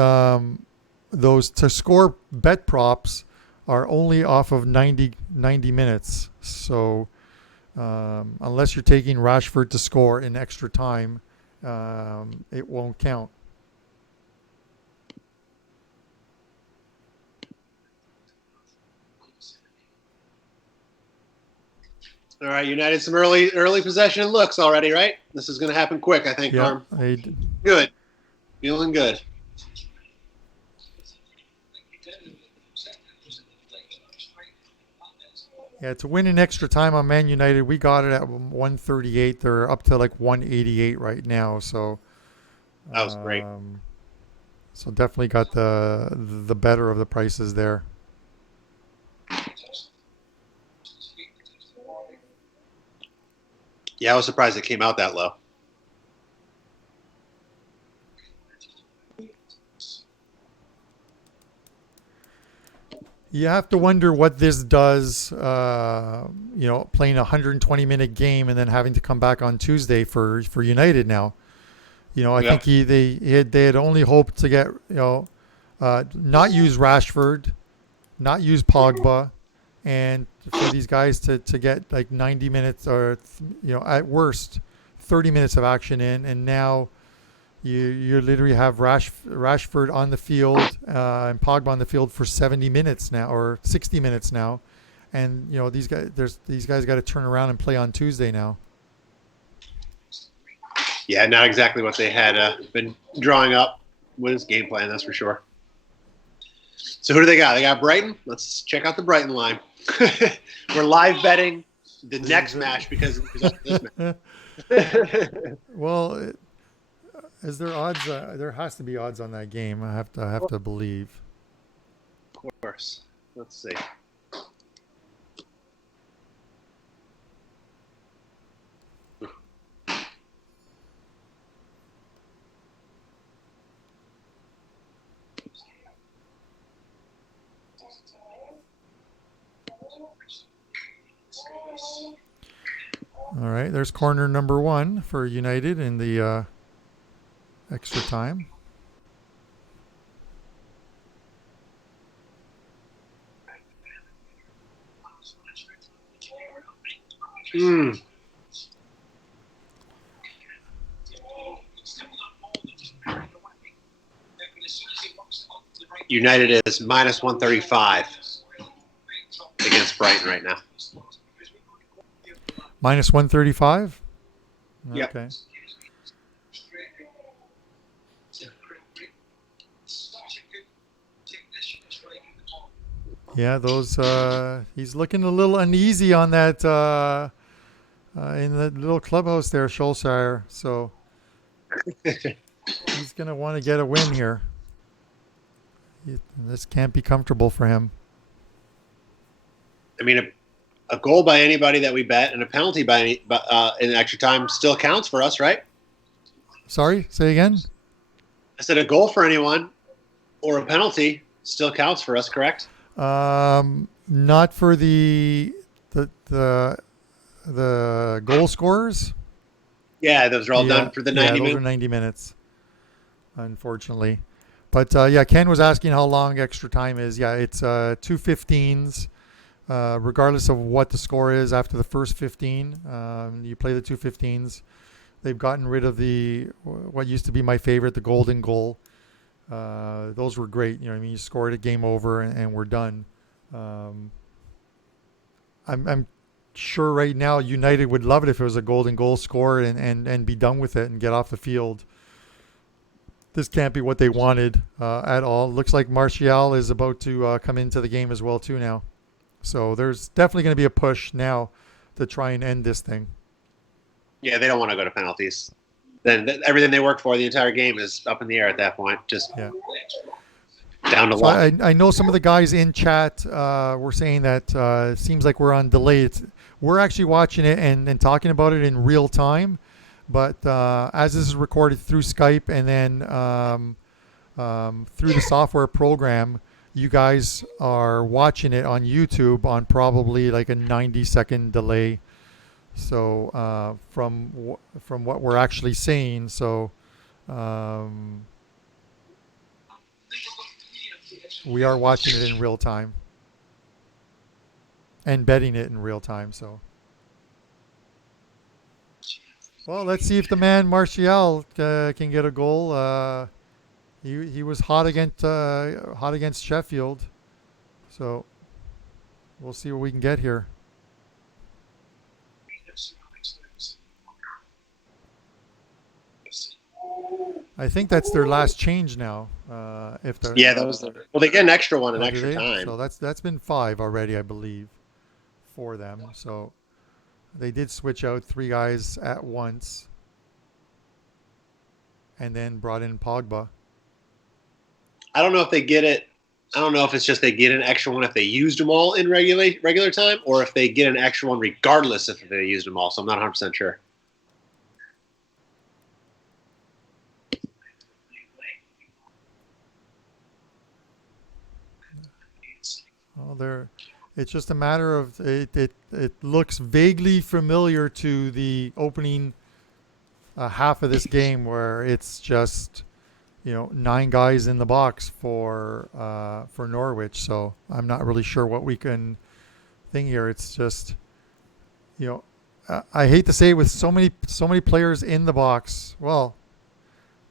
to score bet props are only off of 90 minutes. So unless you're taking Rashford to score in extra time, it won't count. All right, United, some early possession looks already, right? This is going to happen quick, I think, Yeah, Carm. Good. Feeling good. Yeah, to win in extra time on Man United, we got it at 138. They're up to like 188 right now. So that was great. So definitely got the better of the prices there. Yeah, I was surprised it came out that low. You have to wonder what this does, playing a 120-minute game and then having to come back on Tuesday for United now. I think they had only hoped to get, not use Rashford, not use Pogba, and for these guys to get like 90 minutes or, at worst 30 minutes of action in. And now you literally have Rashford on the field and Pogba on the field for 70 minutes now or 60 minutes now. And, these guys got to turn around and play on Tuesday now. Yeah, not exactly what they had been drawing up with his game plan, that's for sure. So who do they got? They got Brighton. Let's check out the Brighton line. We're live betting the next match because of this match. Well, is there odds? There has to be odds on that game. I have to believe. Of course. Let's see. All right, there's corner number 1 for United in the extra time. United is -135 against Brighton right now. -135? Yeah. Okay. Yeah, those he's looking a little uneasy on that in the little clubhouse there, Solskjaer. So he's going to want to get a win here. This can't be comfortable for him. I mean, a goal by anybody that we bet and a penalty by in extra time still counts for us, right? Sorry, say again? I said a goal for anyone or a penalty still counts for us, correct? Not for the goal scorers. Yeah, those are all done for the 90 minutes. Those are 90 minutes, unfortunately. But Ken was asking how long extra time is. Yeah, it's 2:15s. regardless of what the score is after the first 15. You play the two 15s. They've gotten rid of what used to be my favorite, the golden goal. Those were great. You scored a game over and we're done. I'm sure right now United would love it if it was a golden goal score and be done with it and get off the field. This can't be what they wanted at all. Looks like Martial is about to come into the game as well too now. So there's definitely going to be a push now to try and end this thing. Yeah, they don't want to go to penalties. Then everything they worked for the entire game is up in the air at that point. Just down to one. I know some of the guys in chat were saying that it seems like we're on delay. We're actually watching it and talking about it in real time. But as this is recorded through Skype and then through the software program, you guys are watching it on YouTube on probably like a 90-second delay. So from what we're actually seeing, so we are watching it in real time and betting it in real time. So, well, let's see if the man Martial can get a goal. He was hot against Sheffield, so we'll see what we can get here. I think that's their last change now. That was well, they get an extra one in extra time. So that's been 5 already, I believe, for them. So they did switch out 3 guys at once, and then brought in Pogba. I don't know if they get it. I don't know if it's just they get an extra one if they used them all in regular time, or if they get an extra one regardless if they used them all. So I'm not 100% sure. Well, it's just a matter of it looks vaguely familiar to the opening half of this game, where it's just 9 guys in the box for Norwich. So I'm not really sure what we can think here. It's just I hate to say it, with so many players in the box. Well,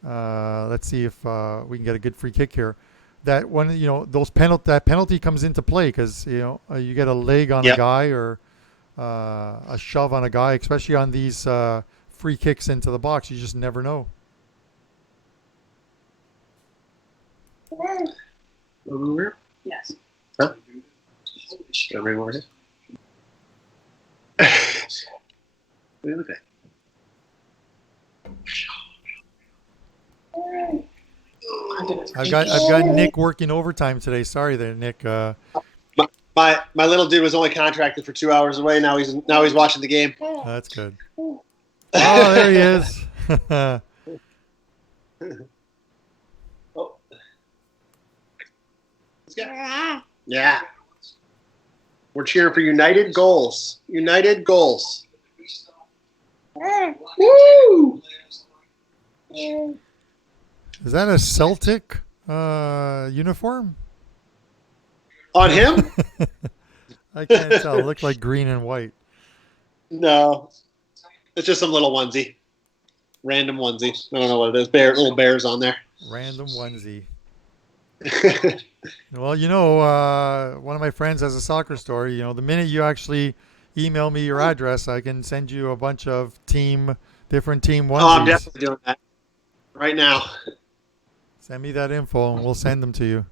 let's see if we can get a good free kick here. That one, that penalty comes into play because you get a leg on a guy or a shove on a guy, especially on these free kicks into the box. You just never know. Yes. Huh? Every morning. Okay. I've got Nick working overtime today. Sorry there, Nick. My little dude was only contracted for 2 hours away. Now he's watching the game. That's good. Oh, there he is. Oh. Yeah. We're cheering for United goals. United goals. Woo! Is that a Celtic uniform? On him? I can't tell. It looked like green and white. No. It's just some little onesie. Random onesie. I don't know what it is. Little bears on there. Random onesie. Well, one of my friends has a soccer store. The minute you actually email me your address, I can send you a bunch of different team onesies. Oh, I'm definitely doing that right now. Send me that info and we'll send them to you.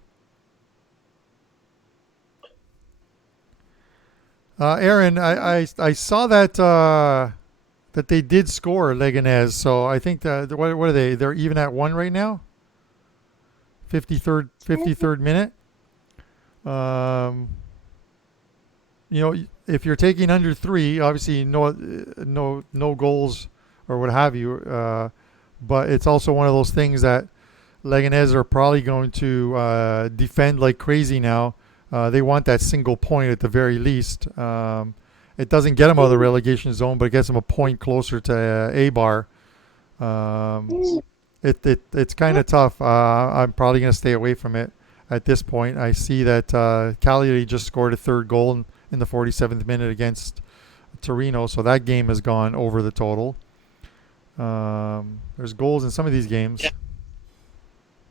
Aaron, I saw that that they did score Leganés, so I think that what are they? They're even at 1 right now. 53rd minute. If you're taking under 3, obviously no goals or what have you. But it's also one of those things that Leganés are probably going to defend like crazy now. They want that single point at the very least. It doesn't get them out of the relegation zone, but it gets them a point closer to A-bar. It's kind of tough. I'm probably going to stay away from it at this point. I see that Cagliari just scored a 3rd goal, in the 47th minute against Torino, so that game has gone over the total. There's goals in some of these games. Yeah.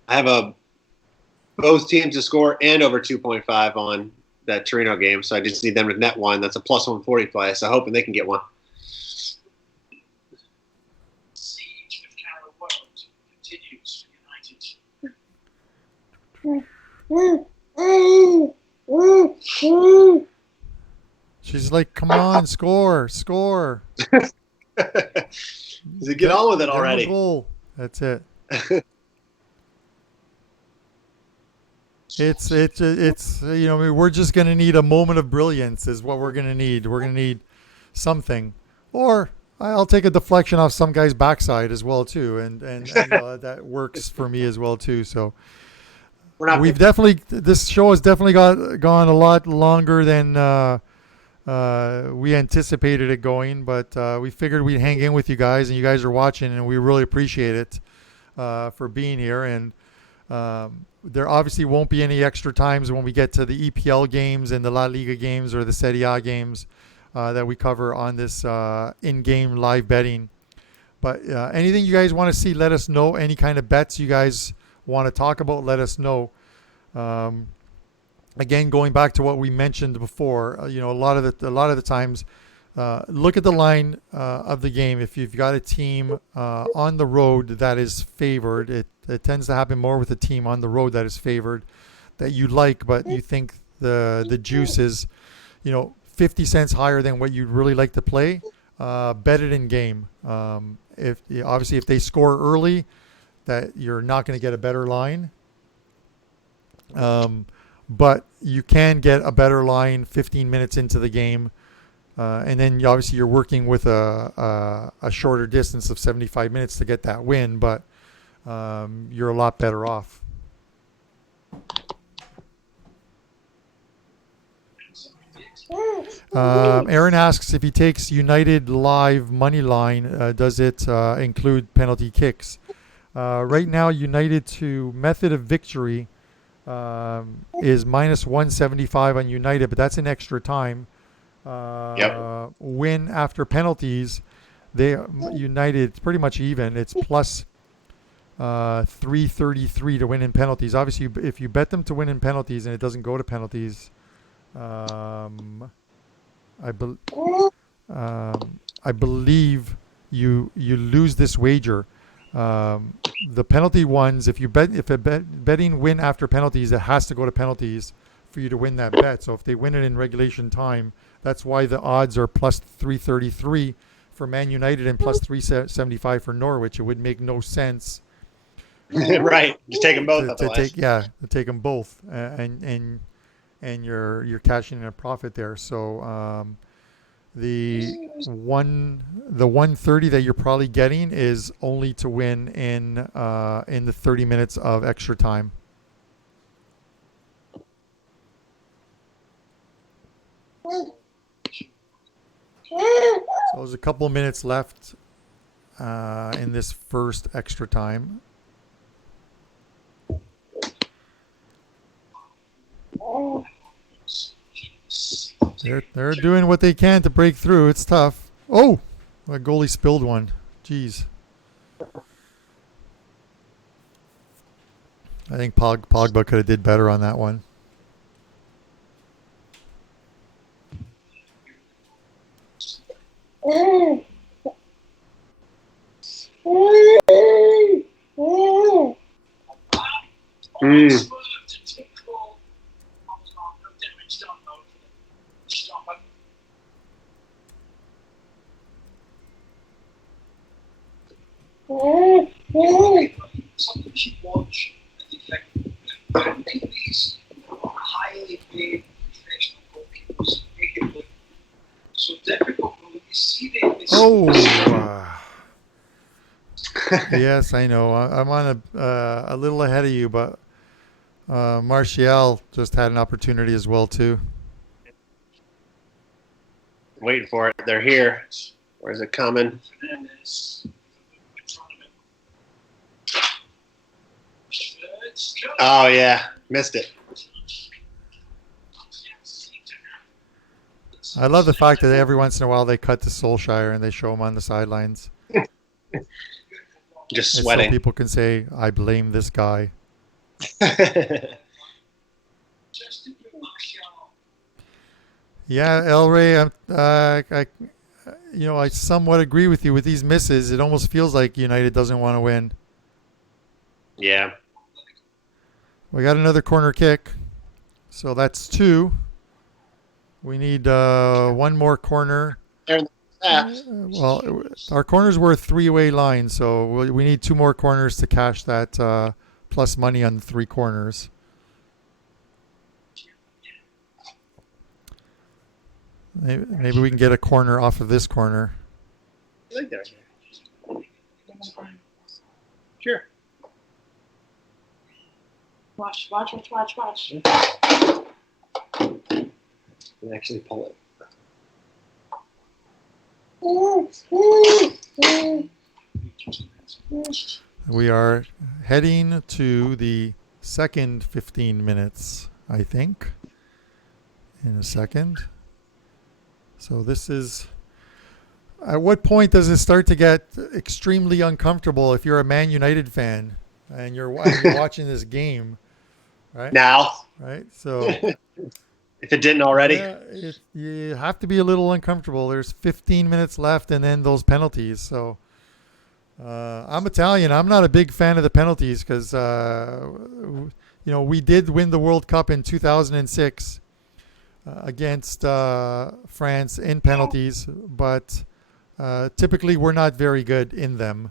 I have both teams to score and over 2.5 on that Torino game, so I just need them to net one. That's a plus 140 play, so hoping they can get one. Siege of Carrow World continues for United. She's like, come on, score. Get on with it already. Goal. That's it. It's we're just gonna need a moment of brilliance is what we're gonna need. We're gonna need something, or I'll take a deflection off some guy's backside as well too, and that works for me as well too. So this show has definitely gone a lot longer than we anticipated it going, but we figured we'd hang in with you guys, and you guys are watching, and we really appreciate it for being here. And there obviously won't be any extra times when we get to the EPL games and the La Liga games or the Serie A games that we cover on this in-game live betting. But anything you guys want to see, let us know. Any kind of bets you guys want to talk about, let us know. Again, going back to what we mentioned before, a lot of the times, look at the line of the game. If you've got a team on the road that is favored, it tends to happen more with a team on the road that is favored that you like, but you think the juice is, 50 cents higher than what you'd really like to play. Bet it in game. If they score early, that you're not going to get a better line. But you can get a better line 15 minutes into the game. And then obviously you're working with a shorter distance of 75 minutes to get that win, but you're a lot better off. Aaron asks if he takes United live money line, does it include penalty kicks? Right now, United to method of victory is minus 175 on United, but that's in extra time. Yep. Win after penalties, United, it's pretty much even. It's plus 333 to win in penalties. Obviously, if you bet them to win in penalties and it doesn't go to penalties, I believe you lose this wager. The penalty ones, if betting win after penalties, it has to go to penalties for you to win that bet. So if they win it in regulation time, that's why the odds are plus 333 for Man United and plus 375 for Norwich. It would make no sense. Right, just take them both. To take them both, and you're cashing in a profit there. So the 130 that you're probably getting is only to win in the 30 minutes of extra time. So there's a couple of minutes left in this first extra time. They're doing what they can to break through. It's tough. Oh, a goalie spilled one. Jeez. I think Pogba could have did better on that one. Something you should watch. I think these highly paid professional goalkeepers make it look so difficult when you see them. Yes, I know. I'm on a little ahead of you, but Martial just had an opportunity as well too. Waiting for it. They're here. Where's it coming? Oh yeah, missed it. I love the fact that every once in a while they cut to Solskjaer and they show him on the sidelines. Just So sweating. people can say, I blame this guy. Yeah, El Rey, I somewhat agree with you with these misses. It almost feels like United doesn't want to win. Yeah. We got another corner kick, so that's 2. We need one more corner. Well, our corners were a 3-way line, so we need 2 more corners to cash that plus money on the 3 corners. Maybe we can get a corner off of this corner. I like that. Sure. Watch. And actually pull it. We are heading to the second 15 minutes, I think, in a second. So this is... At what point does it start to get extremely uncomfortable if you're a Man United fan and you're watching this game, right? Now. Right? So... If it didn't already. Yeah, you have to be a little uncomfortable. There's 15 minutes left and then those penalties. So I'm Italian. I'm not a big fan of the penalties because, we did win the World Cup in 2006 against France in penalties, but typically we're not very good in them.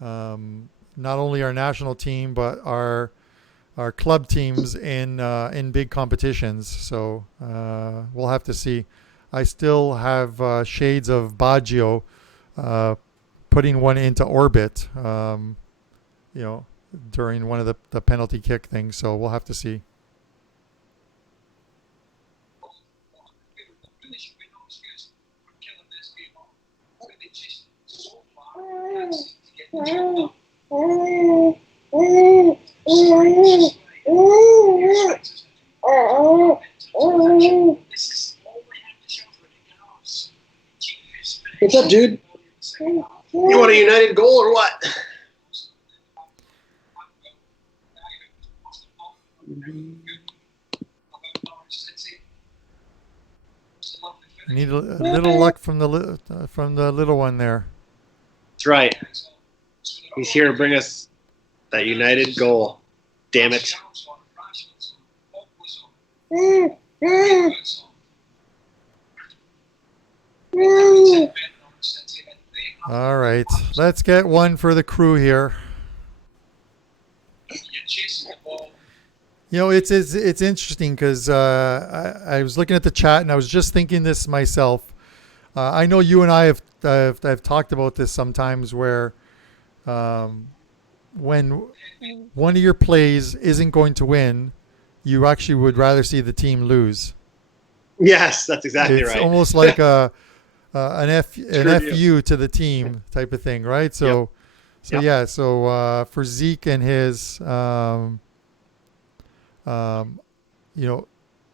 Not only our national team, but our club teams in big competitions. So we'll have to see. I still have shades of Baggio putting one into orbit, during one of the penalty kick things. So we'll have to see. What's up, dude? You want a United goal or what? I need a little luck from the little one there. That's right. He's here to bring us that United goal. Damn it. All right, let's get one for the crew here. It's interesting because I was looking at the chat and I was just thinking this myself. I know you and I have talked about this sometimes where when one of your plays isn't going to win, you actually would rather see the team lose. Yes, that's exactly right. It's almost like an FU to the team type of thing, right? So, for Zeke and his,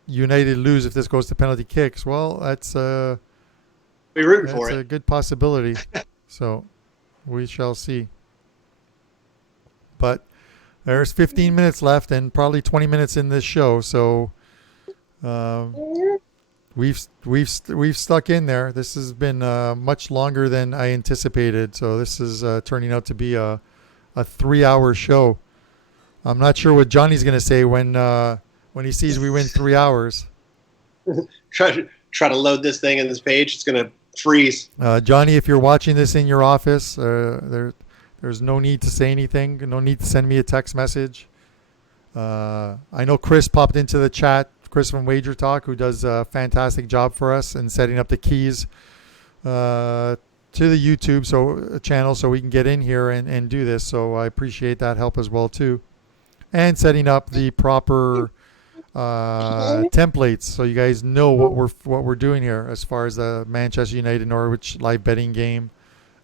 United lose if this goes to penalty kicks. Well, that's We're rooting for a it. good possibility. So, we shall see. But there's 15 minutes left and probably 20 minutes in this show. So, we've stuck in there. This has been much longer than I anticipated. So this is turning out to be a 3-hour show. I'm not sure what Johnny's going to say when he sees we win 3 hours. Try to load this thing in this page. It's going to freeze. Johnny, if you're watching this in your office, there's no need to say anything. No need to send me a text message. I know Chris popped into the chat. Chris from WagerTalk, who does a fantastic job for us in setting up the keys to the YouTube channel so we can get in here and do this. So I appreciate that help as well too. And setting up the proper templates so you guys know what we're doing here as far as the Manchester United and Norwich live betting game,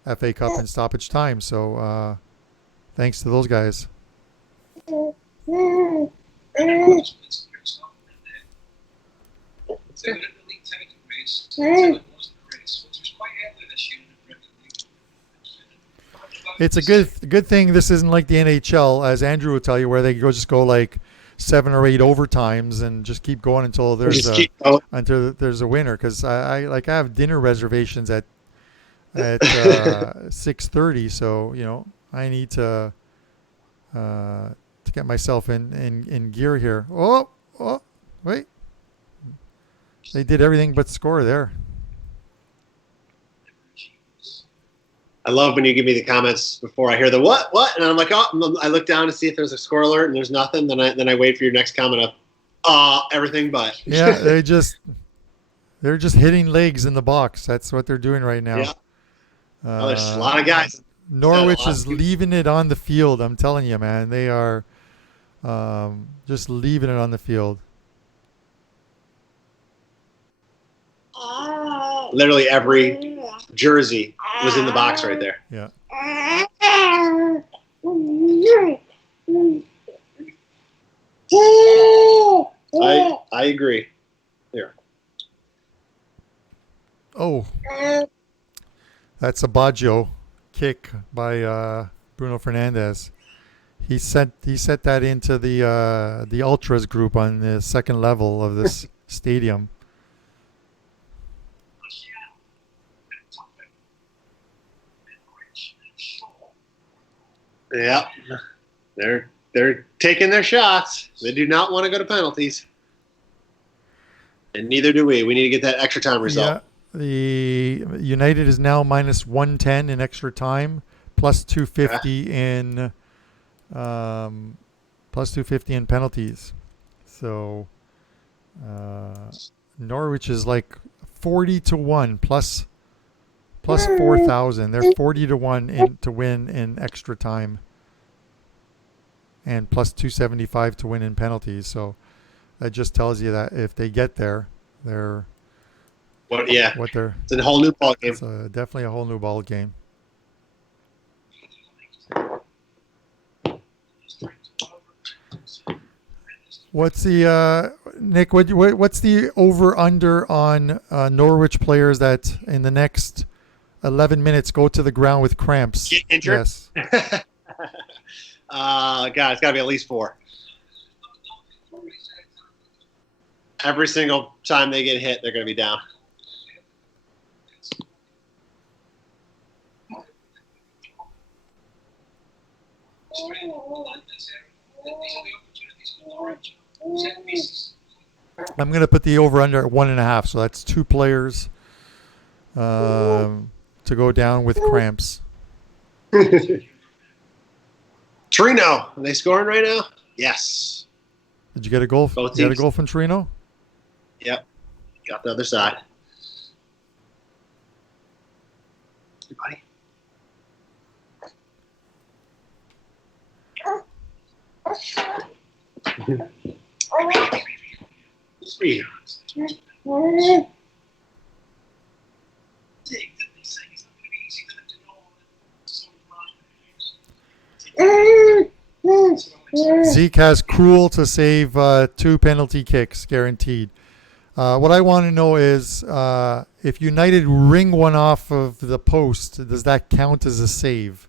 FA Cup and Stoppage Time. So thanks to those guys. It wasn't a race, which was quite early this year in the Premier League. It's a good thing this isn't like the NHL, as Andrew will tell you, where they just go like 7 or 8 overtimes and just keep going until there's a winner. Because I have dinner reservations at 6:30, so I need to get myself in gear here. Oh, wait. They did everything but score there. I love when you give me the comments before I hear the what, and I'm like, oh, I look down to see if there's a score alert, and there's nothing. Then I wait for your next comment of, everything but. Yeah, they're just hitting legs in the box. That's what they're doing right now. Yeah. Well, there's a lot of guys. Norwich is leaving it on the field. I'm telling you, man, they are just leaving it on the field. Literally every jersey was in the box right there. Yeah. I agree. Here. Oh, that's a Baggio kick by Bruno Fernandes. He set that into the ultras group on the second level of this stadium. Yep. They're taking their shots. They do not want to go to penalties. And neither do we. We need to get that extra time result. Yeah. The United is now minus 110 in extra time, plus 250 in penalties. So Norwich is like 40-1 plus 4,000. They're 40-1 to win in extra time, and plus 275 to win in penalties. So that just tells you that if they get there, they're it's a whole new ball game. It's definitely a whole new ball game. What's the Nick? What's the over under on Norwich players that in the next 11 minutes go to the ground with cramps? Get injured? Yes. God, it's got to be at least 4. Every single time they get hit, they're going to be down. I'm going to put the over under at 1.5. So that's 2 players to go down with cramps. Torino, are they scoring right now? Yes. Did you get a goal? Both You got a teams. goal from Torino? Yep. Got the other side. Hey, buddy. Sweet. Zeke has Krul to save 2 penalty kicks guaranteed. What I want to know is if United ring one off of the post, does that count as a save?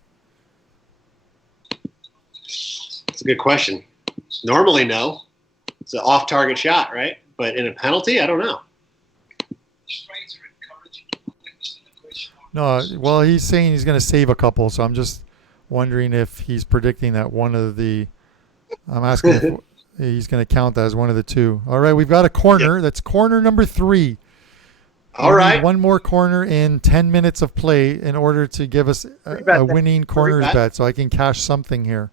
That's a good question. Normally, no. It's an off-target shot, right? But in a penalty, I don't know. No, well, he's saying he's going to save a couple, so I'm just wondering if he's predicting that one of the. I'm asking if he's going to count that as one of the 2. All right, we've got a corner. Yep. That's corner number 3. All right. One more corner in 10 minutes of play in order to give us a winning corners bet, so I can cash something here.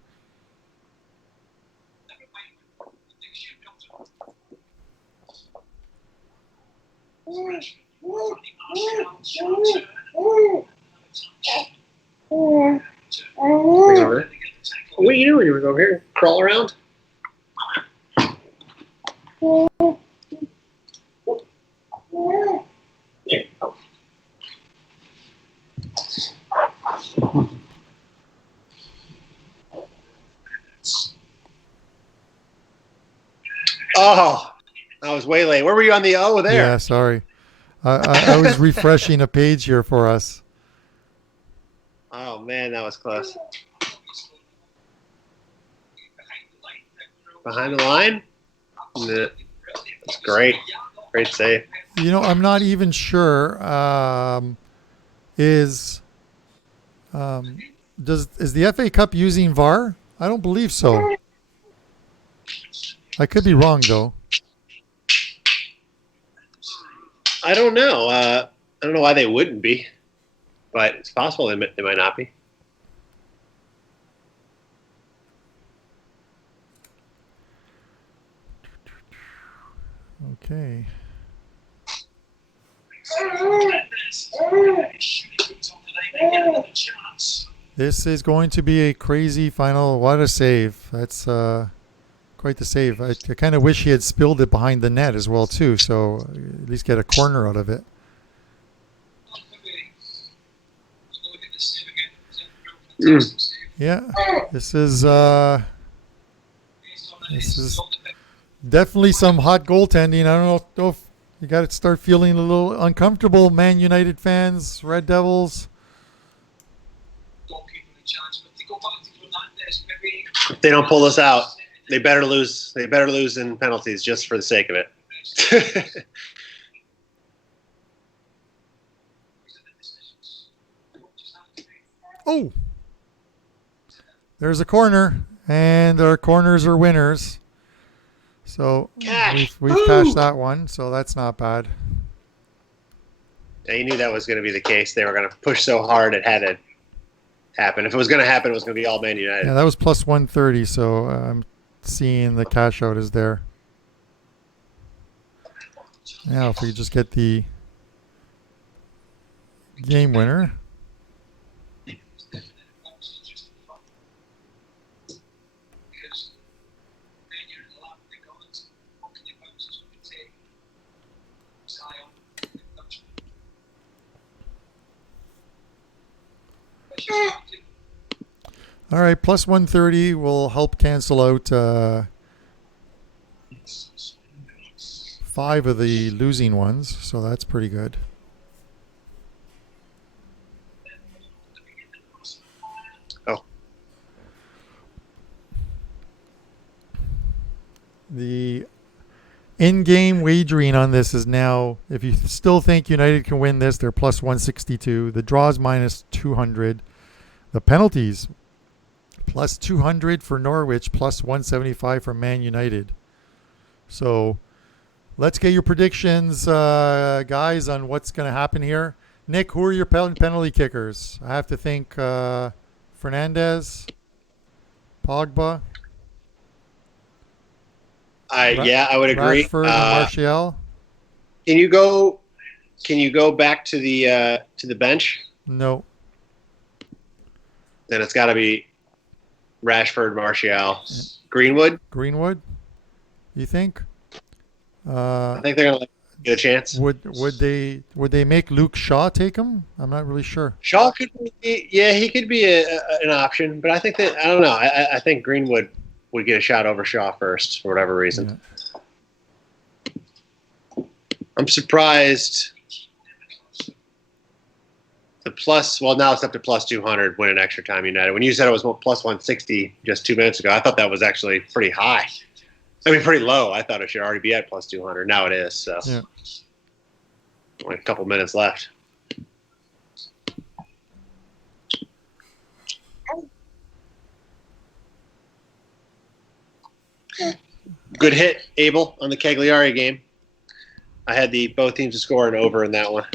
What are you doing? You over here? Crawl around? Yeah. Oh, I was way late. Where were you on the O there? Yeah, sorry. I was refreshing a page here for us. Oh man, that was close. Behind the line? Nah. That's great. Great save. You know, I'm not even sure. Is the FA Cup using VAR? I don't believe so. I could be wrong though. I don't know. I don't know why they wouldn't be, but it's possible they might not be. Okay. This is going to be a crazy final. What a save. That's quite the save. I kind of wish he had spilled it behind the net as well too, so at least get a corner out of it. Yeah, this is definitely some hot goaltending. I don't know if you got to start feeling a little uncomfortable, Man United fans, Red Devils. If they don't pull this out, they better lose. They better lose in penalties just for the sake of it. Oh, there's a corner, and our corners are winners. So we've cashed that one, so that's not bad. Yeah, you knew that was going to be the case. They were going to push so hard it had to happen. If it was going to happen, it was going to be all Man United. Yeah, that was plus 130, so I'm seeing the cash out is there. Now, if we just get the game winner. All right, plus 130 will help cancel out 5 of the losing ones, so that's pretty good. Oh. The in-game wagering on this is now, if you still think United can win this, they're plus 162. The draws minus 200. The penalties plus 200 for Norwich, plus 175 for Man United. So let's get your predictions, guys, on what's going to happen here. Nick, who are your penalty kickers? I have to think Fernandez, Pogba. Yeah, I would agree. Rashford and Martial. Can you go back to the bench? No. Then it's got to be Rashford, Martial, Greenwood. You think? I think they're gonna get a chance. Would they make Luke Shaw take him? I'm not really sure. Shaw could be, yeah, he could be an option, but I think that I don't know. I think Greenwood would get a shot over Shaw first for whatever reason. Yeah. I'm surprised. Now it's up to plus 200 winning extra time United. When you said it was plus 160 just 2 minutes ago, I thought that was actually pretty high. I mean, pretty low. I thought it should already be at plus 200. Now it is. So, yeah. Only a couple minutes left. Good hit, Abel, on the Cagliari game. I had both teams to score and over in that one.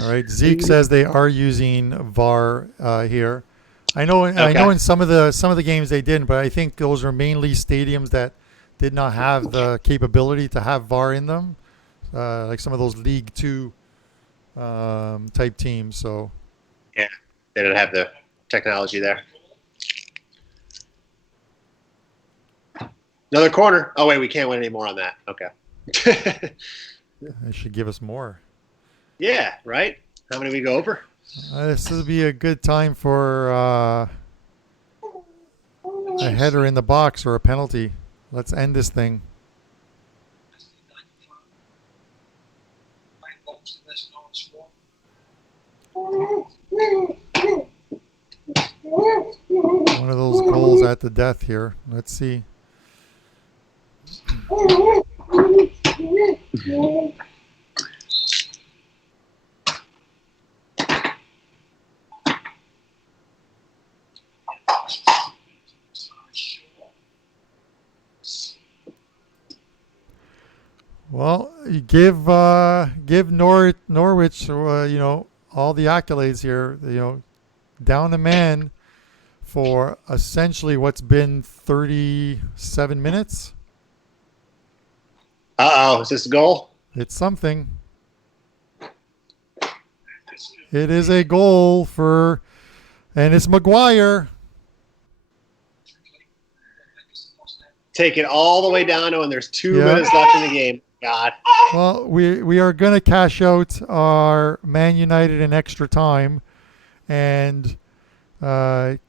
All right. Zeke says they are using VAR here. I know in some of the games they didn't, but I think those are mainly stadiums that did not have the capability to have VAR in them, like some of those League Two type teams. So yeah, they didn't have the technology there. Another corner. Oh wait, we can't win any more on that. Okay. They should give us more. Yeah, right? How many we go over? This will be a good time for a header in the box or a penalty. Let's end this thing. One of those goals at the death here. Let's see. Well, you give Norwich, all the accolades here. Down a man for essentially what's been 37 minutes. Is this a goal? It's something. It is a goal and it's Maguire. Take it all the way down to when there's 2 minutes left in the game. God. Well, we are going to cash out our Man United in extra time, and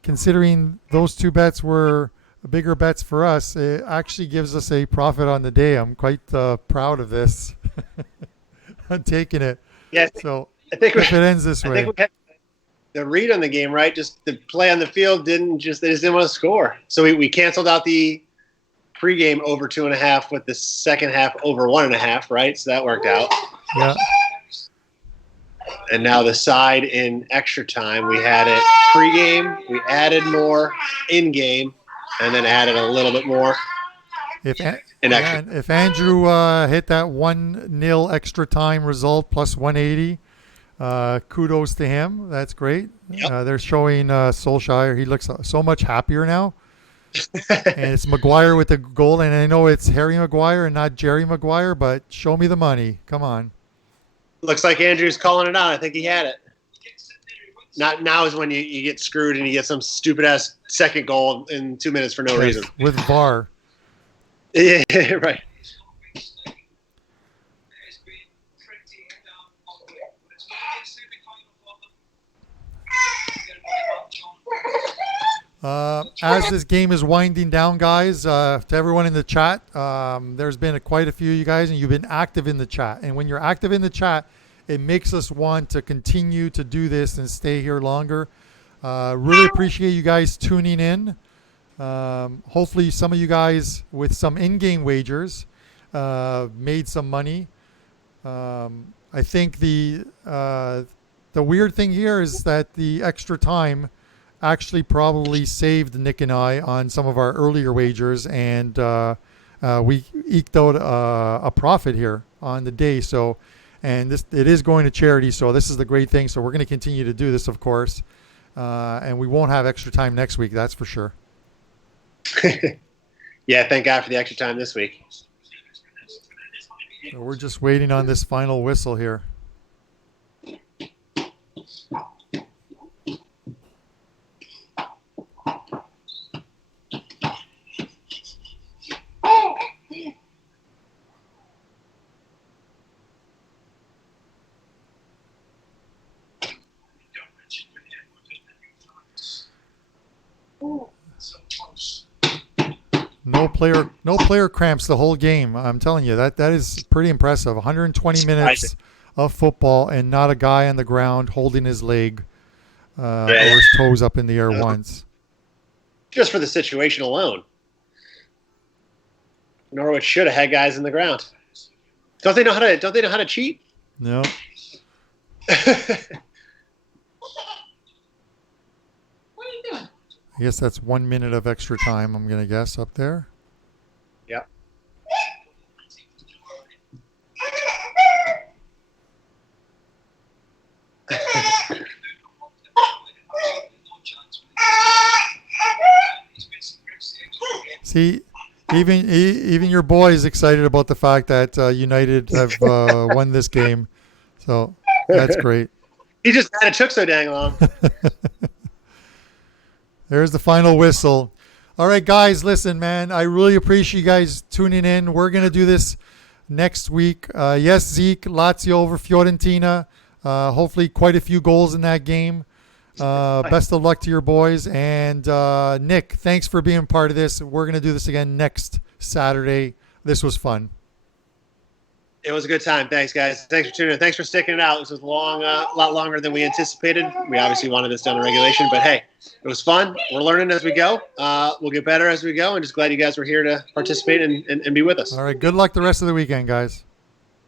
considering those 2 bets were bigger bets for us, it actually gives us a profit on the day. I'm quite proud of this. I'm taking it. Yeah. So I think if it ends this way. I think we had the read on the game, right? Just the play on the field they just didn't want to score. So we canceled out the pregame over 2.5 with the second half over 1.5, right? So that worked out. Yeah. And now the side in extra time, we had it pregame, we added more in game, and then added a little bit more If in extra. if Andrew hit that 1-0 extra time result plus 180, kudos to him. That's great. Yep. They're showing Solskjaer. He looks so much happier now. And it's Maguire with the goal, and I know it's Harry Maguire and not Jerry Maguire, but show me the money. Come on. Looks like Andrew's calling it out. I think he had it. Not now is when you get screwed and you get some stupid ass second goal in 2 minutes for no reason. With VAR. Yeah, right. As this game is winding down, guys, to everyone in the chat, there's been quite a few of you guys, and you've been active in the chat. And when you're active in the chat, it makes us want to continue to do this and stay here longer. Really appreciate you guys tuning in. Hopefully some of you guys with some in-game wagers made some money. I think the weird thing here is that the extra time actually probably saved Nick and I on some of our earlier wagers, and we eked out a profit here on the day. So, and it is going to charity, so this is the great thing. So we're going to continue to do this, of course, and we won't have extra time next week, that's for sure. Yeah, thank God for the extra time this week. So we're just waiting on this final whistle here. No player cramps the whole game. I'm telling you, that is pretty impressive. 120 minutes of football and not a guy on the ground holding his leg or his toes up in the air once. Just for the situation alone, Norwich should have had guys in the ground. Don't they know how to cheat? No. I guess that's 1 minute of extra time, I'm going to guess, up there. Yep. See, even your boy is excited about the fact that United have won this game. So that's great. He just had it took so dang long. There's the final whistle. All right, guys, listen, man, I really appreciate you guys tuning in. We're going to do this next week. Yes, Zeke, Lazio over Fiorentina. Hopefully quite a few goals in that game. Best of luck to your boys. And Nick, thanks for being part of this. We're going to do this again next Saturday. This was fun. It was a good time. Thanks, guys. Thanks for tuning in. Thanks for sticking it out. This was long, a lot longer than we anticipated. We obviously wanted this done in regulation, but hey, it was fun. We're learning as we go. We'll get better as we go, and just glad you guys were here to participate and be with us. All right. Good luck the rest of the weekend, guys.